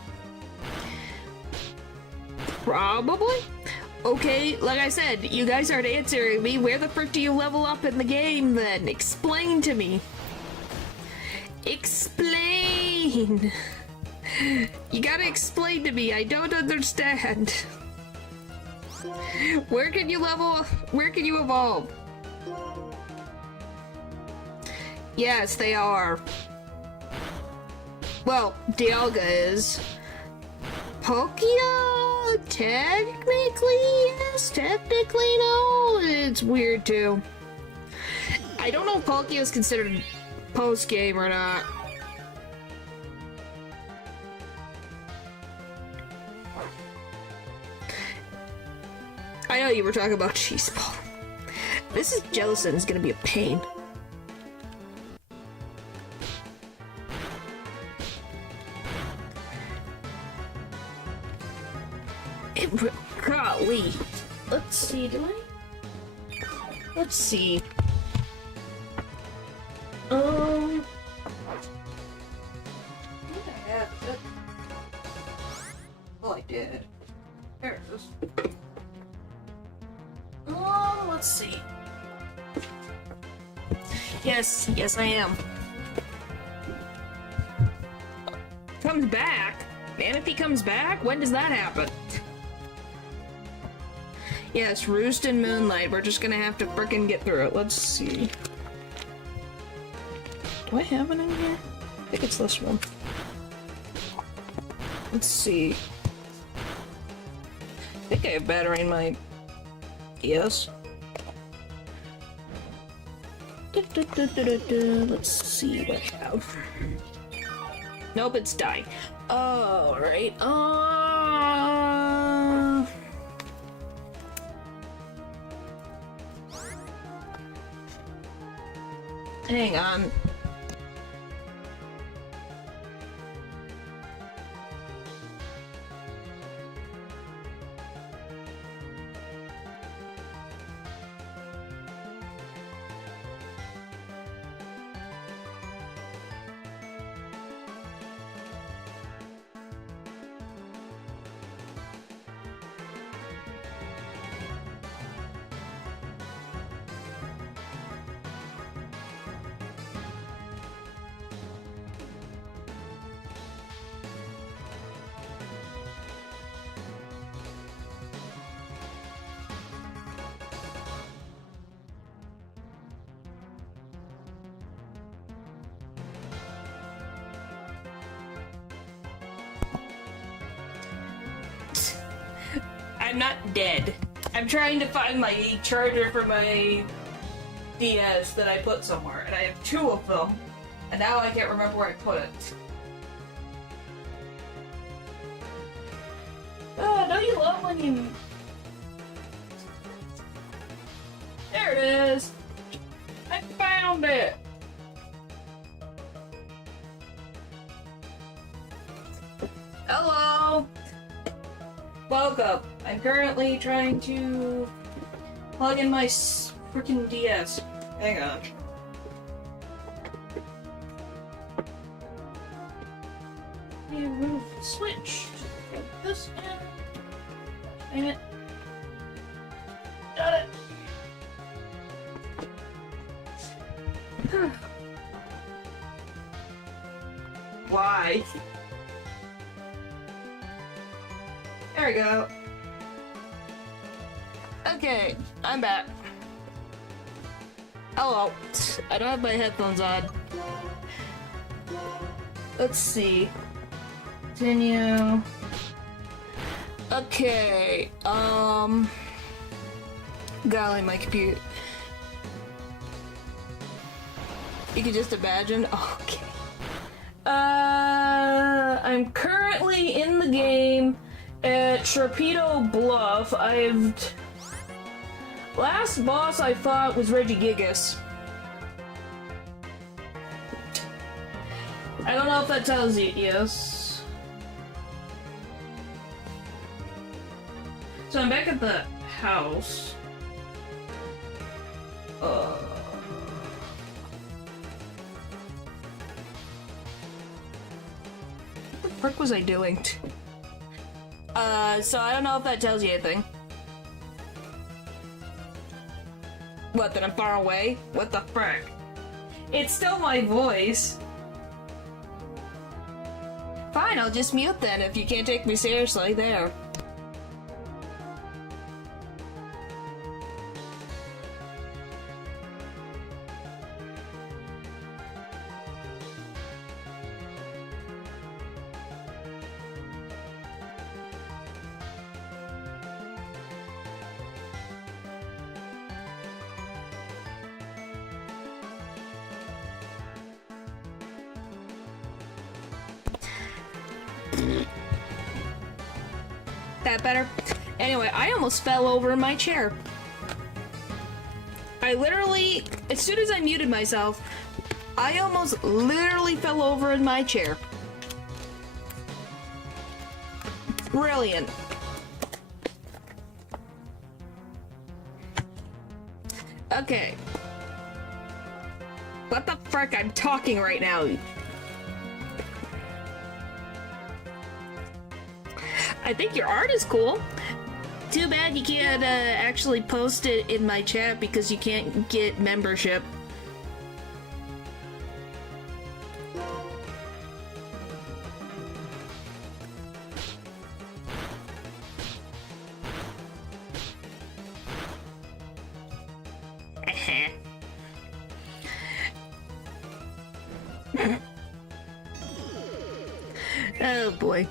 Probably? Okay, like I said, you guys aren't answering me. Where the frick do you level up in the game then? Explain to me. Explain! You gotta explain to me, I don't understand. Where can you level up? Where can you evolve? Yes, they are. Well, Dialga is. Palkia? Technically yes, technically no. It's weird too. I don't know if Palkia is considered post-game or not. I know you were talking about cheese ball. This is Jellicent is gonna be a pain. Golly. Let's see, let's see. What the heck? Oh, I did. There it is. Let's see. Yes, I am. Comes back? Manaphy comes back? When does that happen? Yes, Roost and Moonlight. We're just gonna have to frickin' get through it. Let's see. Do I have it in here? I think it's this one. Let's see. I think I have battery in my... Yes. Let's see what I have. Nope, it's dying. Alright, hang on. I'm not dead. I'm trying to find my charger for my DS that I put somewhere, and I have two of them, and now I can't remember where I put it. Oh, don't you love when you... There it is! I found it! Hello! Welcome. I'm currently trying to plug in my freaking DS. Hang on. You move the switch. Take this in. Dang it. Got it. Why? There we go. Okay, I'm back. Hello. I don't have my headphones on. Let's see. Continue. Okay, golly, my computer. You can just imagine. Okay. I'm currently in the game, at Sharpedo Bluff, last boss I fought was Regigigas. I don't know if that tells you. Yes. So I'm back at the house. What the frick was I doing? So I don't know if that tells you anything. What, that I'm far away? What the frick? It's still my voice. Fine, I'll just mute then if you can't take me seriously. There. That better? Anyway, I almost fell over in my chair. I literally, as soon as I muted myself, I almost literally fell over in my chair. Brilliant. Okay. What the frick? I'm talking right now. I think your art is cool. Too bad you can't actually post it in my chat because you can't get membership. Oh boy.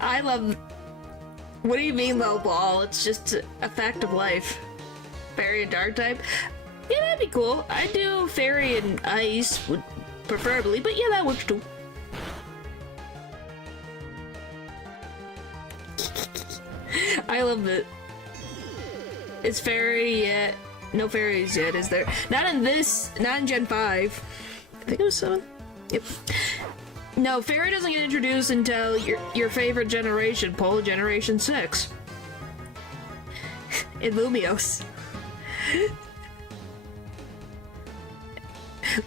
I love... What do you mean, low ball? It's just a fact of life. Fairy and dark type? Yeah, that'd be cool. I do fairy and ice, would preferably, but yeah, that works too. I love it. Is fairy yet? No fairies yet, is there? Not in this, not in Gen 5. I think it was 7. Yep. No, fairy doesn't get introduced until your favorite generation, Polo Generation 6. In Lumios.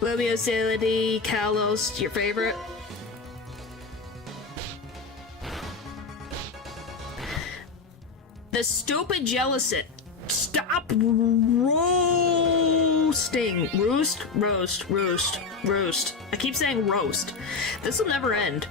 Lumios, Illidy, Kalos, your favorite? The stupid Jellicent. Stop roasting. Roast. I keep saying roast. This will never end.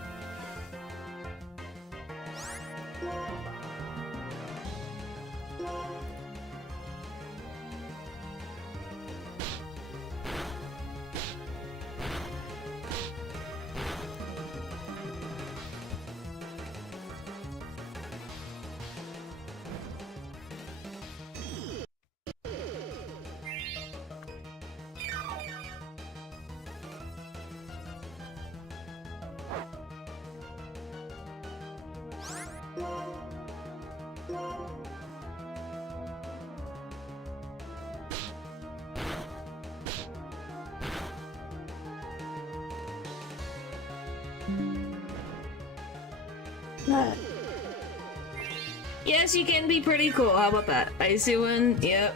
Yes, you can be pretty cool. How about that? Icy one? Yep.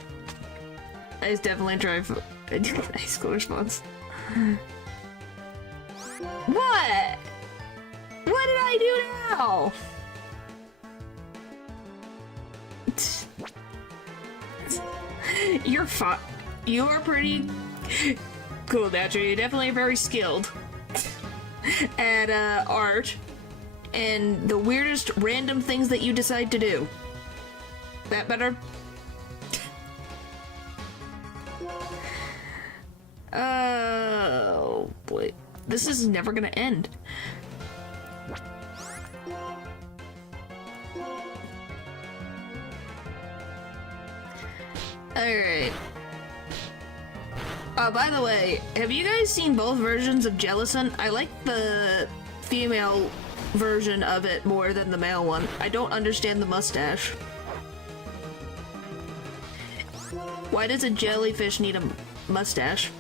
I definitely try for ice cool response. What? What did I do now? You're fine. You are pretty cool, Thatcher. You're definitely very skilled at art and the weirdest random things that you decide to do. That better? Oh boy. This is never gonna end. Alright. By the way, have you guys seen both versions of Jellison? I like the female version of it more than the male one. I don't understand the mustache. Why does a jellyfish need a mustache?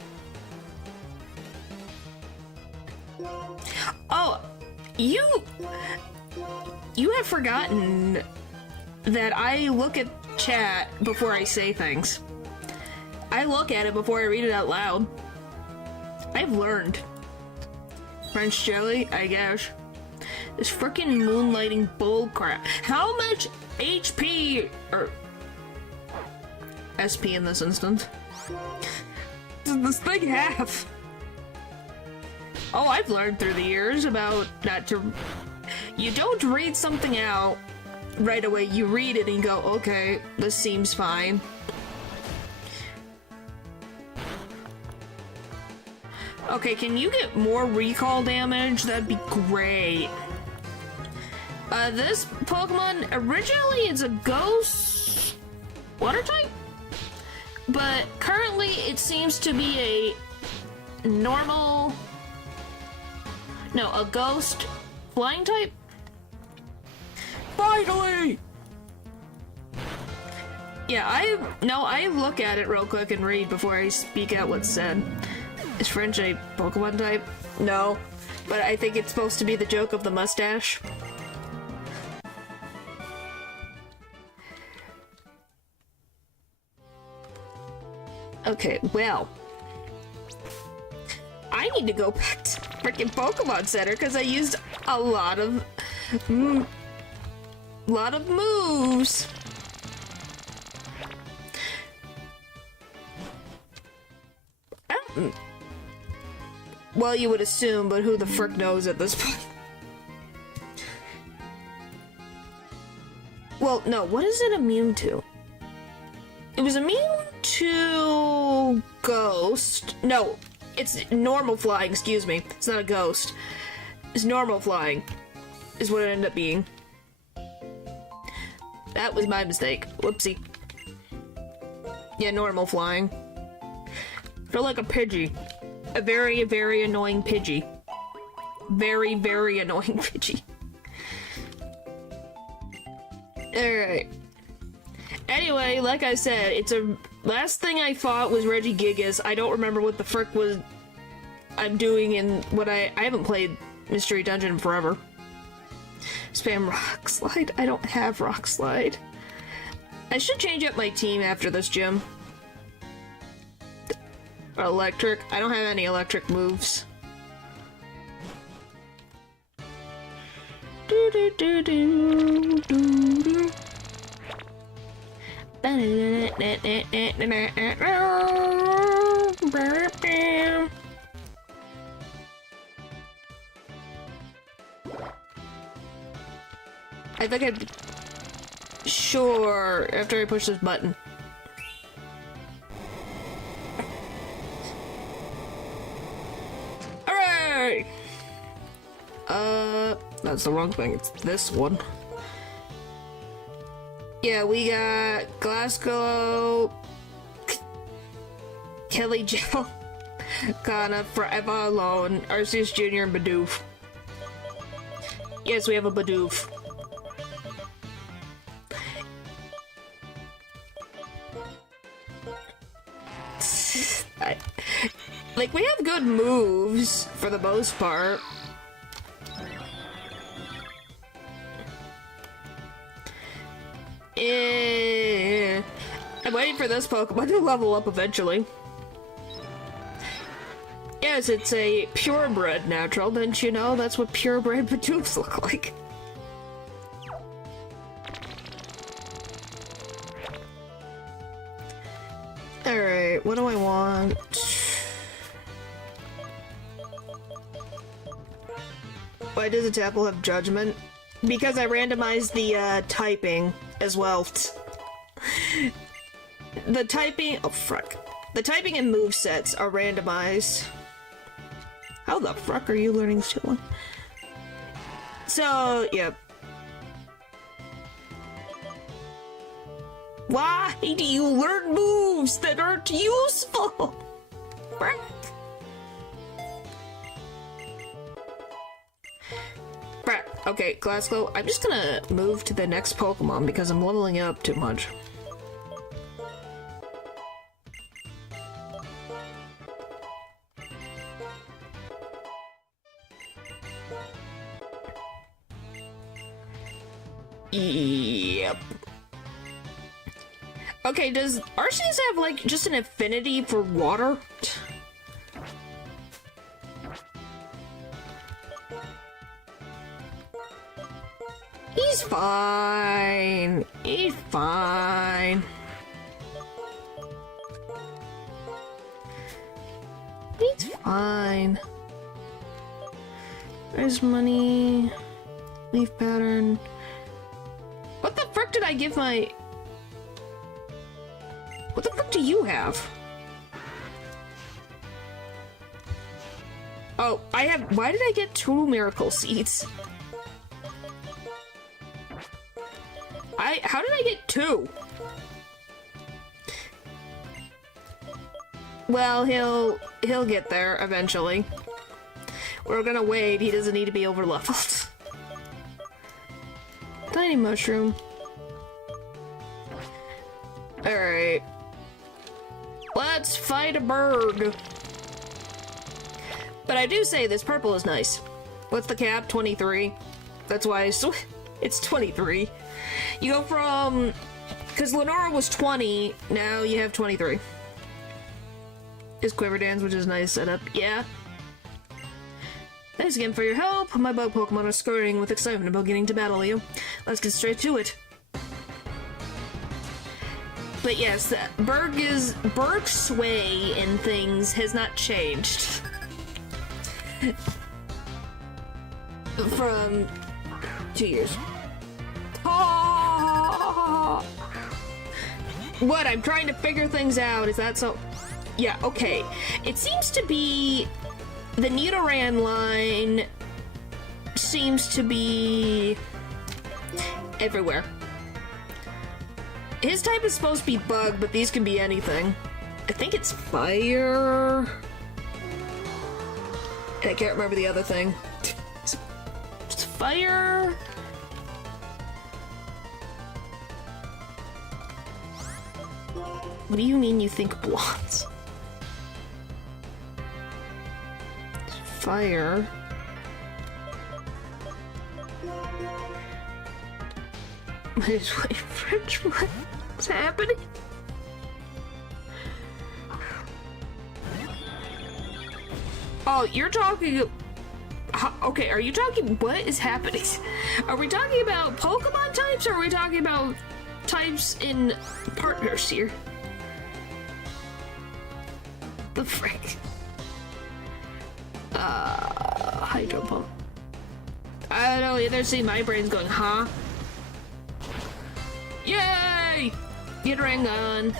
Oh, you have forgotten that I look at chat before I say things. I look at it before I read it out loud. I've learned. French jelly, I guess. This frickin' moonlighting bullcrap. How much HP or SP in this instance does this thing have? Oh, I've learned through the years about not to. You don't read something out right away. You read it and you go, okay, this seems fine. Okay, can you get more recall damage? That'd be great. This Pokemon, originally it's a ghost water type, but currently it seems to be a normal, no, a ghost flying type. Finally! Yeah, I look at it real quick and read before I speak out what's said. Is French a Pokemon type? No, but I think it's supposed to be the joke of the mustache. Okay, well, I need to go back to freaking Pokemon Center because I used a lot of moves. Well, you would assume, but who the frick knows at this point? Well, no, what is it immune to? It was immune to ghost. No, it's normal flying, excuse me. It's not a ghost. It's normal flying, is what it ended up being. That was my mistake. Whoopsie. Yeah, normal flying. Feel like a Pidgey. A very, very annoying Pidgey. Very, very annoying Pidgey. Alright. Anyway, like I said, it's a... Last thing I fought was Regigigas. I don't remember what the frick I'm doing in what I haven't played Mystery Dungeon in forever. Spam Rock Slide? I don't have Rock Slide. I should change up my team after this gym. Electric. I don't have any electric moves. I think I'd... Sure, after I push this button. Alright! That's the wrong thing, it's this one. Yeah, we got Glasgow, Kelly Gel, Kana, Forever Alone, Arceus Jr., and Bidoof. Yes, we have a Bidoof. Like, we have good moves, for the most part. I'm waiting for this Pokemon to level up eventually. Yes, it's a purebred natural, didn't you know? That's what purebred Bidoofs look like. Alright, what do I want? Why does a Tapple have Judgment? Because I randomized the typing as well. The typing... Oh, frick. The typing and movesets are randomized. How the frick are you learning Steel? So, yeah. Why do you learn moves that aren't useful? frick? Crap. Okay, Glasgow, I'm just gonna move to the next Pokemon because I'm leveling up too much. Yep. Okay, does Arceus have, like, just an affinity for water? He's fine. He's fine. He's fine. There's money. Leaf pattern. What the frick did I give my... What the frick do you have? Oh, I have... Why did I get 2 miracle seeds? How did I get 2? Well, he'll get there eventually. We're gonna wait. He doesn't need to be overleveled. Tiny mushroom. Alright. Let's fight a bird. But I do say this purple is nice. What's the cap? 23. That's why it's 23. You go from... Because Lenora was 20, now you have 23. Is Quiver Dance, which is a nice setup. Yeah. Thanks again for your help. My bug Pokemon are scurrying with excitement about getting to battle you. Let's get straight to it. But yes, Berg's sway in things has not changed. From 2 years. Oh! What? I'm trying to figure things out. Is that so? Yeah, okay. It seems to be... The Nidoran line seems to be everywhere. His type is supposed to be bug, but these can be anything. I think it's fire. And I can't remember the other thing. It's fire. What do you mean you think blondes? Fire. Wait, French, what's happening? Oh, you're talking... Okay, are you talking... What is happening? Are we talking about Pokemon types, or are we talking about types in partners here? The frick? Hydro Pump. I don't know, either see my brain's going, huh? Yay! Get a ring on.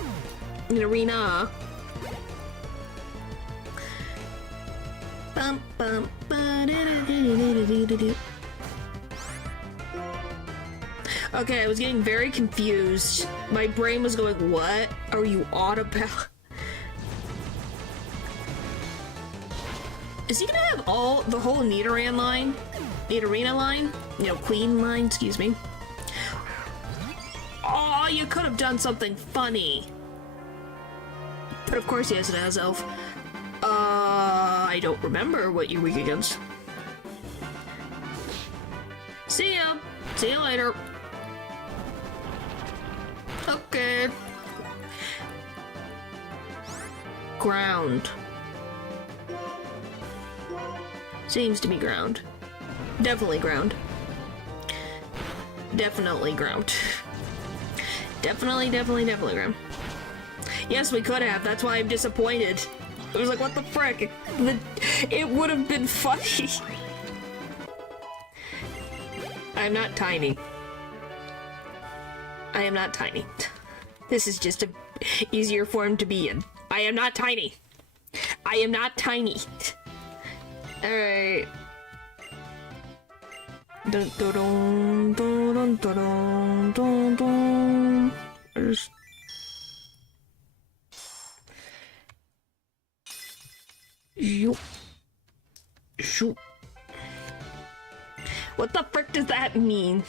An arena. Bum, bum, ba-da-da-da-da-da-da-da. Okay, I was getting very confused. My brain was going, what are you on about? Is he gonna have the whole Nidoran line? Nidorina line? You know, Queen line, excuse me. Oh, you could have done something funny. But of course he has an Azelf. I don't remember what you're weak against. See ya! See you later. Okay. Ground. Seems to be ground. Definitely ground. Definitely ground. Definitely ground. Yes, we could have. That's why I'm disappointed. It was like, what the frick? It would have been funny. I'm not tiny. I am not tiny. This is just a easier form to be in. I am not tiny. I am not tiny. Alright. Dun dun dun dun dun dun dun. Shoot. Shoot. What the frick does that mean?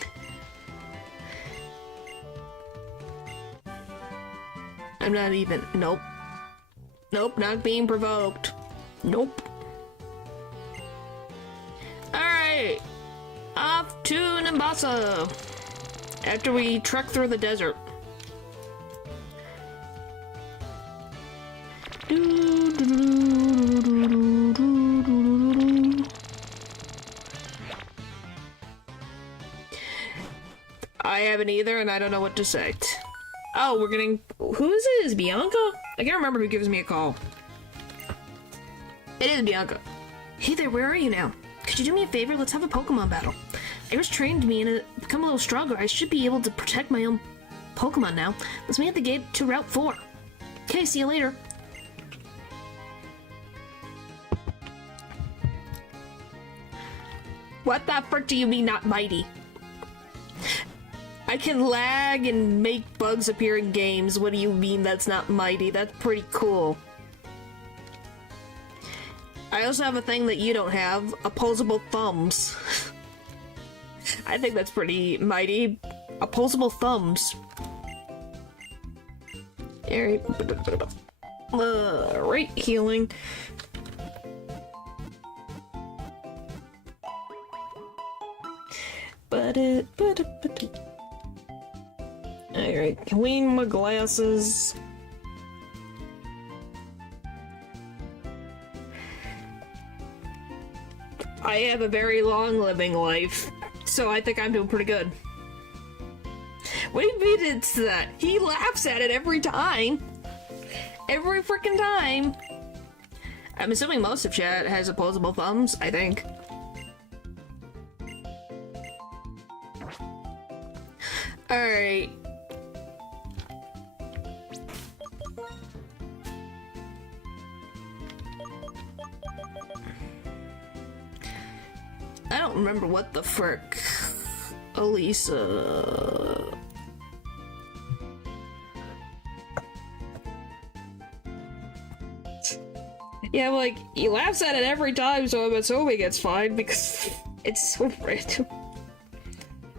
I'm not even. Nope. Nope, not being provoked. Nope. Alright. Off to Nimbasa. After we trek through the desert. I haven't either, and I don't know what to say. Oh, we're getting... Who is it? Is it Bianca? I can't remember who gives me a call. It is Bianca. Hey there, where are you now? Could you do me a favor? Let's have a Pokemon battle. Iris trained me and I've become a little stronger. I should be able to protect my own Pokemon now. Let's meet at the gate to Route 4. Okay, see you later. What the frick do you mean not mighty? I can lag and make bugs appear in games. What do you mean that's not mighty? That's pretty cool. I also have a thing that you don't have. Opposable thumbs. I think that's pretty mighty. Opposable thumbs. Alright. Right, healing. Alright, clean my glasses. I have a very long living life, so I think I'm doing pretty good. What do you mean it's that? He laughs at it every time. Every freaking time. I'm assuming most of chat has opposable thumbs, I think. Alright. I don't remember what the frick. Elisa. Yeah, like, he laughs at it every time, so I'm assuming it's fine because it's so random.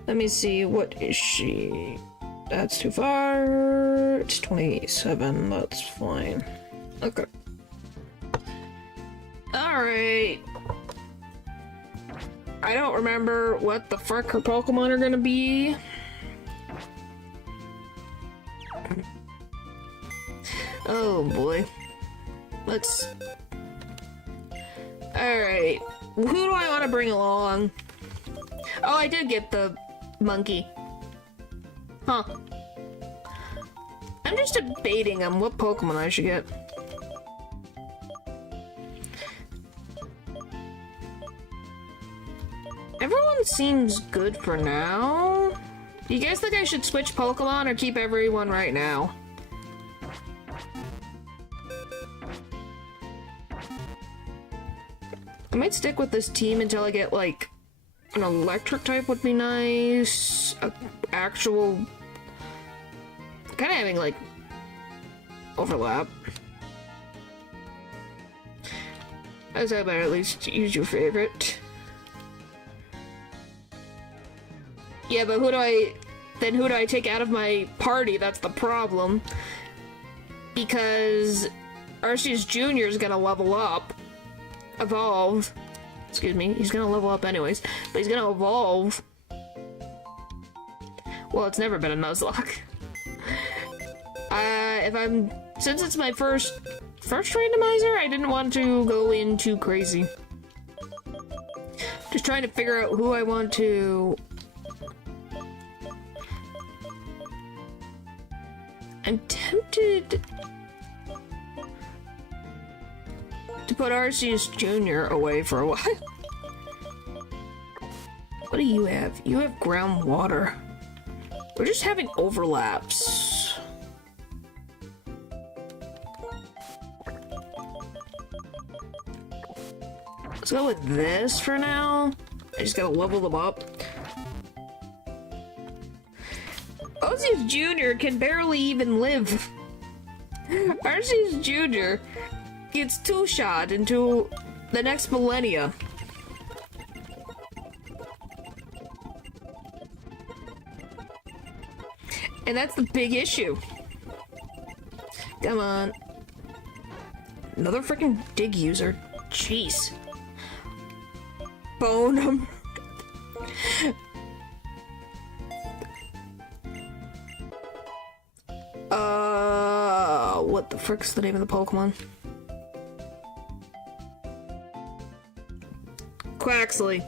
Let me see, what is she? That's too far. It's 27, that's fine. Okay. Alright. I don't remember what the frick her Pokemon are gonna be. Oh boy. Let's... Alright. Who do I want to bring along? Oh, I did get the monkey. Huh. I'm just debating on what Pokemon I should get. Everyone seems good for now. Do you guys think I should switch Pokemon or keep everyone right now? I might stick with this team until I get, like, an electric type would be nice. A actual... kind of having, like, overlap. I was about at least use your favorite. Yeah, but who do I take out of my party? That's the problem. Because Arceus Jr. is gonna level up. Evolve. Excuse me, he's gonna level up anyways, but he's gonna evolve. Well, it's never been a Nuzlocke. Since it's my first randomizer, I didn't want to go in too crazy. Just trying to figure out who I want to... I'm tempted to put Arceus Jr. away for a while. What do you have? You have groundwater. We're just having overlaps. Let's go with this for now. I just gotta level them up. Arceus Jr. can barely even live. Arceus Jr. gets two-shot into the next millennia. And that's the big issue. Come on. Another freaking dig user. Jeez. Bone him. What the frick's the name of the Pokemon? Quaxley.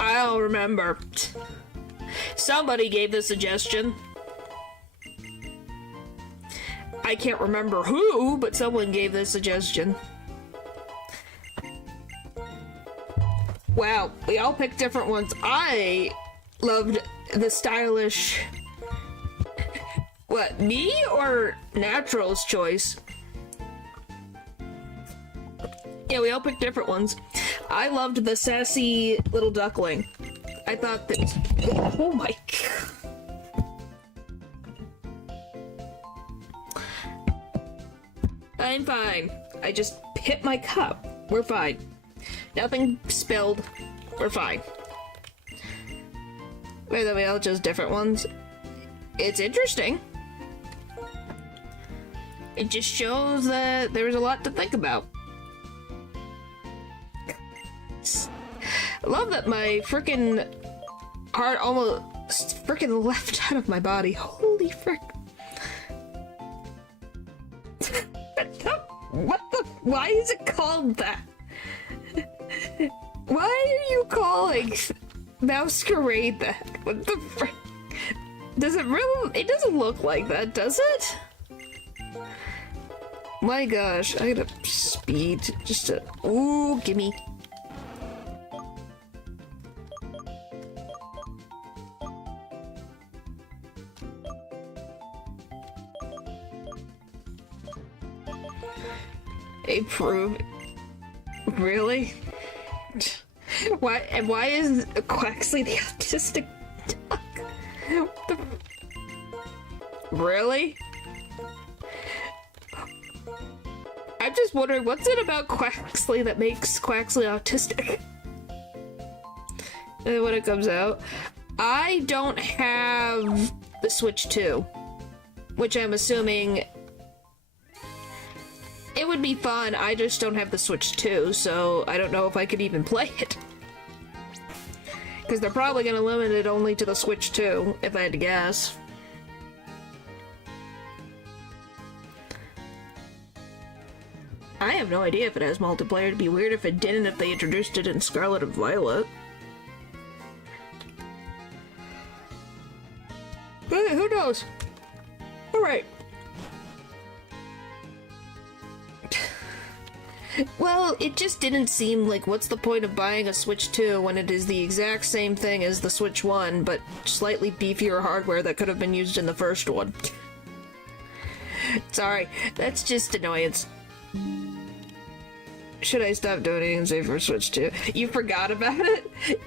I don't remember. Somebody gave the suggestion. I can't remember who, but someone gave this suggestion. Wow, we all picked different ones. I loved the stylish... What, me or Natural's choice? Yeah, we all picked different ones. I loved the sassy little duckling. I thought that... Oh my god. I'm fine. I just hit my cup. We're fine. Nothing spilled. We're fine. Wait, then we all chose different ones? It's interesting. It just shows that there was a lot to think about. I love that my frickin' heart almost frickin' left out of my body. Holy frick. What the? Why is it called that? Why are you calling Masquerade that? What the frick? Does it really? It doesn't look like that, does it? My gosh, I gotta speed just to. Ooh, gimme. Approve. Really? Why is Quaxley the autistic duck? Really? I'm just wondering, what's it about Quaxley that makes Quaxley autistic? And when it comes out, I don't have the Switch 2, which I'm assuming it would be fun. I just don't have the Switch 2, so I don't know if I could even play it. Because they're probably going to limit it only to the Switch 2, if I had to guess. I have no idea if it has multiplayer. It'd be weird if it didn't, if they introduced it in Scarlet and Violet. But who knows? Alright. Well, it just didn't seem like, what's the point of buying a Switch 2 when it is the exact same thing as the Switch 1, but slightly beefier hardware that could have been used in the first one. Sorry, that's just annoyance. Should I stop donating and save for Switch 2? You forgot about it?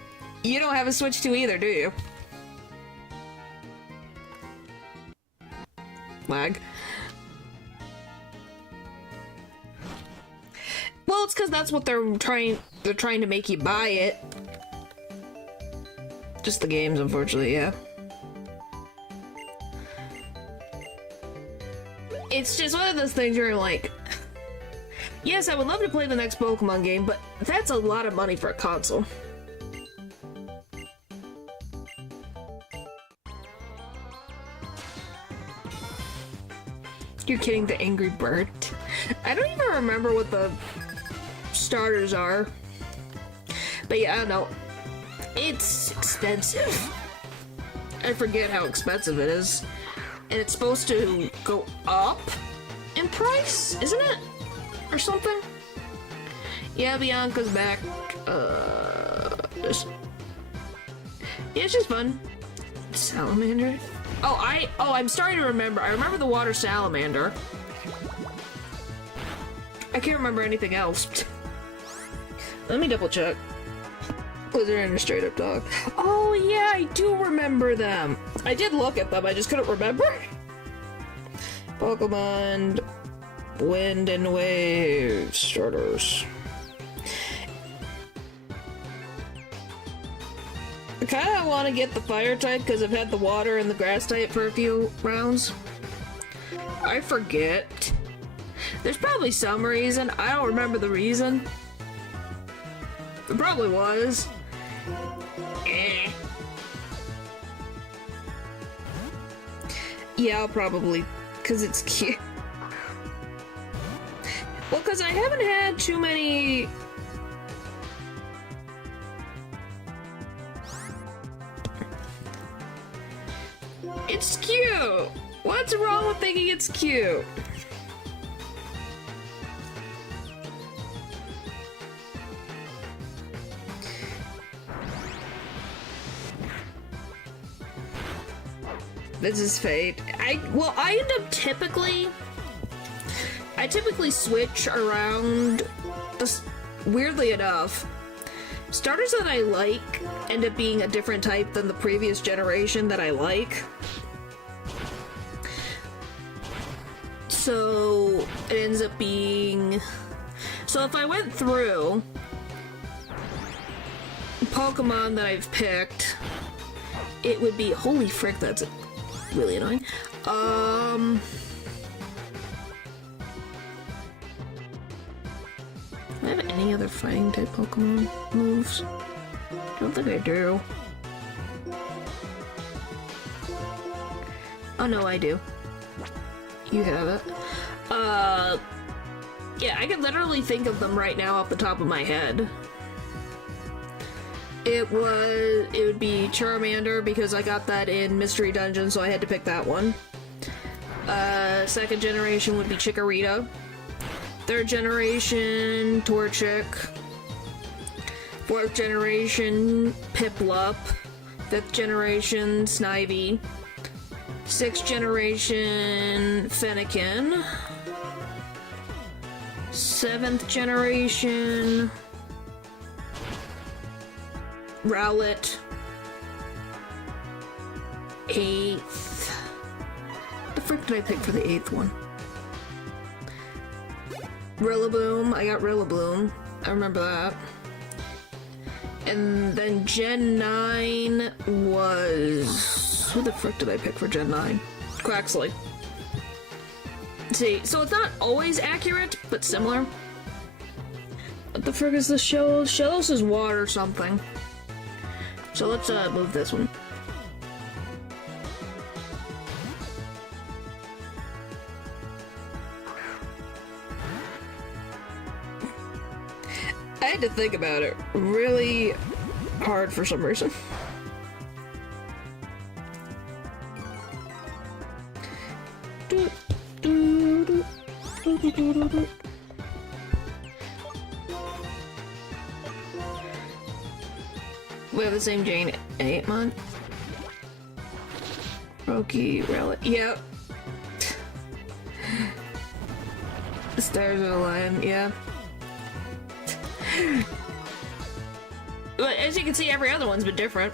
You don't have a Switch 2 either, do you? Lag. Well, it's because that's what they're trying to make you buy it. Just the games, unfortunately, yeah. It's just one of those things where you're like, yes, I would love to play the next Pokemon game, but that's a lot of money for a console. You're kidding, the Angry Bird? I don't even remember what the starters are. But yeah, I don't know. It's expensive. I forget how expensive it is. And it's supposed to go up in price, isn't it? Or something? Yeah, Bianca's back. Yeah, it's just fun. Salamander? I'm starting to remember. I remember the water salamander. I can't remember anything else. Let me double check. Was there any straight up dog? Oh yeah, I do remember them. I did look at them, I just couldn't remember. Pokemon Wind and Wave starters. I kind of want to get the fire type because I've had the water and the grass type for a few rounds. I forget. There's probably some reason. I don't remember the reason. There probably was. Yeah, I'll probably, because it's cute. Well, because I haven't had too many... It's cute! What's wrong with thinking it's cute? This is fate. I end up typically switch around, weirdly enough. Starters that I like end up being a different type than the previous generation that I like. So it ends up being... So if I went through Pokemon that I've picked, it would be... Holy frick, that's really annoying. Do I have any other fighting type Pokemon moves? I don't think I do. Oh no, I do. You have it. Yeah, I can literally think of them right now off the top of my head. It would be Charmander because I got that in Mystery Dungeon, so I had to pick that one. Second generation would be Chikorita. Third generation, Torchic. Fourth generation, Piplup. Fifth generation, Snivy. Sixth generation, Fennekin. Seventh generation, Rowlet. Eighth. What the frick did I pick for the eighth one? Rillaboom. I got Rillaboom. I remember that. And then Gen 9 was... Who the frick did I pick for Gen 9? Quaxley. See, so it's not always accurate, but similar. What the frick is this Shellos? Shellos is water or something. So let's move this one. I had to think about it really hard for some reason. We have the same Jane 8 month. Roki, Relic. Yep. The stars are aligned, yeah. But as you can see, every other one's been different.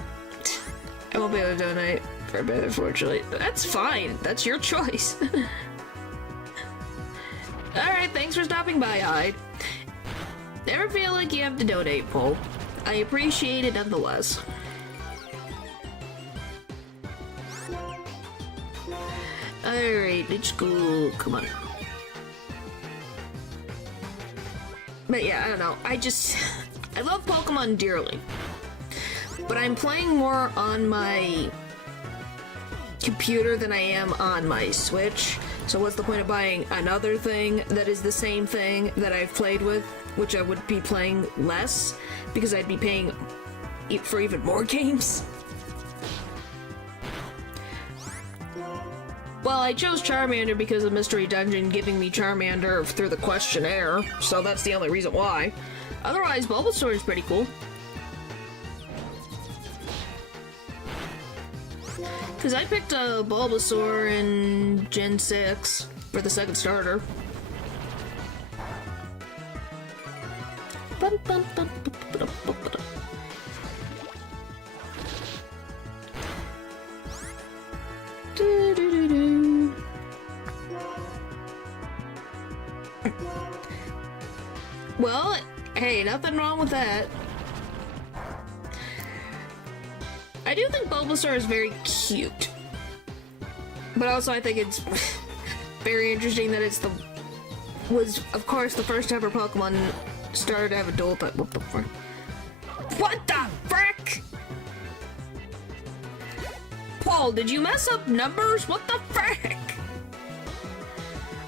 I won't be able to donate for a bit, unfortunately. That's fine. That's your choice. Alright, thanks for stopping by, Hyde. Never feel like you have to donate, Paul. I appreciate it nonetheless. Alright, let's go. Come on. But yeah, I don't know. I love Pokemon dearly. But I'm playing more on my computer than I am on my Switch. So what's the point of buying another thing that is the same thing that I've played with, which I would be playing less, because I'd be paying for even more games? Well, I chose Charmander because of Mystery Dungeon giving me Charmander through the questionnaire, so that's the only reason why. Otherwise, Bulbasaur is pretty cool. Because I picked a Bulbasaur in Gen 6 for the second starter. Well, hey, nothing wrong with that. I do think Bulbasaur is very cute. But also I think it's very interesting that it's was, of course, the first ever Pokemon started to have a dual type. What the frick? What the frick? Paul, did you mess up numbers? What the frick?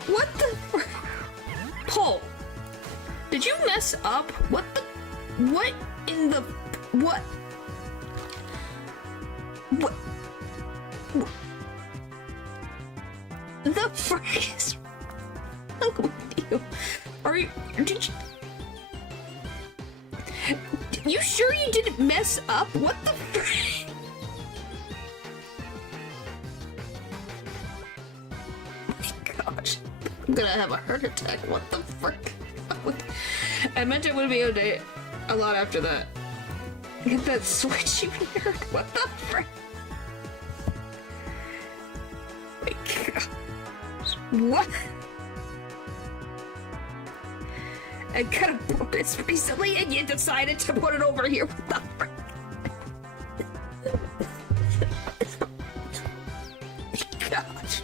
What the frick? Paul, did you mess up? What the... What in the... What? What? The frick is wrong with you? Are you... Did you sure you didn't mess up? What the frick? Oh my gosh. I'm gonna have a heart attack. What the frick? I meant it would be a lot after that. Get that switch, you nerd. What the frick? Oh my gosh. What? I got a bonus recently and you decided to put it over here. What the frick? Gosh.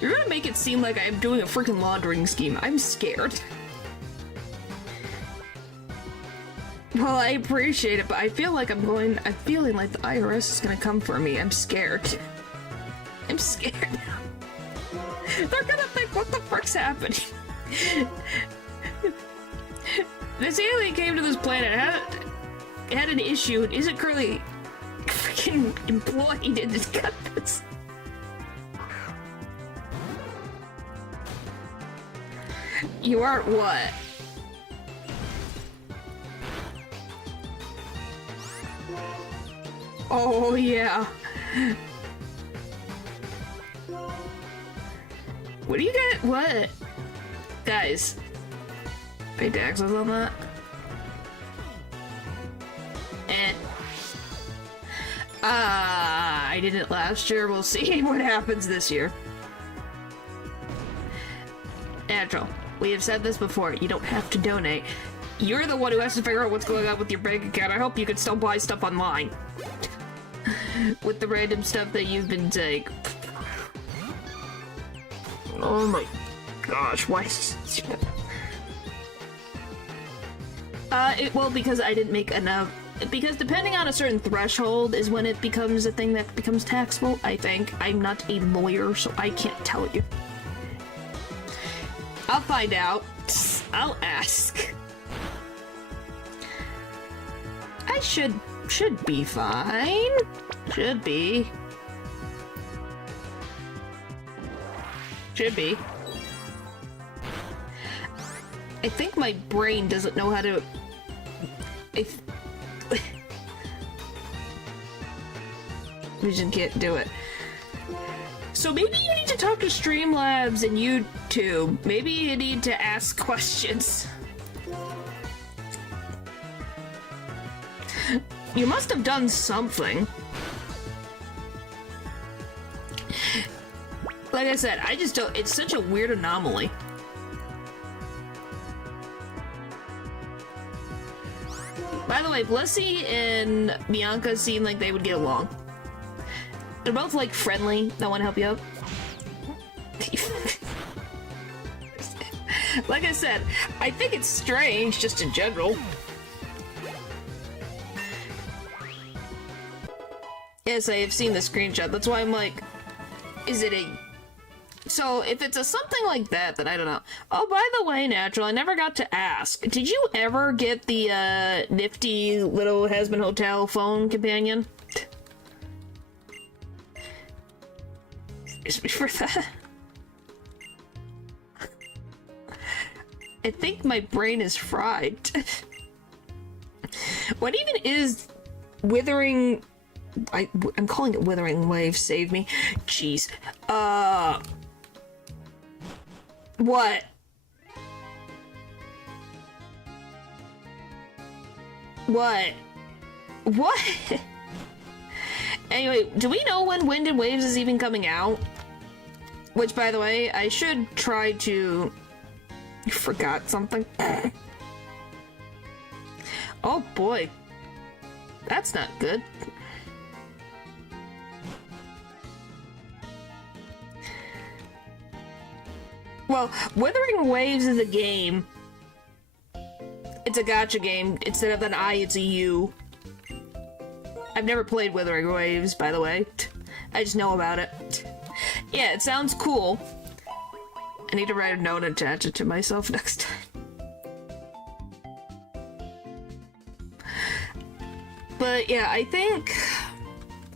You're gonna make it seem like I'm doing a freaking laundering scheme. I'm scared. Well, I appreciate it, but I feel like I'm feeling like the IRS is gonna come for me. I'm scared. I'm scared. They're gonna think, what the frick's happening? This alien came to this planet, had an issue, and isn't currently freaking employed in this campus. You aren't what? Oh, yeah. What do you got? What? Guys. Pay taxes on that? I did it last year. We'll see what happens this year. Natural. We have said this before. You don't have to donate. You're the one who has to figure out what's going on with your bank account. I hope you can still buy stuff online. With the random stuff that you've been saying. Oh my gosh, why is well, because I didn't make enough. Because depending on a certain threshold is when it becomes a thing that becomes taxable, I think. I'm not a lawyer, so I can't tell you. I'll find out. I'll ask. I should be fine. Should be. Should be. I think my brain doesn't know how to... Vision can't do it. So maybe you need to talk to Streamlabs and YouTube. Maybe you need to ask questions. You must have done something. Like I said, I just don't... It's such a weird anomaly. By the way, Blessy and Bianca seem like they would get along. They're both, like, friendly. They want to help you out. Like I said, I think it's strange, just in general. Yes, I have seen the screenshot. That's why I'm like, is it a... So, if it's a something like that, then I don't know. Oh, by the way, Natural, I never got to ask. Did you ever get the, nifty little Hasbin Hotel phone companion? Excuse me for that. I think my brain is fried. What even is withering... I'm calling it Withering Wave, save me. Jeez. What? What? What? Anyway, do we know when Wind and Waves is even coming out? Which, by the way, I should try to You forgot something? Oh boy. That's not good. Well, Withering Waves is a game. It's a gacha game. Instead of an I, it's a U. I've never played Withering Waves, by the way. I just know about it. Yeah, it sounds cool. I need to write a note and attach it to myself next time. But yeah, I think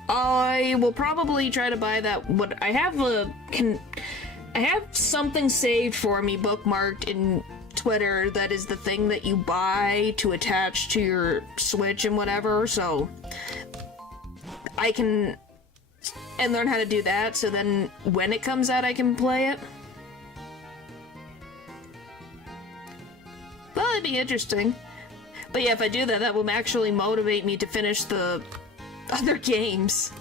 I will probably try to buy that. What I have I have something saved for me, bookmarked in Twitter, that is the thing that you buy to attach to your Switch and whatever, so I can and learn how to do that, so then when it comes out I can play it. Well, it'd be interesting. But yeah, if I do that, that will actually motivate me to finish the other games.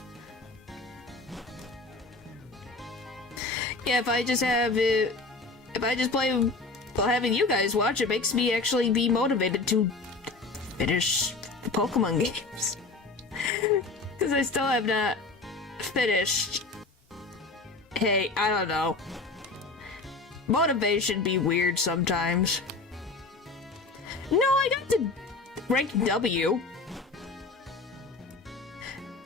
Yeah, if I just have it, if I just play while having you guys watch, it makes me actually be motivated to finish the Pokemon games. Because I still have not finished. Hey, I don't know. Motivation be weird sometimes. No, I got to rank W.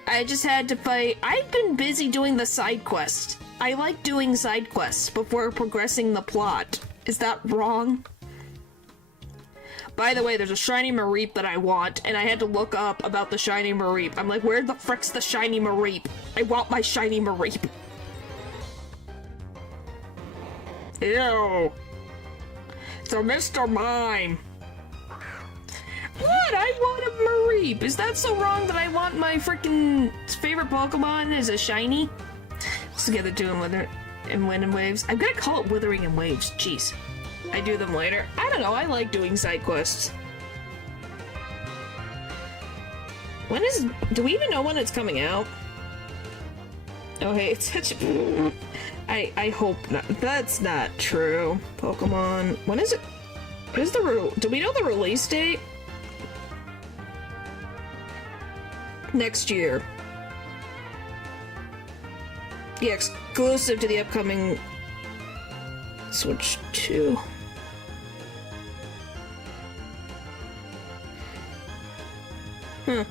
I just had to fight. I've been busy doing the side quest. I like doing side quests before progressing the plot. Is that wrong? By the way, there's a shiny Mareep that I want, and I had to look up about the shiny Mareep. I'm like, where the frick's the shiny Mareep? I want my shiny Mareep. Ew. It's a Mr. Mime. What? I want a Mareep. Is that so wrong that I want my freaking favorite Pokemon as a shiny? Let's get it doing Wither and Wind and Waves. I'm gonna call it Withering and Waves. Jeez. I do them later. I don't know. I like doing side quests. When is... Do we even know when it's coming out? Oh, hey, it's such... I hope not. That's not true. Pokemon... When is it? Is the... Do we know the release date? Next year. Yeah, exclusive to the upcoming Switch 2. Huh.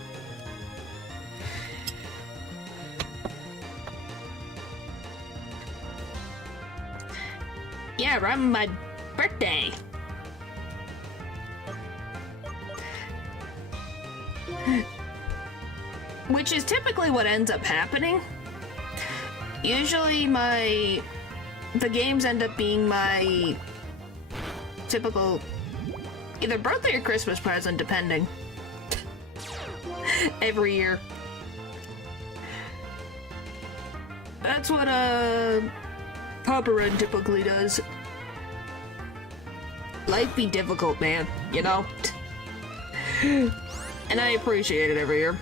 Yeah, around my birthday. Which is typically what ends up happening. Usually the games end up being my typical either birthday or Christmas present, depending. Every year. That's what Papa Red typically does. Life be difficult, man, you know? And I appreciate it every year.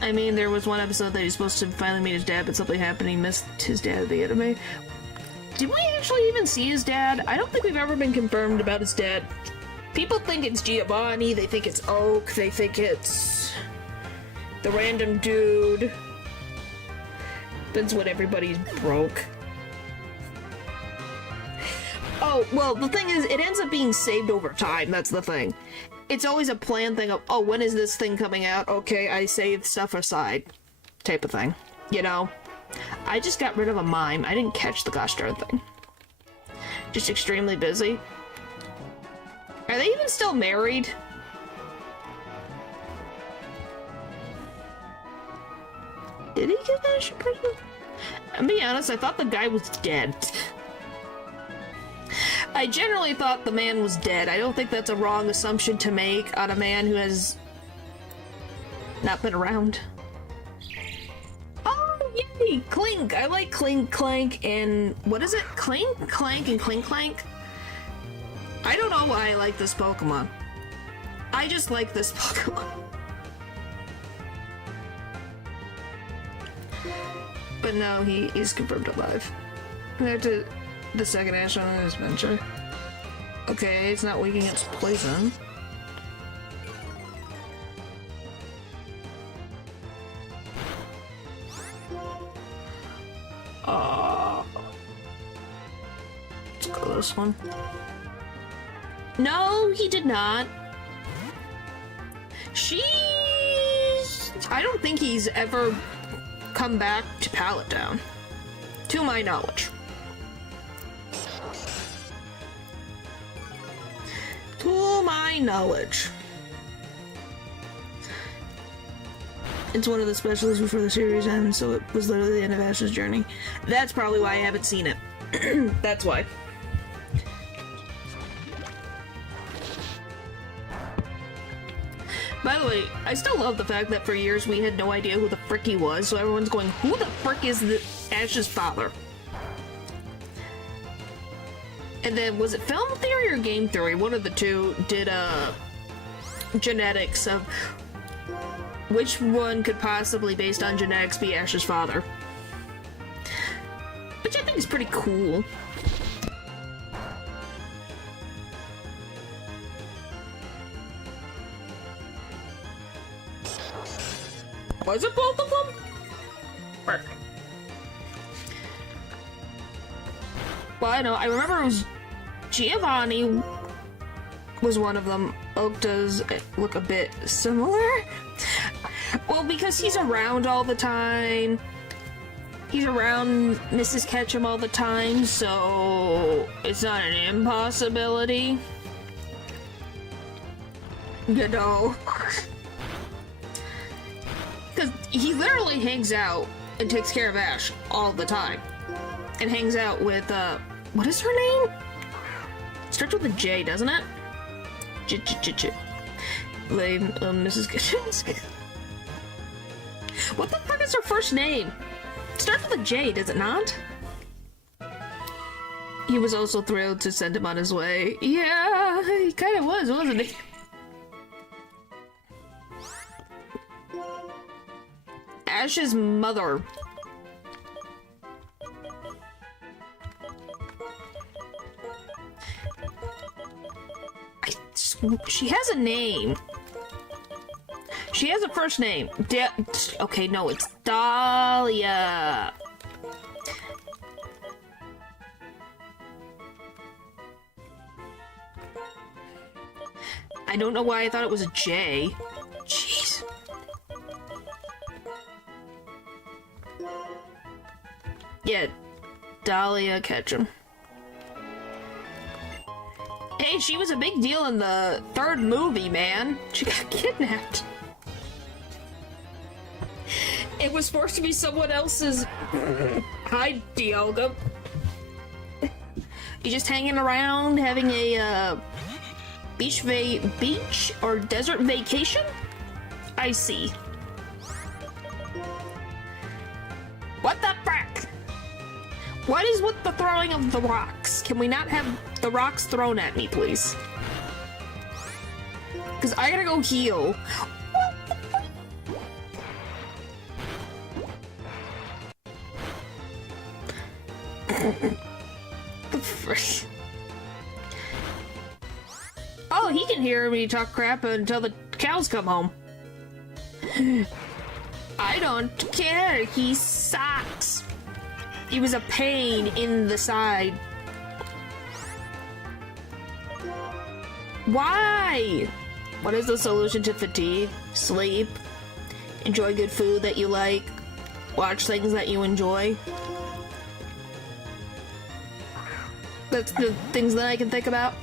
I mean, there was one episode that he's supposed to finally meet his dad, but something happened, he missed his dad at the anime. Did we actually even see his dad? I don't think we've ever been confirmed about his dad. People think it's Giovanni, they think it's Oak, they think it's the random dude. That's what everybody's broke. Oh, well, the thing is, it ends up being saved over time, that's the thing. It's always a planned thing of, oh, when is this thing coming out? Okay, I save stuff aside. Type of thing. You know? I just got rid of a mime. I didn't catch the gosh darn thing. Just extremely busy. Are they even still married? Did he get that person? I'm being honest, I thought the guy was dead. I generally thought the man was dead. I don't think that's a wrong assumption to make on a man who has not been around. Oh, yay! Clink! I like Clink Clank and... what is it? Clink Clank and Clink Clank? I don't know why I like this Pokemon. I just like this Pokemon. But no, he is confirmed alive. I have to The second Ash on an adventure. Okay, it's not weak against poison. Let's go this one. No, he did not. I don't think he's ever come back to Pallet Town, to my knowledge. To my knowledge. It's one of the specials before the series ends, so it was literally the end of Ash's journey. That's probably why I haven't seen it. That's why. By the way, I still love the fact that for years we had no idea who the frick he was, so everyone's going, who the frick is Ash's father? And then, was it Film Theory or Game Theory? One of the two did, genetics of which one could possibly, based on genetics, be Ash's father. Which I think is pretty cool. Was it both of them? Perfect. Well, I know. I remember it was Giovanni was one of them. Oak does look a bit similar. Well, because he's around all the time. He's around Mrs. Ketchum all the time, so it's not an impossibility. You know. Because he literally hangs out and takes care of Ash all the time. And hangs out with, what is her name? It starts with a J, doesn't it? Mrs. Kitchens. What the fuck is her first name? It starts with a J, does it not? He was also thrilled to send him on his way. Yeah, he kind of was, wasn't he? Ash's mother. She has a name. She has a first name. Okay, no, it's Dahlia. I don't know why I thought it was a J. Jeez. Yeah, Dahlia Ketchum. Hey, she was a big deal in the third movie, man. She got kidnapped. It was forced to be someone else's... Hi, Dialga. You just hanging around, having a, beach or desert vacation? I see. What the frick? What is with the throwing of the rocks? Can we not have the rocks thrown at me, please? Because I gotta go heal. The frick? Oh, he can hear me talk crap until the cows come home. I don't care. He sucks. He was a pain in the side. Why? What is the solution to fatigue? Sleep. Enjoy good food that you like. Watch things that you enjoy. That's the things that I can think about.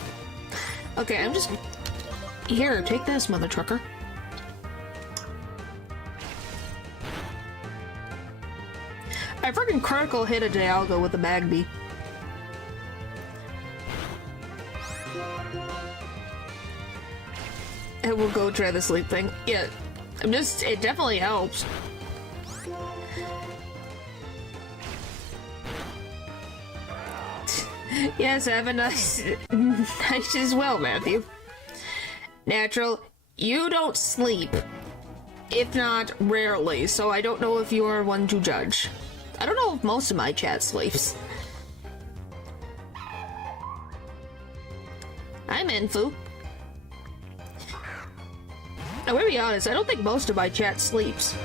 Okay, I'm just... Here, take this, mother trucker. I freaking critical hit a Dialga with a Magby. And we'll go try the sleep thing. Yeah, it definitely helps. Yes, have a nice as well, Matthew. Natural, you don't sleep. If not, rarely, so I don't know if you are one to judge. I don't know if most of my chat sleeps. Minfu. I'm gonna be honest, I don't think most of my chat sleeps.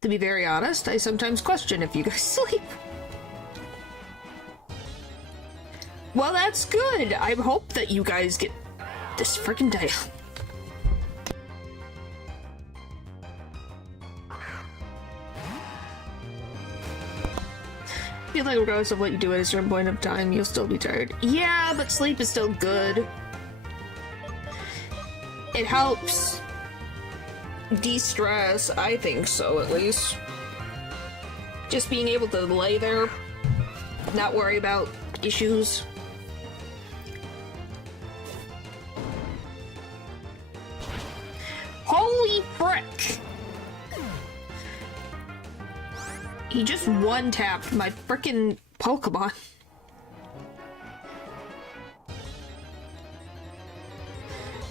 To be very honest, I sometimes question if you guys sleep. Well, that's good. I hope that you guys get this freaking dial. I feel like regardless of what you do at a certain point of time, you'll still be tired. Yeah, but sleep is still good. It helps de-stress, I think so, at least. Just being able to lay there, not worry about issues. Holy frick! He just one-tapped my frickin' Pokemon.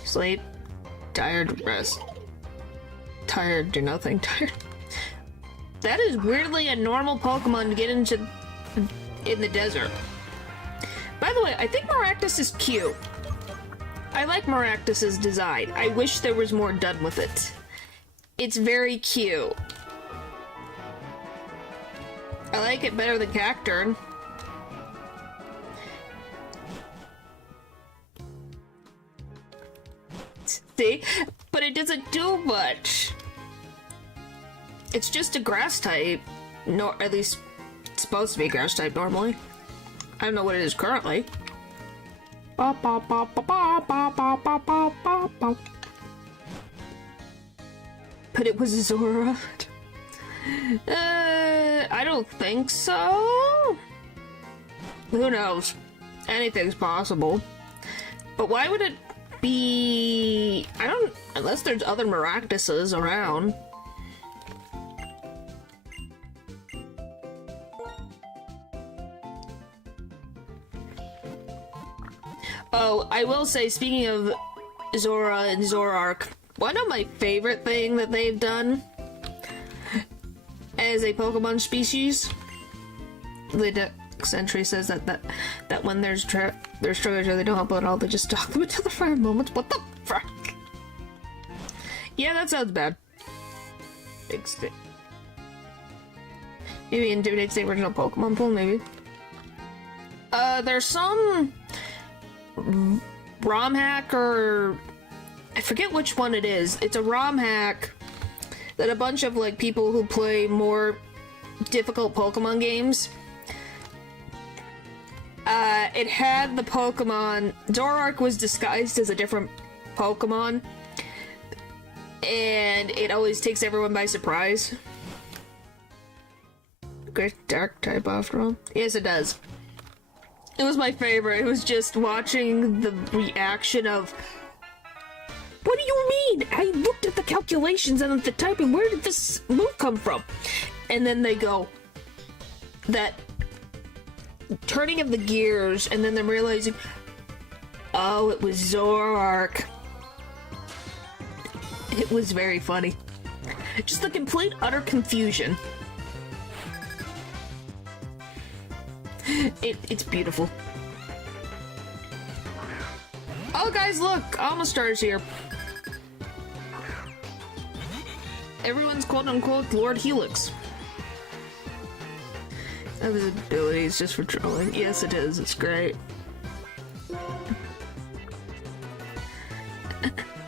Sleep. Tired. Rest. Tired. Do nothing. Tired. That is weirdly a normal Pokemon to get into in the desert. By the way, I think Maractus is cute. I like Maractus's design. I wish there was more done with it. It's very cute. I like it better than Cacturn. See? But it doesn't do much. It's just a grass type. No, at least it's supposed to be a grass type normally. I don't know what it is currently. But it was Zora. I don't think so. Who knows? Anything's possible. But why would it be... I don't... Unless there's other Maractuses around. Oh, I will say, speaking of Zora and Zoroark, one of my favorite thing that they've done as a Pokemon species, the Dex entry says that when there's treasure, they don't upload all, they just stalk them until the fire moments. What the fuck? Yeah, that sounds bad. Big stick. Maybe intimidates the original Pokemon pool, maybe. There's some ROM hack, or I forget which one it is. It's a ROM hack that a bunch of like people who play more difficult Pokemon games, it had the Pokemon Zoroark was disguised as a different Pokemon, and it always takes everyone by surprise. Great dark type after all. Yes, it does. It was my favorite. It was just watching the reaction of, what do you mean? I looked at the calculations and the typing. Where did this move come from? And then they go, that turning of the gears, and then them realizing, oh, it was Zoroark. It was very funny. Just the complete, utter confusion. It's beautiful. Oh, guys, look! Almastar's here. Everyone's quote-unquote Lord Helix. That was abilities just for trolling. Yes, it is. It's great.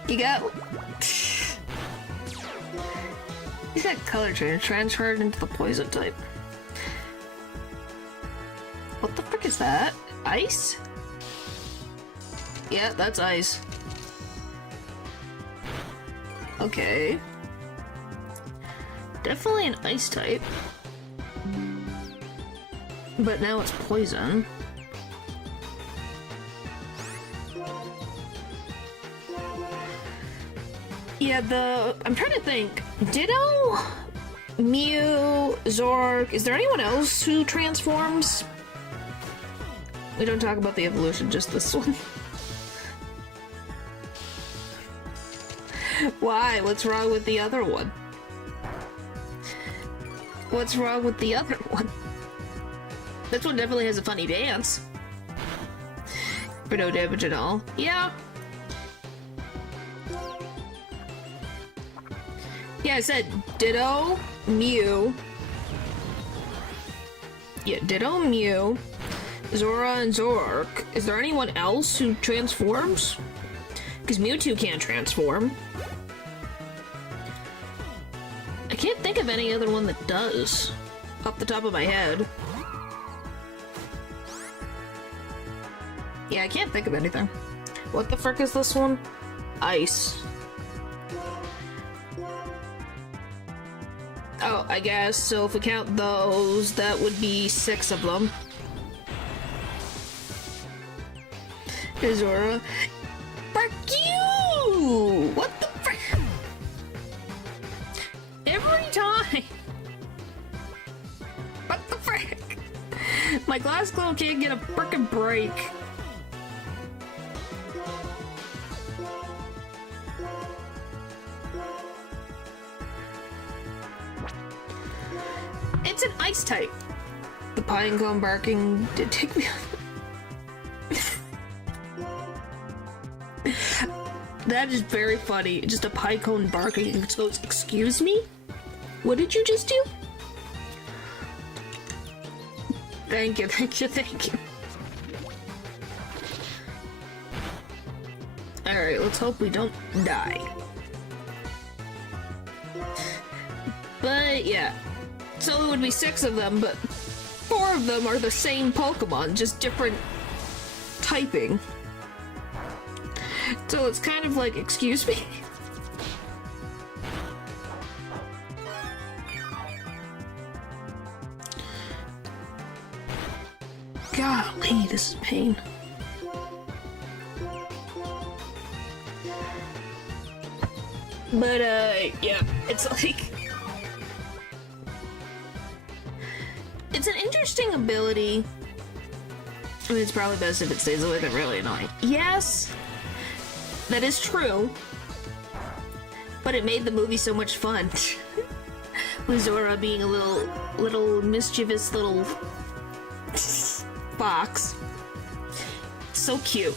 You got... You got color change transferred into the poison type. What the frick is that? Ice? Yeah, that's ice. Okay. Definitely an ice type. But now it's poison. Yeah, I'm trying to think. Ditto, Mew, Zoroark. Is there anyone else who transforms? We don't talk about the evolution, just this one. Why? What's wrong with the other one? What's wrong with the other one? This one definitely has a funny dance. For no damage at all. Yeah. Yeah, I said Ditto, Mew. Yeah, Ditto, Mew, Zora, and Zorark. Is there anyone else who transforms? Because Mewtwo can't transform. I can't think of any other one that does. Off the top of my head. Yeah, I can't think of anything. What the frick is this one? Ice. Oh, I guess, so if we count those, that would be 6 of them. Zora. Frick you! What the frick? Every time! What the frick? My glass globe can't get a frickin' break. It's an ice type. The pinecone barking did take me That is very funny. Just a pinecone barking. It goes, excuse me? What did you just do? Thank you, thank you, thank you. Alright, let's hope we don't die. But yeah. So it would be 6 of them, but 4 of them are the same Pokemon, just different typing. So it's kind of like, excuse me? Golly, this is pain. But, yeah, it's like... It's an interesting ability. I mean, it's probably best if it stays away. They're really annoying. Yes, that is true. But it made the movie so much fun. With Zora being a little mischievous little fox. So cute.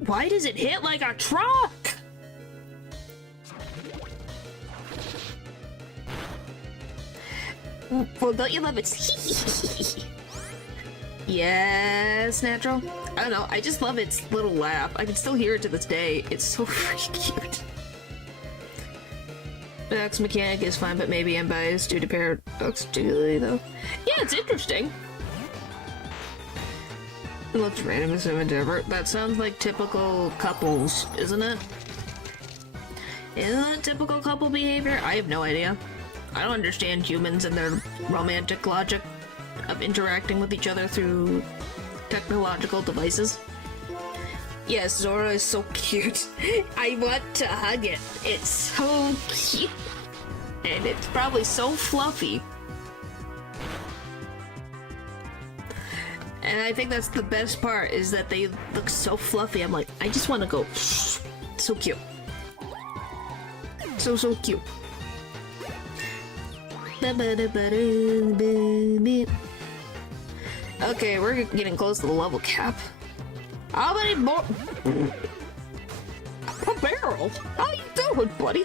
Why does it hit like a truck? Well, don't you love its Yes, natural. I don't know, I just love its little laugh. I can still hear it to this day. It's so freaking cute. Max mechanic is fine, but maybe I'm biased due to paradox particularly though. Yeah, it's interesting. Let's random assume endeavor. That sounds like typical couples, isn't it? Isn't that typical couple behavior? I have no idea. I don't understand humans and their romantic logic of interacting with each other through technological devices. Yes, Zora is so cute. I want to hug it. It's so cute. And it's probably so fluffy. And I think that's the best part, is that they look so fluffy. I'm like, I just want to go. So cute. So cute. Okay, we're getting close to the level cap. How many more? A barrel? How you doing, buddy?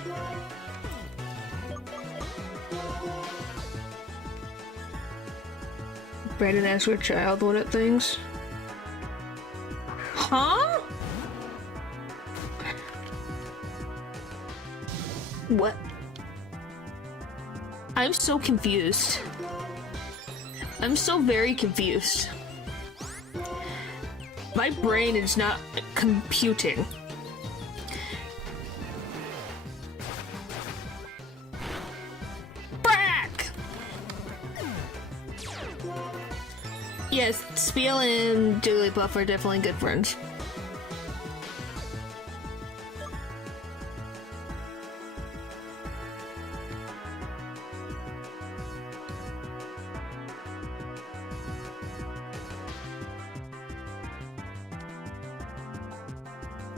Brandon asked her child what it thinks. Huh? What? I'm so confused. I'm so very confused. My brain is not computing. Brack! Yes, Spiel and Jigglypuff are definitely good friends.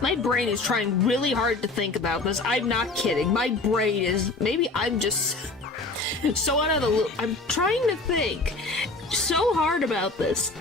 My brain is trying really hard to think about this. I'm not kidding. My brain is... Maybe I'm just so out of the loop. I'm trying to think so hard about this.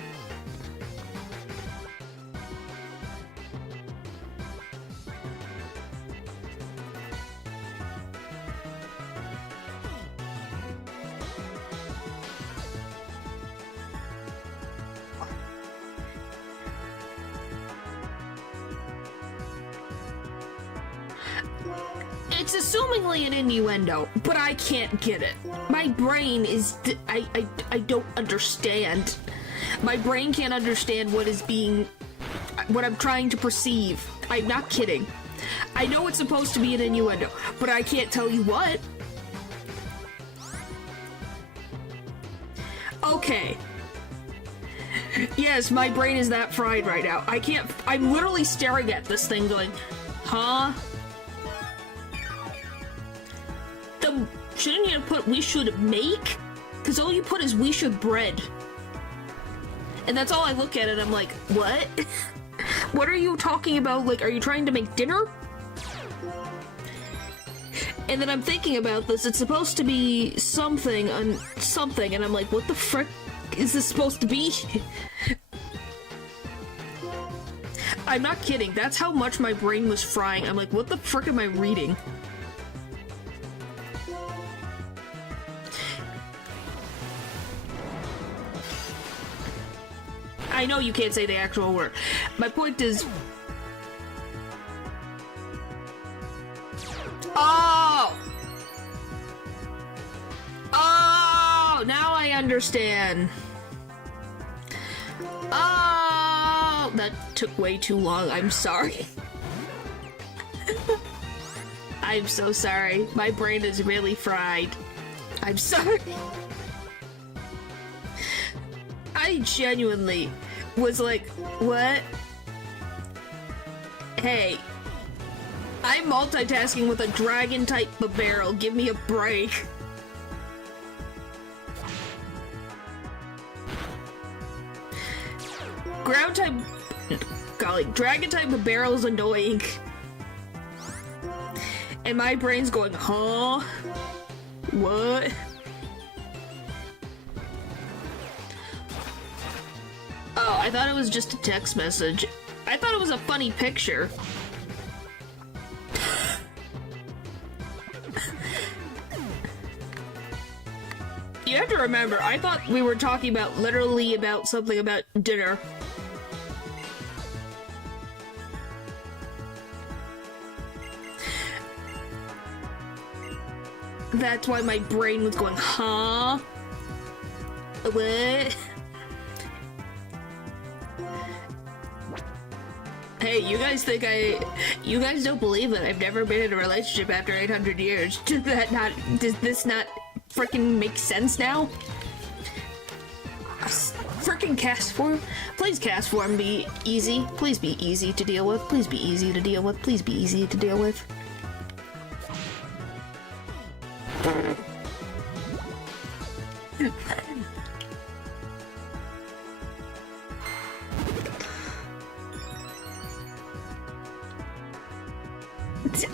It's assumingly an innuendo, but I can't get it. My brain is... I don't understand. My brain can't understand what is being... what I'm trying to perceive. I'm not kidding. I know it's supposed to be an innuendo, but I can't tell you what. Okay. Yes, my brain is that fried right now. I can't... I'm literally staring at this thing going, huh? Shouldn't you put we should make? Because all you put is we should bread. And that's all I look at it, I'm like, what? What are you talking about? Like, are you trying to make dinner? And then I'm thinking about this, it's supposed to be something, something, and I'm like, what the frick is this supposed to be? I'm not kidding, that's how much my brain was frying. I'm like, what the frick am I reading? I know you can't say the actual word. My point is... Oh! Oh! Now I understand. Oh! That took way too long. I'm sorry. I'm so sorry. My brain is really fried. I'm sorry. I genuinely was like, what? Hey, I'm multitasking with a dragon type barrel. Give me a break. Ground type, golly, dragon type barrel is annoying. And my brain's going, huh? What? Oh, I thought it was just a text message. I thought it was a funny picture. You have to remember, I thought we were talking about literally about something about dinner. That's why my brain was going, huh? What? Hey, you guys think you guys don't believe that I've never been in a relationship after 800 years. Does this not freaking make sense now? Freaking cast form? Please cast form be easy. Please be easy to deal with. Please be easy to deal with. Please be easy to deal with.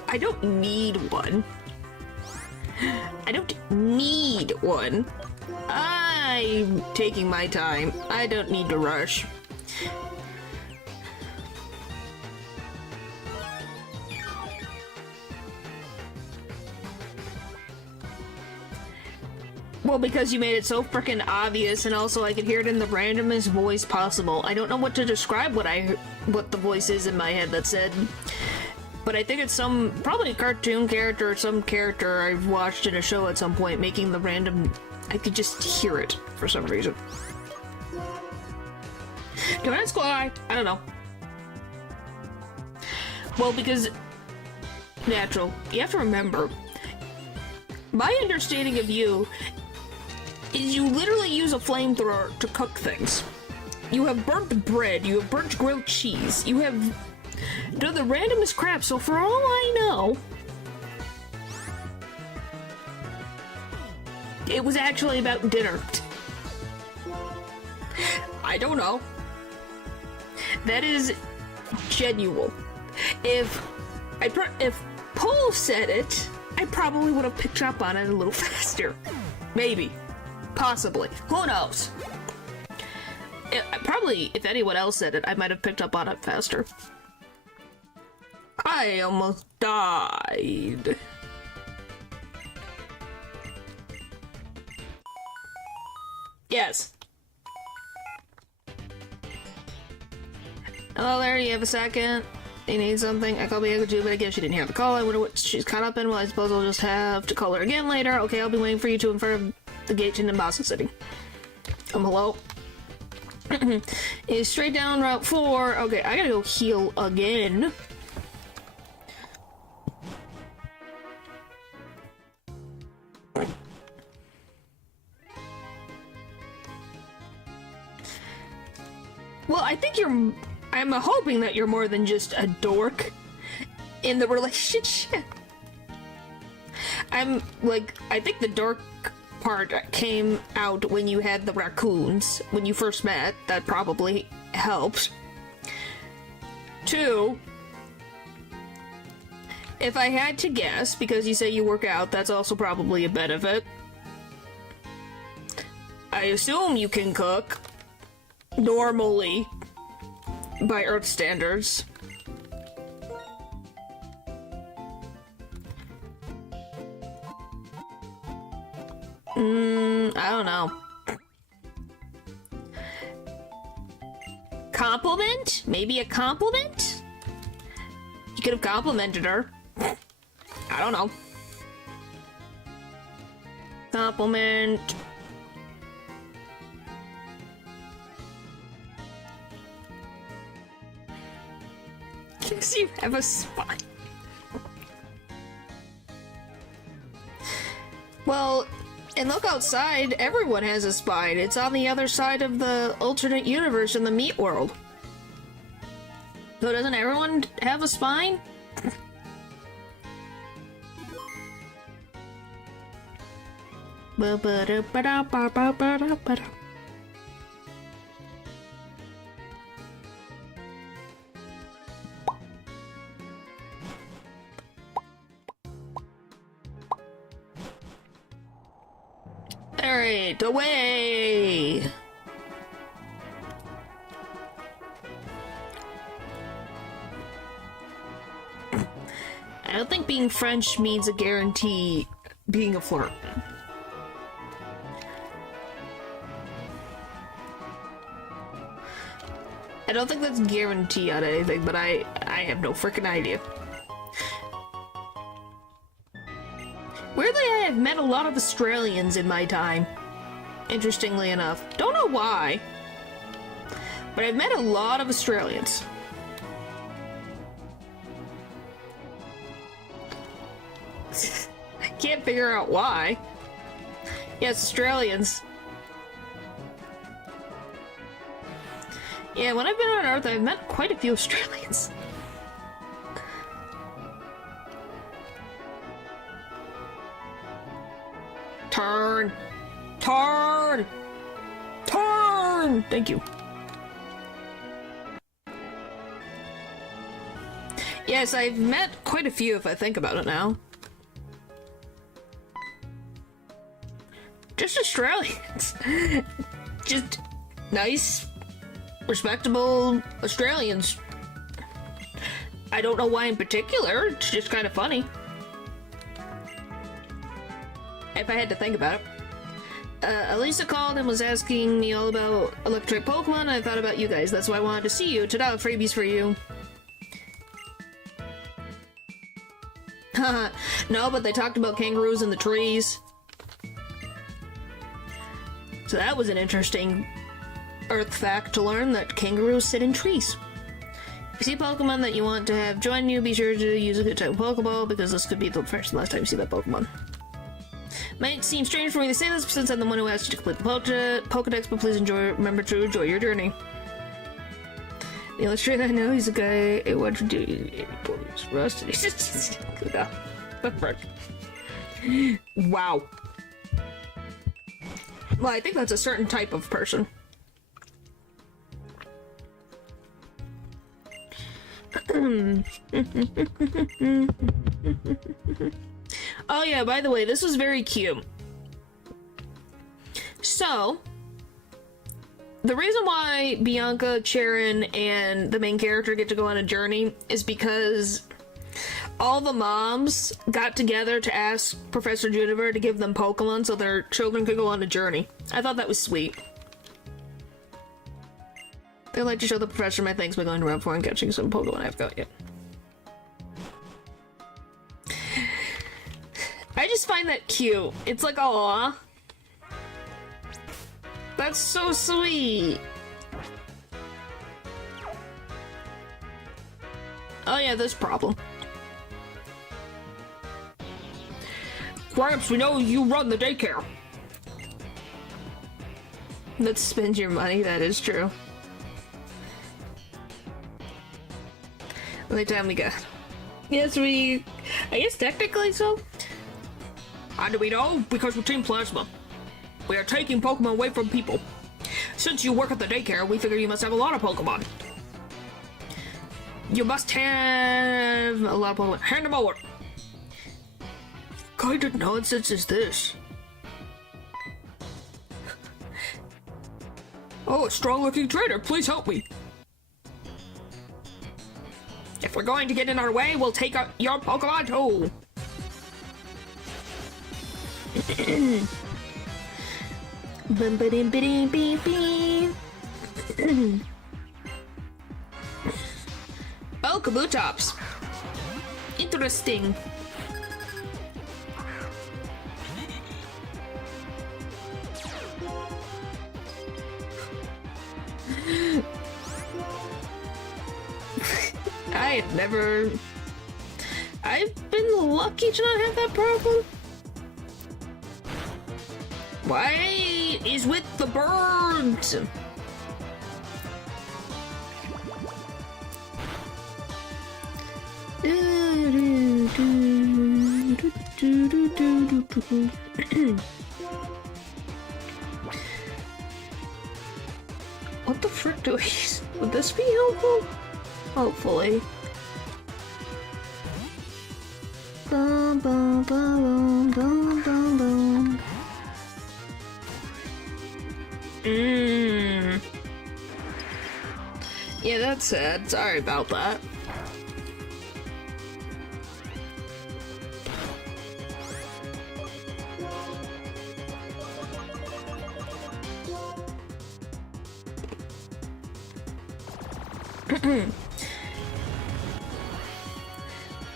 I don't need one. I don't need one. I'm taking my time. I don't need to rush. Well, because you made it so freaking obvious, and also I could hear it in the randomest voice possible. I don't know what to describe what the voice is in my head that said. But I think it's probably a cartoon character or some character I've watched in a show at some point making the random... I could just hear it for some reason. Can I squat? I don't know. Well, because... Natural. You have to remember, my understanding of you is you literally use a flamethrower to cook things. You have burnt bread, you have burnt grilled cheese, you have... done the randomest crap, so for all I know, it was actually about dinner. I don't know. That is genuine. If Paul said it, I probably would have picked up on it a little faster. Maybe. Possibly. Who knows? Probably, if anyone else said it, I might have picked up on it faster. I almost died. Yes. Hello there, you have a second? You need something? I called Bianca too, but I guess she didn't hear the call. I wonder what she's caught up in. Well, I suppose I'll just have to call her again later. Okay, I'll be waiting for you two in front of the gate in Boston City. Hello? Is straight down Route 4. Okay, I gotta go heal again. Well, I think I'm hoping that you're more than just a dork in the relationship. I think the dork part came out when you had the raccoons, when you first met. That probably helped. 2, if I had to guess, because you say you work out, that's also probably a benefit. I assume you can cook. Normally. By Earth standards. I don't know. Compliment? Maybe a compliment? You could have complimented her. I don't know. Compliment. Because you have a spine. Well, and look outside, everyone has a spine. It's on the other side of the alternate universe in the meat world. So doesn't everyone have a spine? Alright, away! I don't think being French means a guarantee being a flirt. I don't think that's a guarantee on anything, but I have no freaking idea. Weirdly, I have met a lot of Australians in my time. Interestingly enough. Don't know why. But I've met a lot of Australians. I can't figure out why. Yes, Australians. Yeah, when I've been on Earth, I've met quite a few Australians. Turn! Turn! Turn! Thank you. Yes, I've met quite a few if I think about it now. Just Australians. Just nice, respectable Australians. I don't know why in particular, it's just kind of funny. If I had to think about it. Elisa called and was asking me all about electric Pokemon. I thought about you guys. That's why I wanted to see you. Ta-da, freebies for you. Haha, no, but they talked about kangaroos in the trees. So that was an interesting Earth fact to learn, that kangaroos sit in trees. If you see Pokemon that you want to have join you, be sure to use a good type of Pokeball, because this could be the first and last time you see that Pokemon. Might seem strange for me to say this, since I'm the one who asked you to complete the Pokedex, but please remember to enjoy your journey. The illustrator I know, he's a guy who wants to do rusted. He's just wow. Well, I think that's a certain type of person. Oh yeah, by the way, this was very cute. So, the reason why Bianca, Sharon, and the main character get to go on a journey is because all the moms got together to ask Professor Juniper to give them Pokemon so their children could go on a journey. I thought that was sweet. I'd like to show the professor my thanks by going to Route 4 and catching some Pokemon I haven't got yet. I just find that cute. It's like, aww. That's so sweet. Oh yeah, this problem. Gramps, we know you run the daycare. Let's spend your money, that is true. Only time we got. Yes, I guess technically so. How do we know? Because we're Team Plasma. We are taking Pokemon away from people. Since you work at the daycare, we figure you must have a lot of Pokemon. You must have a lot of Pokemon. Hand them over. What kind of nonsense is this? Oh, a strong-looking trainer. Please help me. If we're going to get in our way, we'll take your Pokemon too. Oh, Kabutops. Interesting. I've been lucky to not have that problem. What is with the birds? What the frick do I... Would this be helpful? Hopefully. Bum, bum, bum, bum, bum, bum. Yeah, that's sad. Sorry about that.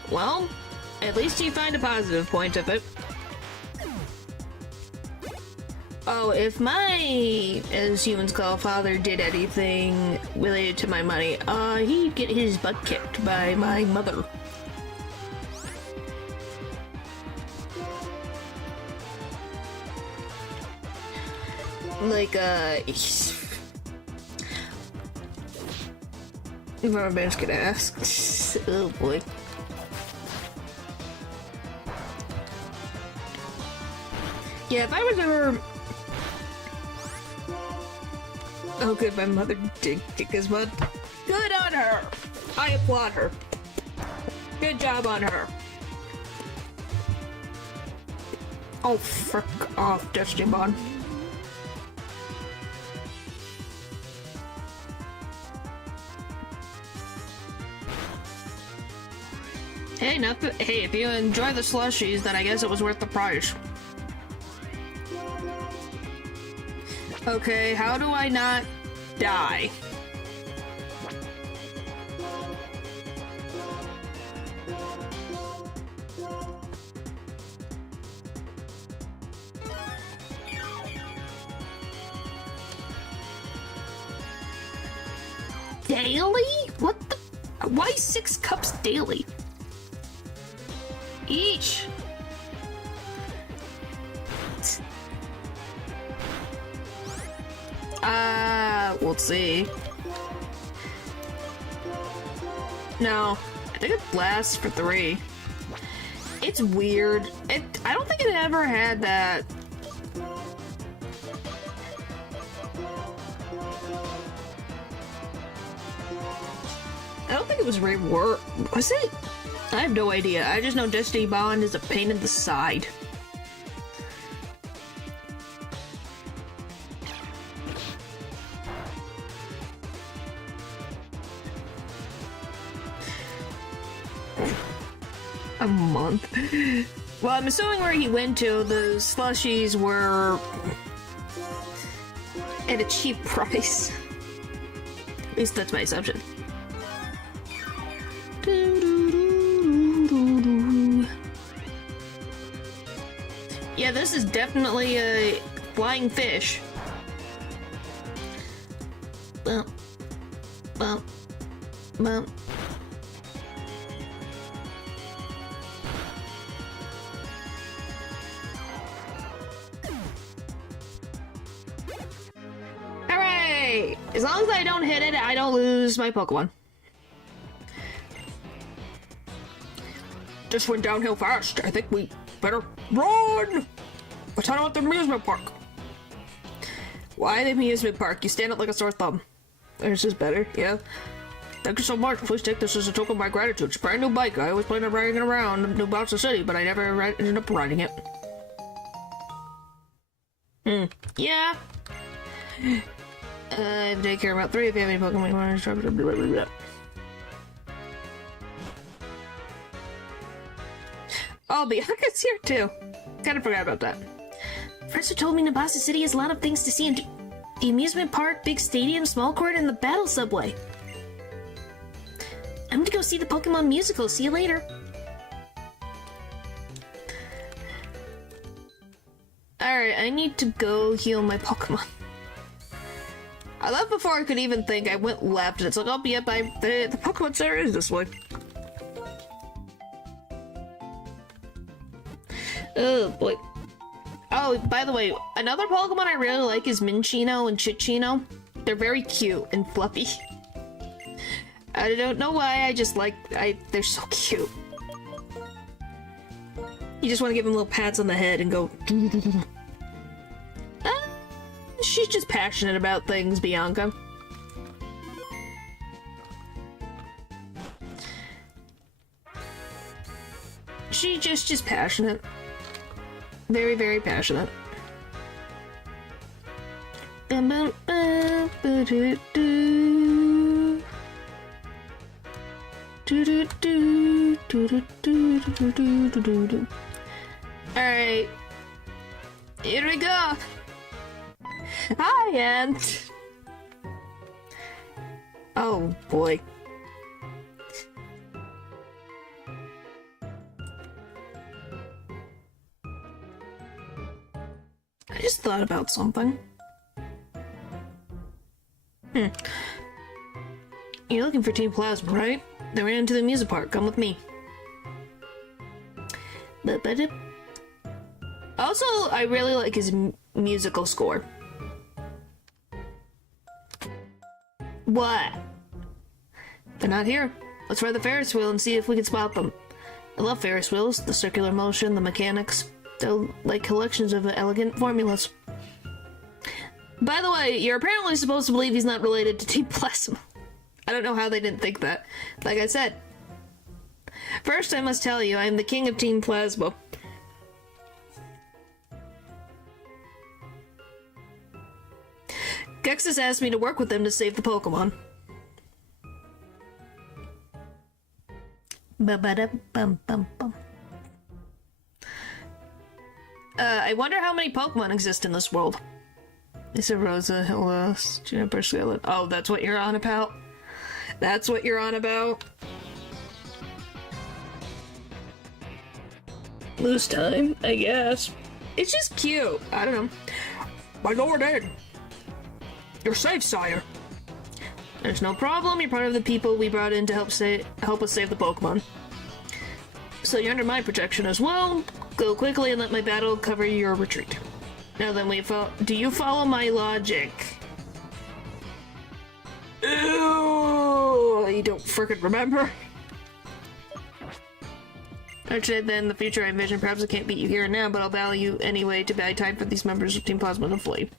Well, at least you find a positive point of it. Oh, if my, as humans call, father did anything related to my money, he'd get his butt kicked by my mother. Like, if our man's gonna ask. Oh boy. Yeah, if I was ever... Oh good, my mother did kick his butt. Good on her! I applaud her. Good job on her. Oh, frick off, Digimon. Hey, hey, if you enjoy the slushies, then I guess it was worth the price. Okay, how do I not die? Daily? What the? Why 6 cups daily? Each. We'll see. No, I think it lasts for 3. It's weird. I don't think it ever had that. I don't think it was reworked. Was it? I have no idea. I just know Destiny Bond is a pain in the side. A month. Well, I'm assuming where he went to, the slushies were at a cheap price. At least that's my assumption. Yeah, this is definitely a flying fish. Bump. Bump. Bump. Hooray! As long as I don't hit it, I don't lose my Pokemon. This went downhill fast. I think we better run! Let's head out to the amusement park. Why the amusement park? You stand up like a sore thumb. This is better, yeah. Thank you so much. Please take this as a token of my gratitude. It's a brand new bike. I always plan on riding it around New Bouncer City, but I never ended up riding it. Yeah. Take care about 3 if you have any Pokemon you want to try. Oh, Bianca's here too. Kind of forgot about that. Professor told me Nabasa City has a lot of things to see, and the amusement park, big stadium, small court, and the battle subway. I'm gonna go see the Pokemon musical. See you later. Alright, I need to go heal my Pokemon. I left before I could even think. I went left, and it's like, oh, yeah, the Pokemon Center is this way. Oh, boy. Oh, by the way, another Pokemon I really like is Minchino and Chichino. They're very cute and fluffy. I don't know why, I just like, they're so cute. You just want to give them little pats on the head and go... She's just passionate about things, Bianca. She's just passionate. Very, very passionate. Alright. Here we go. Hi, Ant. Oh, boy. I just thought about something. You're looking for Team Plasma, right? They ran into the music park. Come with me. Also, I really like his musical score. What? They're not here. Let's ride the Ferris wheel and see if we can spot them. I love Ferris wheels. The circular motion, the mechanics. They're like collections of elegant formulas. By the way, you're apparently supposed to believe he's not related to Team Plasma. I don't know how they didn't think that. Like I said. First, I must tell you, I am the king of Team Plasma. Gexus asked me to work with them to save the Pokemon. Ba-ba-da-bum-bum-bum. I wonder how many Pokemon exist in this world. Is it Rosa, Hilda, Juniper, Scarlet? Oh, that's what you're on about? That's what you're on about? Lose time, I guess. It's just cute. I don't know. My lord Ed. You're safe, sire. There's no problem. You're part of the people we brought in to help us save the Pokemon. So you're under my protection as well. Go quickly and let my battle cover your retreat. Now then, do you follow my logic? Ew, you don't frickin' remember? Actually, then in the future I envision perhaps I can't beat you here and now, but I'll battle you anyway to buy time for these members of Team Plasma to flee.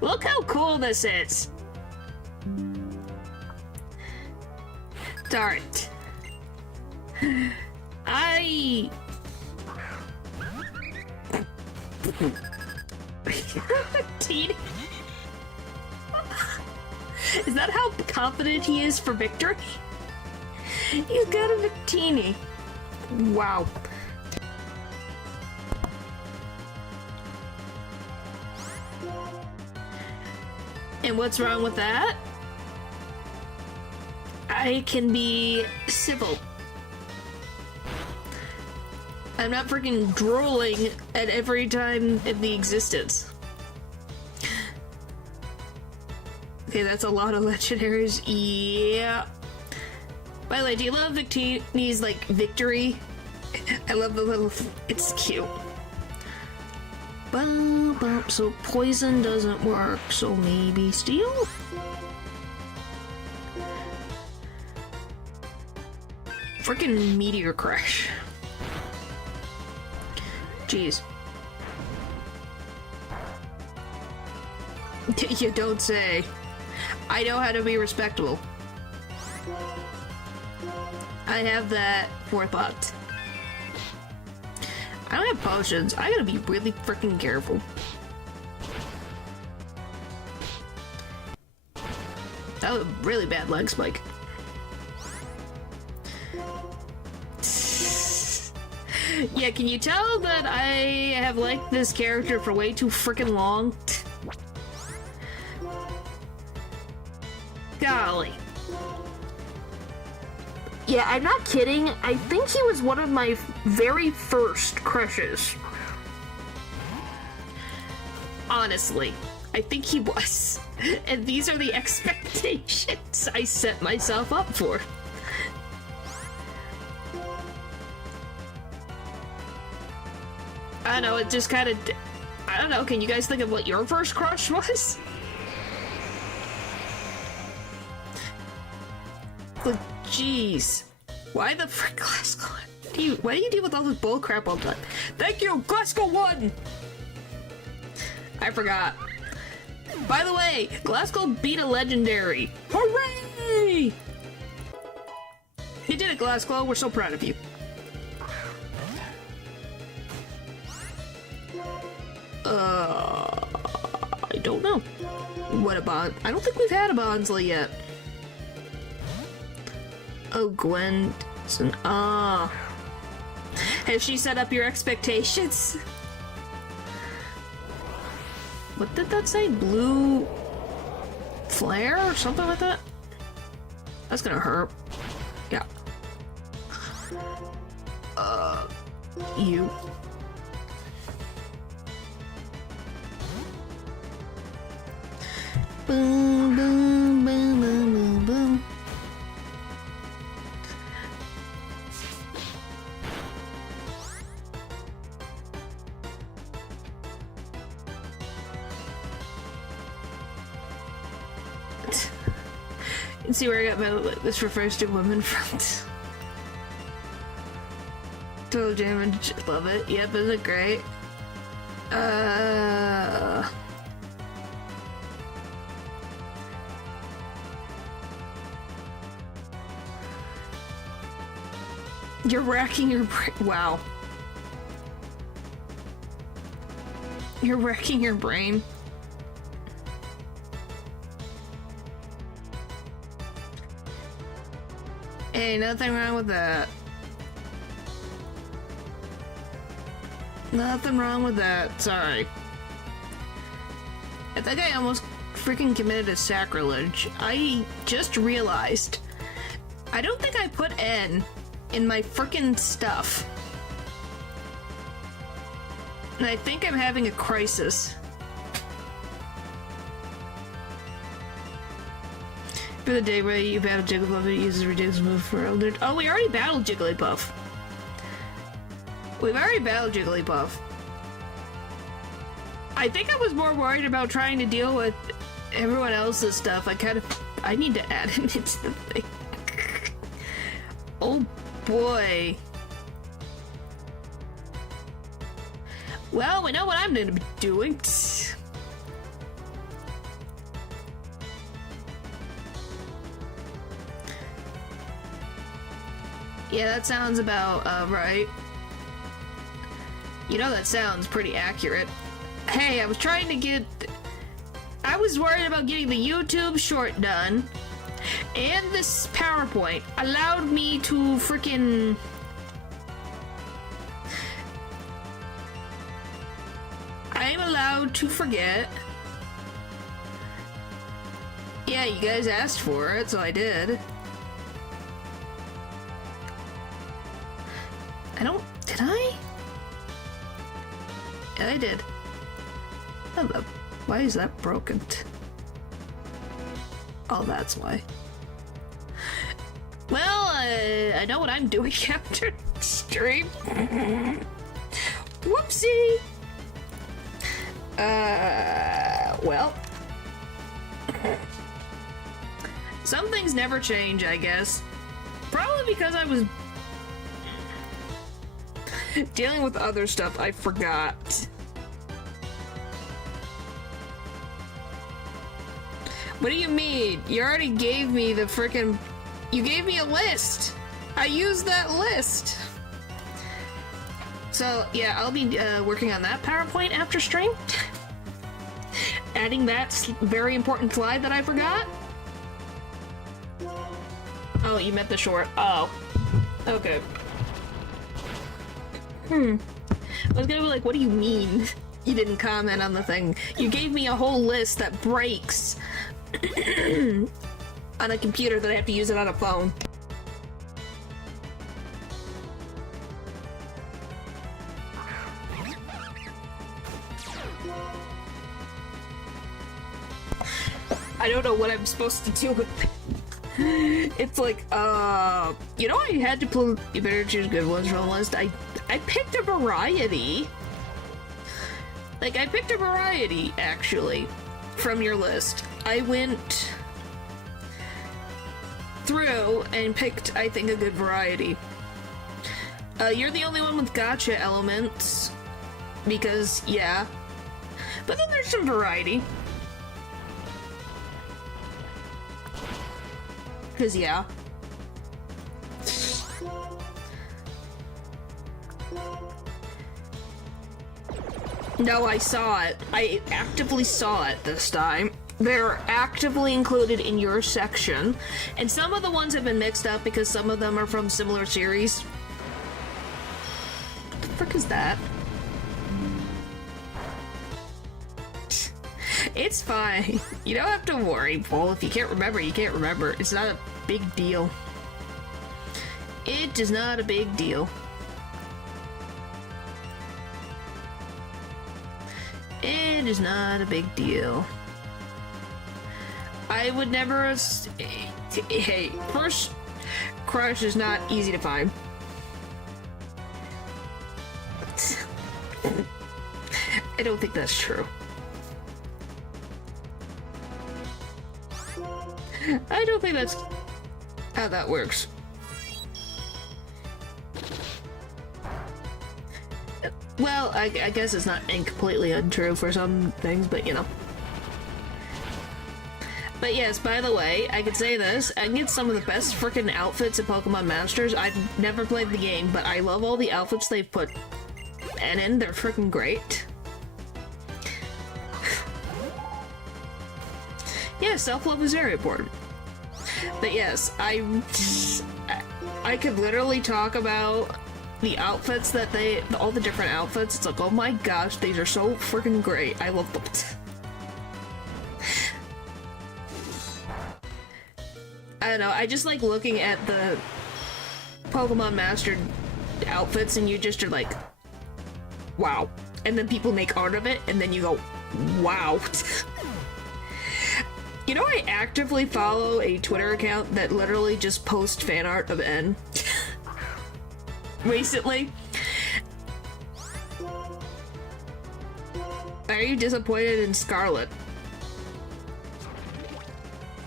Look how cool this is! Alright. Teen. Is that how confident he is for victory? He's got a Victini. Wow. And what's wrong with that? I can be civil. I'm not freaking drooling at every time in the existence. Okay, that's a lot of legendaries. Yeah. By the way, do you love Victini's, like, victory? I love the little... It's cute. So poison doesn't work, so maybe steel? Frickin' meteor crash. Jeez. You don't say. I know how to be respectable. I have that forethought. I don't have potions. I gotta be really freaking careful. That was a really bad leg spike. Yeah, can you tell that I have liked this character for way too freaking long? Golly. Yeah, I'm not kidding. I think he was one of my very first crushes. Honestly, I think he was. And these are the expectations I set myself up for. I don't know, it just kind of... I don't know, can you guys think of what your first crush was? Like, jeez. Why the frick Glasgow? Why do you deal with all this bullcrap all the time? Thank you, Glasgow won! I forgot. By the way, Glasgow beat a legendary. Hooray! You did it, Glasgow. We're so proud of you. I don't know. What a bond? I don't think we've had a Bonsley yet. Oh, Gwen. Ah. Has she set up your expectations? What did that say? Blue flare or something like that? That's gonna hurt. Yeah. You. Boom, boom, boom, boom, boom, boom. You can see where I got my, this refers to women from. Total damage, love it. Yep, isn't it great? You're racking your brain. Wow. You're wrecking your brain. Hey, nothing wrong with that. Nothing wrong with that. Sorry. I think I almost freaking committed a sacrilege. I just realized I don't think I put N in my freaking stuff. And I think I'm having a crisis. For the day where you battle Jigglypuff, it uses a ridiculous move for Elder. Oh, we already battled Jigglypuff. We've already battled Jigglypuff. I think I was more worried about trying to deal with everyone else's stuff. I need to add him into the thing. Oh boy. Well, we know what I'm gonna be doing. Yeah, that sounds about right. You know, that sounds pretty accurate. Hey, I was trying to get... I was worried about getting the YouTube short done, and this PowerPoint allowed me to freaking... I'm allowed to forget. Yeah, you guys asked for it, so I did. Did I? Yeah, I did. Hello. Why is that broken? Oh, that's why. Well, I know what I'm doing after stream. Whoopsie! Well. Some things never change, I guess. Probably because I was dealing with other stuff I forgot. What do you mean? You already gave me the frickin'... You gave me a list! I used that list! So, yeah, I'll be working on that PowerPoint after stream. Adding that very important slide that I forgot. Oh, you meant the short. Oh. Okay. I was gonna be like, what do you mean you didn't comment on the thing? You gave me a whole list that breaks on a computer that I have to use it on a phone. I don't know what I'm supposed to do with it. It's like, you know, I had to pull. You better choose good ones from the list. I picked a variety. Like, I picked a variety, actually, from your list. I went through and picked, I think, a good variety. You're the only one with gotcha elements, because, yeah. But then there's some variety. Because, yeah. No, I saw it. I actively saw it this time. They're actively included in your section. And some of the ones have been mixed up because some of them are from similar series. What the frick is that? It's fine. You don't have to worry, Paul. If you can't remember, you can't remember. It's not a big deal. It is not a big deal. It is not a big deal. I would never... Hey, first crush is not easy to find. I don't think that's true. I don't think that's how that works. Well, I guess it's not completely untrue for some things, but you know. But yes, by the way, I could say this, I can get some of the best freaking outfits in Pokemon Masters. I've never played the game, but I love all the outfits they've put in. They're freaking great. Yeah, self-love is very important. But yes, I could literally talk about the outfits that all the different outfits. It's like, oh my gosh, these are so freaking great. I love them. I don't know, I just like looking at the Pokemon Master outfits and you just are like, wow. And then people make art of it and then you go, wow. You know, I actively follow a Twitter account that literally just posts fan art of N. Recently. Are you disappointed in Scarlet?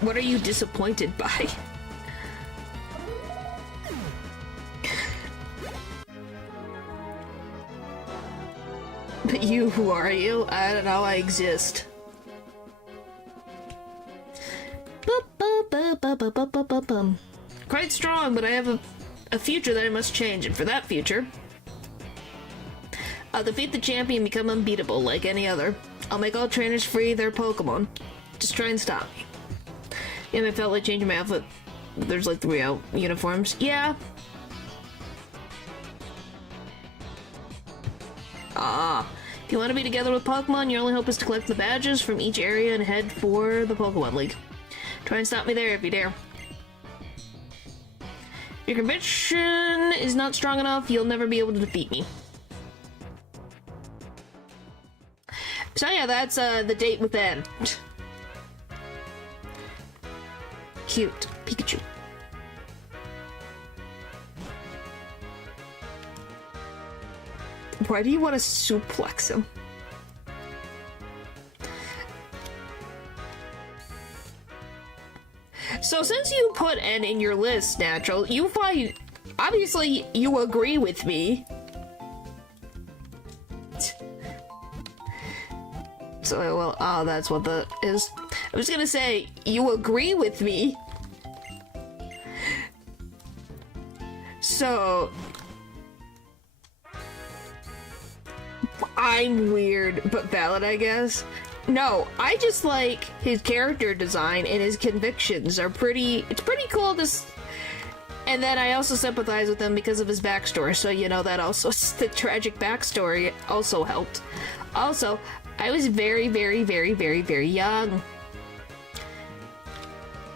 What are you disappointed by? But you, who are you? I don't know, I exist. Quite strong, but I have a future that I must change, and for that future, I'll defeat the champion and become unbeatable like any other. I'll make all trainers free their Pokemon. Just try and stop me. Yeah, I felt like changing my outfit. There's like 3 uniforms. Yeah. If you want to be together with Pokemon, your only hope is to collect the badges from each area and head for the Pokemon League. Try and stop me there if you dare. If your conviction is not strong enough, you'll never be able to defeat me. So yeah, that's the date with N. Cute. Pikachu. Why do you want to suplex him? So since you put N in your list, Natural, you find... Obviously, you agree with me. So, well, that's what that is. I was gonna say, you agree with me. So... I'm weird, but valid, I guess. No, I just like his character design and his convictions are pretty... It's pretty cool to... And then I also sympathize with him because of his backstory, so you know that also... The tragic backstory also helped. Also, I was very, very, very, very, very young.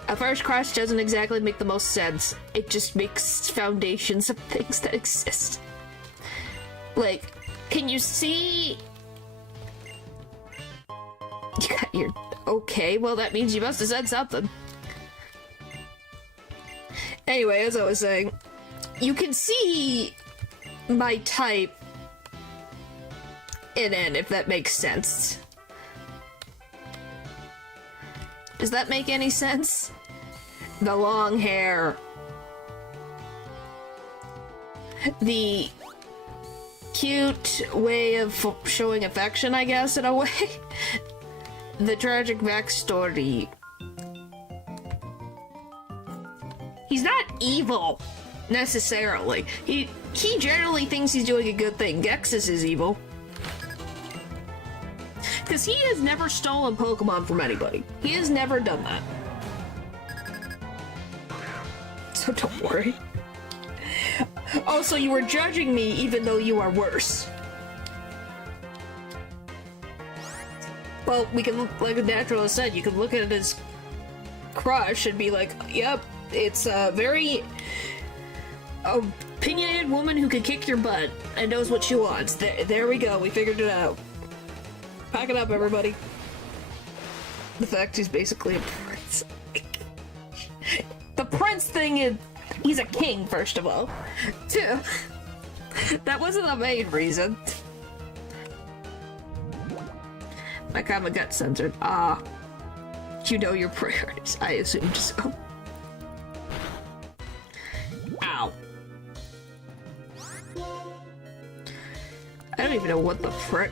A first crush doesn't exactly make the most sense. It just makes foundations of things that exist. Like... Can you see? You got your... Okay, well that means you must have said something. Anyway, as I was saying, you can see my type in N, if that makes sense. Does that make any sense? The long hair. The... cute way of showing affection, I guess, in a way. The tragic backstory. He's not evil, necessarily. He generally thinks he's doing a good thing. Gexus is evil. Because he has never stolen Pokemon from anybody. He has never done that. So don't worry. Oh, so you were judging me even though you are worse. Well, we can look, like a naturalist said, you can look at his crush and be like, yep, it's a very opinionated woman who can kick your butt and knows what she wants. There we go, we figured it out. Pack it up, everybody. The fact he's basically a prince. The prince thing is... He's a king, first of all. Two, that wasn't the main reason. My karma got censored. You know your priorities. I assumed so. Ow. I don't even know what the frick.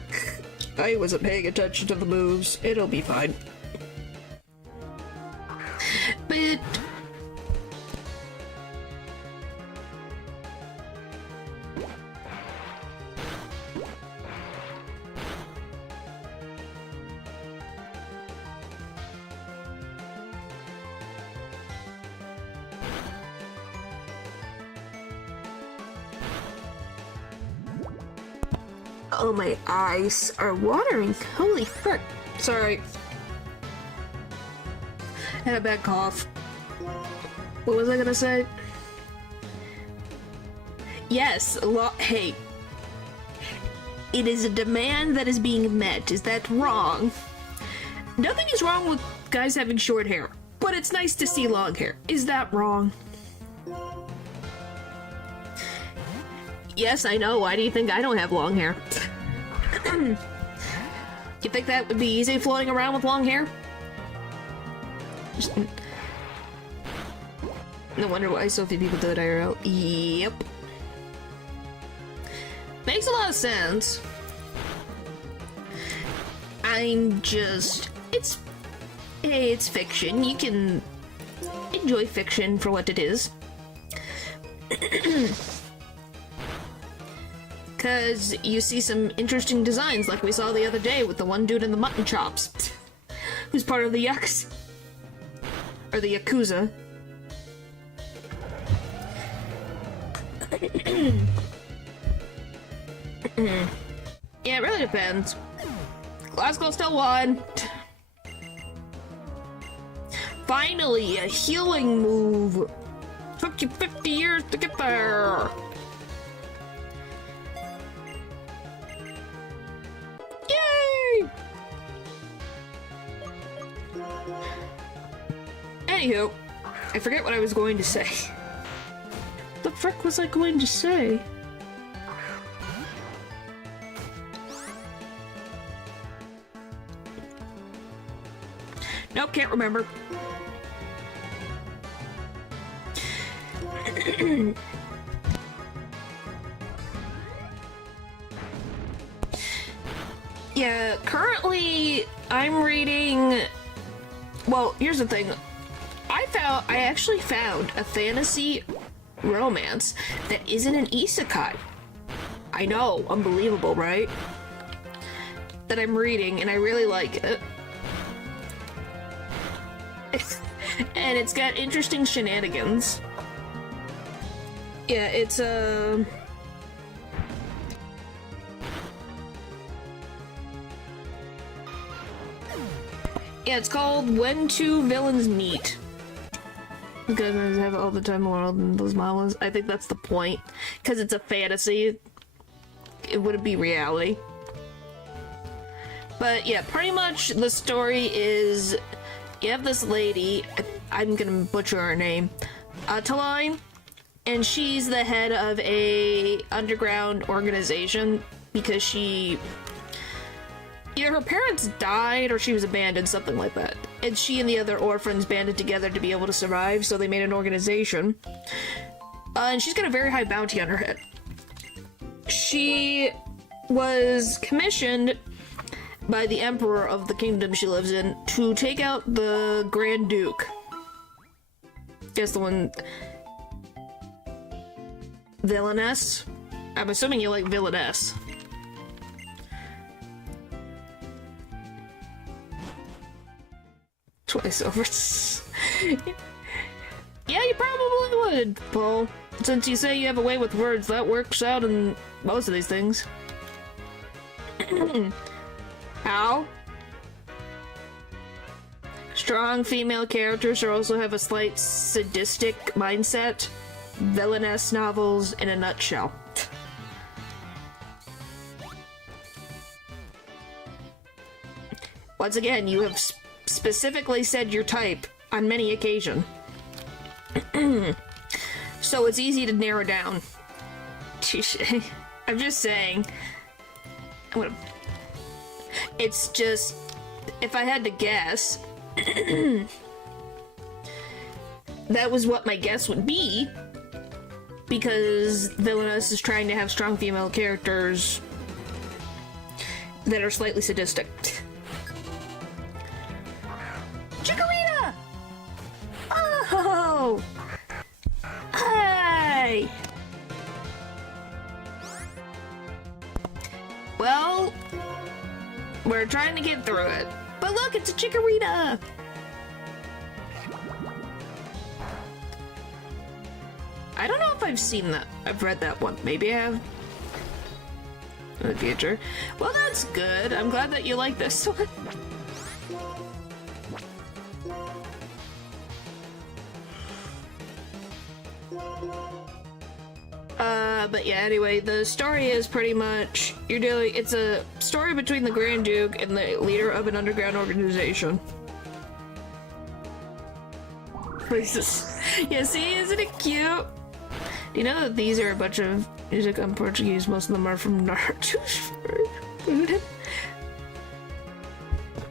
I wasn't paying attention to the moves. It'll be fine. But... Oh, my eyes are watering. Holy frick. Sorry. I had a bad cough. What was I gonna say? Yes, hey. It is a demand that is being met. Is that wrong? Nothing is wrong with guys having short hair, but it's nice to see long hair. Is that wrong? Yes, I know. Why do you think I don't have long hair? You think that would be easy floating around with long hair? No wonder why so few people do it IRL. Yep. Makes a lot of sense. I'm just... Hey, it's fiction. You can enjoy fiction for what it is. Because you see some interesting designs, like we saw the other day with the one dude in the mutton chops, who's part of the Yakuza. Or the Yakuza. Yeah, it really depends. Glasgow still won. Finally, a healing move. Took you 50 years to get there. Yay! Anywho, I forget what I was going to say. The frick was I going to say? Nope, can't remember. Yeah, currently I'm reading... Well, here's the thing. I actually found a fantasy romance that isn't an isekai. I know, unbelievable, right? That I'm reading, and I really like it. And it's got interesting shenanigans. Yeah, it's yeah, it's called When Two Villains Meet. Because I have all the time in the world and those mamas. I think that's the point. Because it's a fantasy. It wouldn't be reality. But yeah, pretty much the story is... You have this lady, I'm gonna butcher her name, Taline, and she's the head of a underground organization because she... Either her parents died or she was abandoned, something like that. And she and the other orphans banded together to be able to survive, so they made an organization. And she's got a very high bounty on her head. She was commissioned by the emperor of the kingdom she lives in to take out the Grand Duke. Guess the one... Villainess? I'm assuming you like Villainess. Twice over. Yeah, you probably would, Paul. Since you say you have a way with words, that works out in most of these things. How? Strong female characters also have a slight sadistic mindset. Villainess novels in a nutshell. Once again, you have specifically said your type on many occasions. So it's easy to narrow down. I'm just saying. It's just, if I had to guess, that was what my guess would be, because Villainous is trying to have strong female characters that are slightly sadistic. Chikorita! Oh! Hi! Well, we're trying to get through it. But look, it's a Chikorita! I don't know if I've seen that. I've read that one. Maybe I have. In the future. Well, that's good. I'm glad that you like this one. But yeah, anyway, the story is pretty much, it's a story between the Grand Duke and the leader of an underground organization. Yeah, see, isn't it cute? Do you know that these are a bunch of music on Portuguese? Most of them are from Naruto.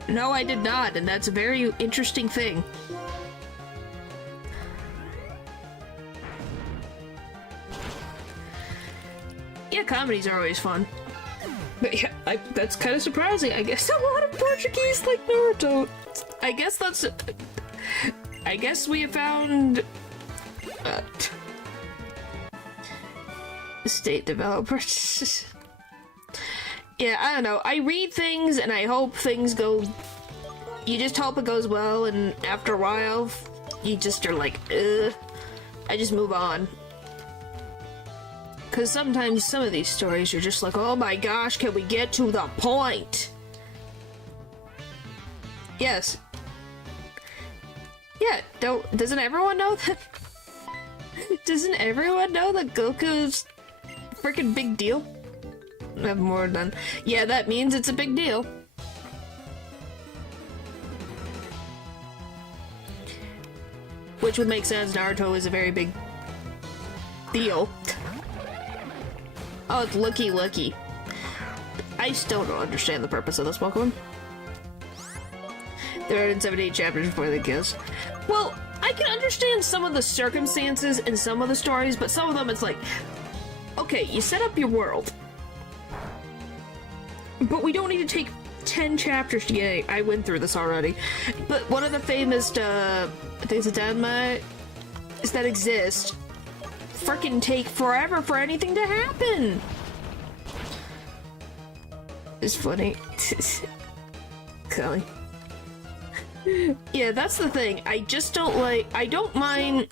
No, I did not, and that's a very interesting thing. Yeah, comedies are always fun. But yeah, that's kind of surprising. I guess a lot of Portuguese like Naruto. I guess we have found... State developers. Yeah, I don't know. I read things and I hope things go... You just hope it goes well, and after a while, you just are like, ugh. I just move on. Because sometimes some of these stories are just like, oh my gosh, can we get to the point? Yes. Yeah, doesn't everyone know that? Doesn't everyone know that Goku's freaking big deal? I have more done. Yeah, that means it's a big deal. Which would make sense, Naruto is a very big deal. Oh, it's Lucky. I still don't understand the purpose of this Pokemon. There are 78 chapters before they kiss. Well, I can understand some of the circumstances in some of the stories, but some of them it's like, okay, you set up your world. But we don't need to take 10 chapters to get it. I went through this already. But one of the famous things of Dynamite is that exist frickin' take forever for anything to happen. It's funny. Kelly. Yeah, that's the thing. I just don't like... I don't mind...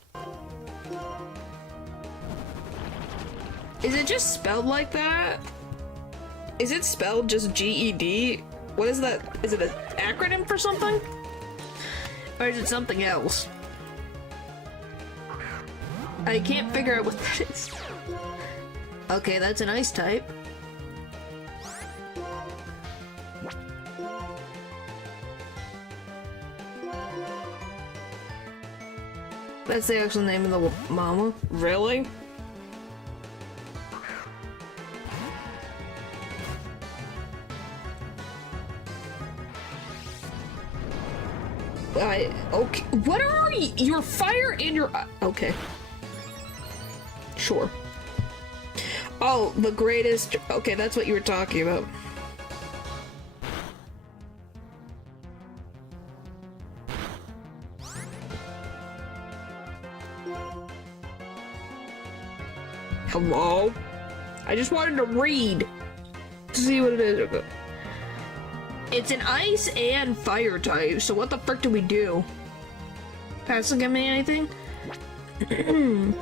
Is it just spelled like that? Is it spelled just GED? What is that? Is it an acronym for something? Or is it something else? I can't figure out what that is. Okay, that's an ice type. That's the actual name of the mama? Really? Okay. What are you? Your fire and your... okay. Sure. Oh, the greatest... Okay, that's what you were talking about. Hello? I just wanted to read to see what it is. It's an ice and fire type, so what the frick do we do? Doesn't give me anything? I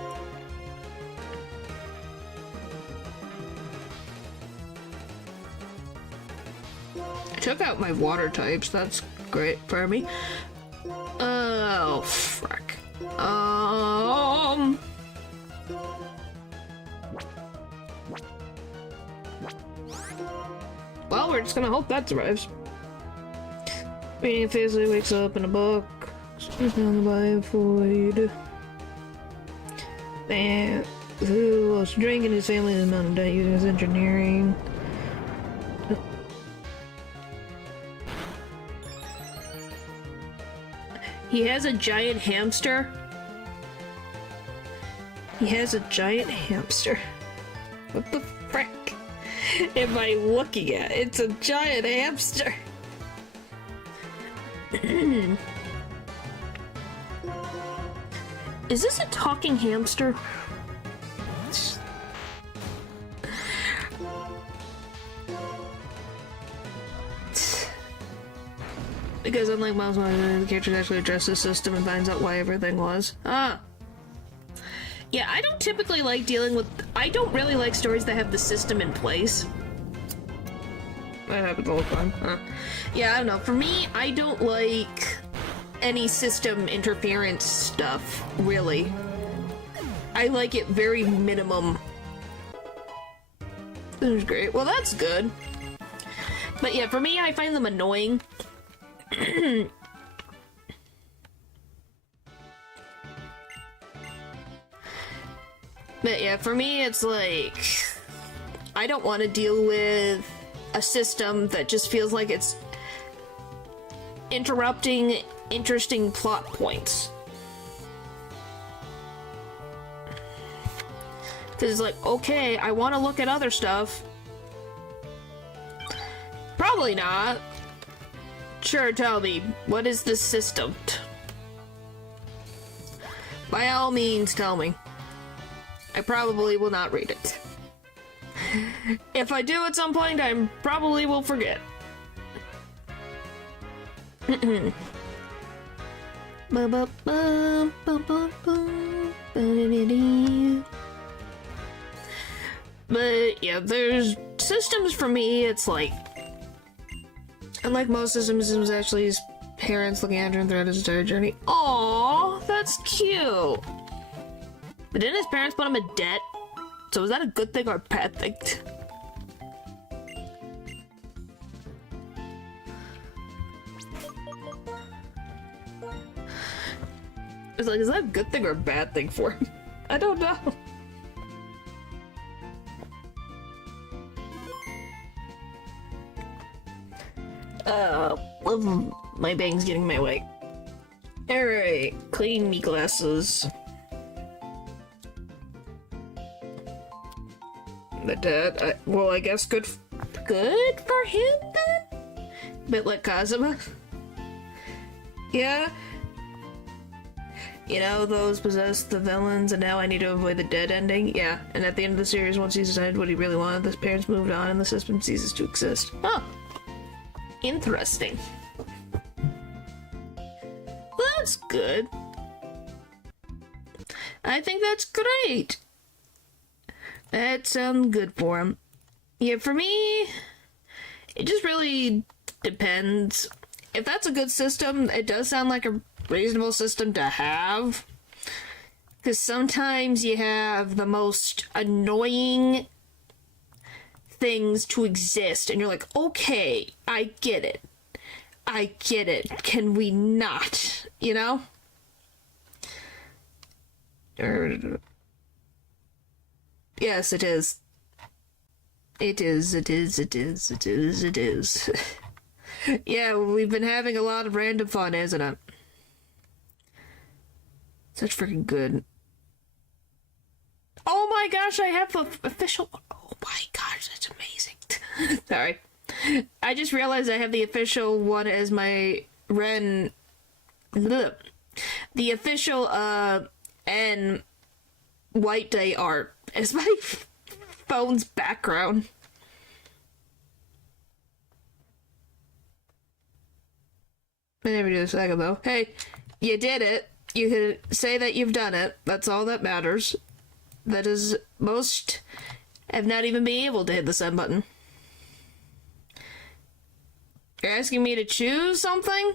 took out my water types, that's great for me. Oh, frick. Well, we're just gonna hope that survives. Reading physically wakes up in a book. Found by void. Man, who was drinking his family the amount of debt using his engineering. He has a giant hamster. He has a giant hamster. What the frick am I looking at? It's a giant hamster. Is this a talking hamster? Because unlike Miles Morales, the character actually addresses the system and finds out why everything was. Ah! Yeah, I don't typically like dealing with... I don't really like stories that have the system in place. That happens all the time. Huh. Yeah, I don't know. For me, I don't like any system interference stuff, really. I like it very minimum. This is great. Well, that's good. But yeah, for me, I find them annoying. But yeah, for me, it's like... I don't want to deal with a system that just feels like it's interrupting interesting plot points. Because it's like, okay, I want to look at other stuff. Probably not. Sure, tell me, what is this system? By all means, tell me. I probably will not read it. If I do at some point, I probably will forget. But yeah, there's systems for me, it's like, unlike most systems, it was actually his parents looking after him throughout his entire journey. Aww, that's cute. But didn't his parents put him in debt? So is that a good thing or a bad thing? It's like, is that a good thing or a bad thing for him? I don't know. My bang's getting my way. Alright, clean me glasses. The dad, well, I guess good for him then? Bit like Kazuma. Yeah. You know, those possess the villains, and now I need to avoid the dead ending? Yeah, and at the end of the series, once he's decided what he really wanted, his parents moved on and the system ceases to exist. Huh. Interesting. Well, that's good. I think that's great. That sounds good for him. Yeah, for me, it just really depends. If that's a good system, it does sound like a reasonable system to have. Because sometimes you have the most annoying things to exist, and you're like, okay, I get it. I get it. Can we not? You know? Yes, it is. It is. Yeah, we've been having a lot of random fun, isn't it? Such freaking good. Oh my gosh, I have the official... Oh my gosh, that's amazing. Sorry. I just realized I have the official one as my Ren... The official, N White Day art as my phone's background. I never do this second though. Hey, you did it. You can say that you've done it. That's all that matters. That is, most have not even been able to hit the send button. You're asking me to choose something?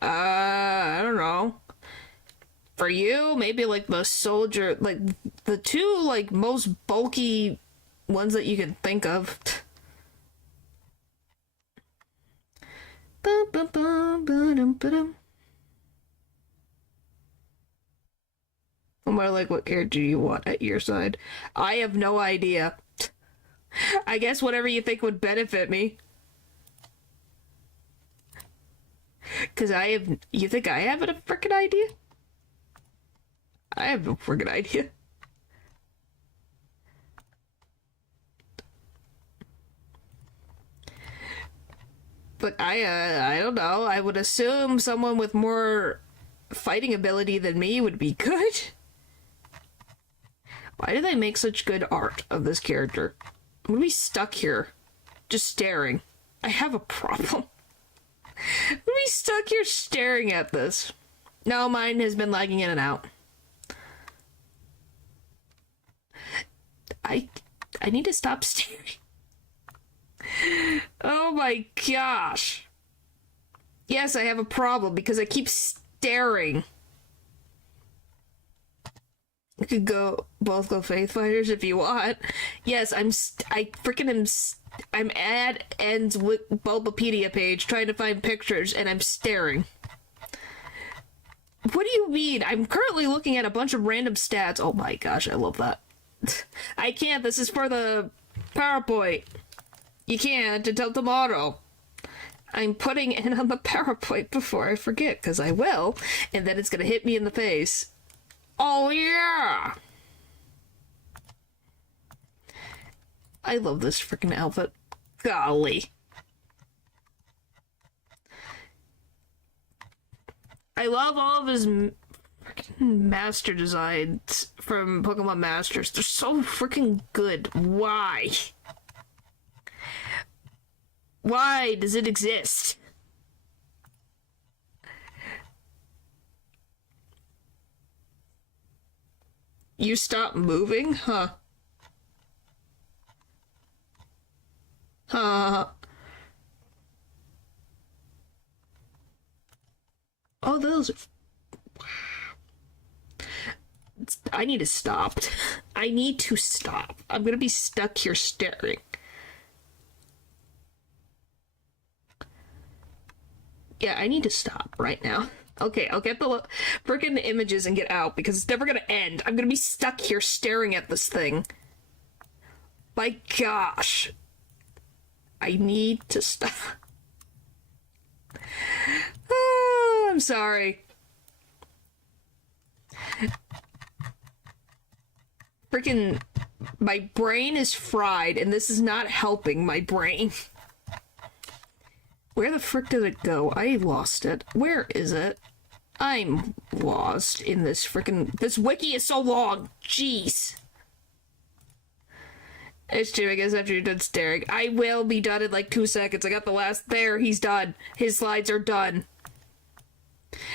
I don't know. For you, maybe like the soldier, like the two like most bulky ones that you can think of. More like, what character do you want at your side? I have no idea. I guess whatever you think would benefit me. Cause you think I have a frickin' idea? I have no frickin' idea. But I don't know. I would assume someone with more fighting ability than me would be good. Why do they make such good art of this character? I'm gonna be stuck here, just staring. I have a problem. I'm gonna be stuck here staring at this. No, mine has been lagging in and out. I need to stop staring. Oh my gosh. Yes, I have a problem because I keep staring. We could both go Faith Fighters if you want. Yes, I'm at N's Bulbapedia page trying to find pictures and I'm staring. What do you mean? I'm currently looking at a bunch of random stats. Oh my gosh, I love that. I can't. This is for the PowerPoint. You can't until tomorrow. I'm putting it on the PowerPoint before I forget, because I will, and then it's going to hit me in the face. Oh yeah! I love this freaking outfit. Golly. I love all of his freaking master designs from Pokemon Masters. They're so freaking good. Why? Why does it exist? You stop moving? Huh. Huh. Oh, those... I need to stop. I need to stop. I'm gonna be stuck here staring. Yeah, I need to stop right now. Okay, I'll get the freaking images and get out because it's never gonna end. I'm gonna be stuck here staring at this thing. My gosh. I need to stop. Oh, I'm sorry. Freaking, my brain is fried and this is not helping my brain. Where the frick did it go? I lost it. Where is it? I'm lost in this freaking... This wiki is so long. Jeez. It's true, I guess after you're done staring. I will be done in like 2 seconds. I got the last... There, he's done. His slides are done.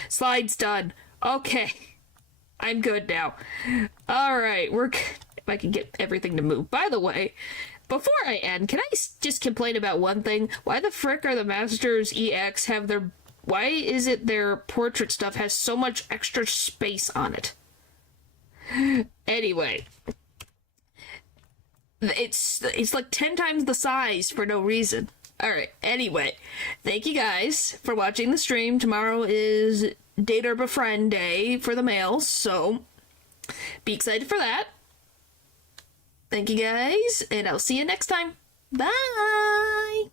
Slides done. Okay. I'm good now. Alright, we're... If I can get everything to move. By the way... Before I end, can I just complain about one thing? Why the frick are the Masters EX have their... Why is it their portrait stuff has so much extra space on it? Anyway. It's like 10 times the size for no reason. Alright, anyway. Thank you guys for watching the stream. Tomorrow is Date or Befriend Day for the males, so be excited for that. Thank you guys, and I'll see you next time. Bye!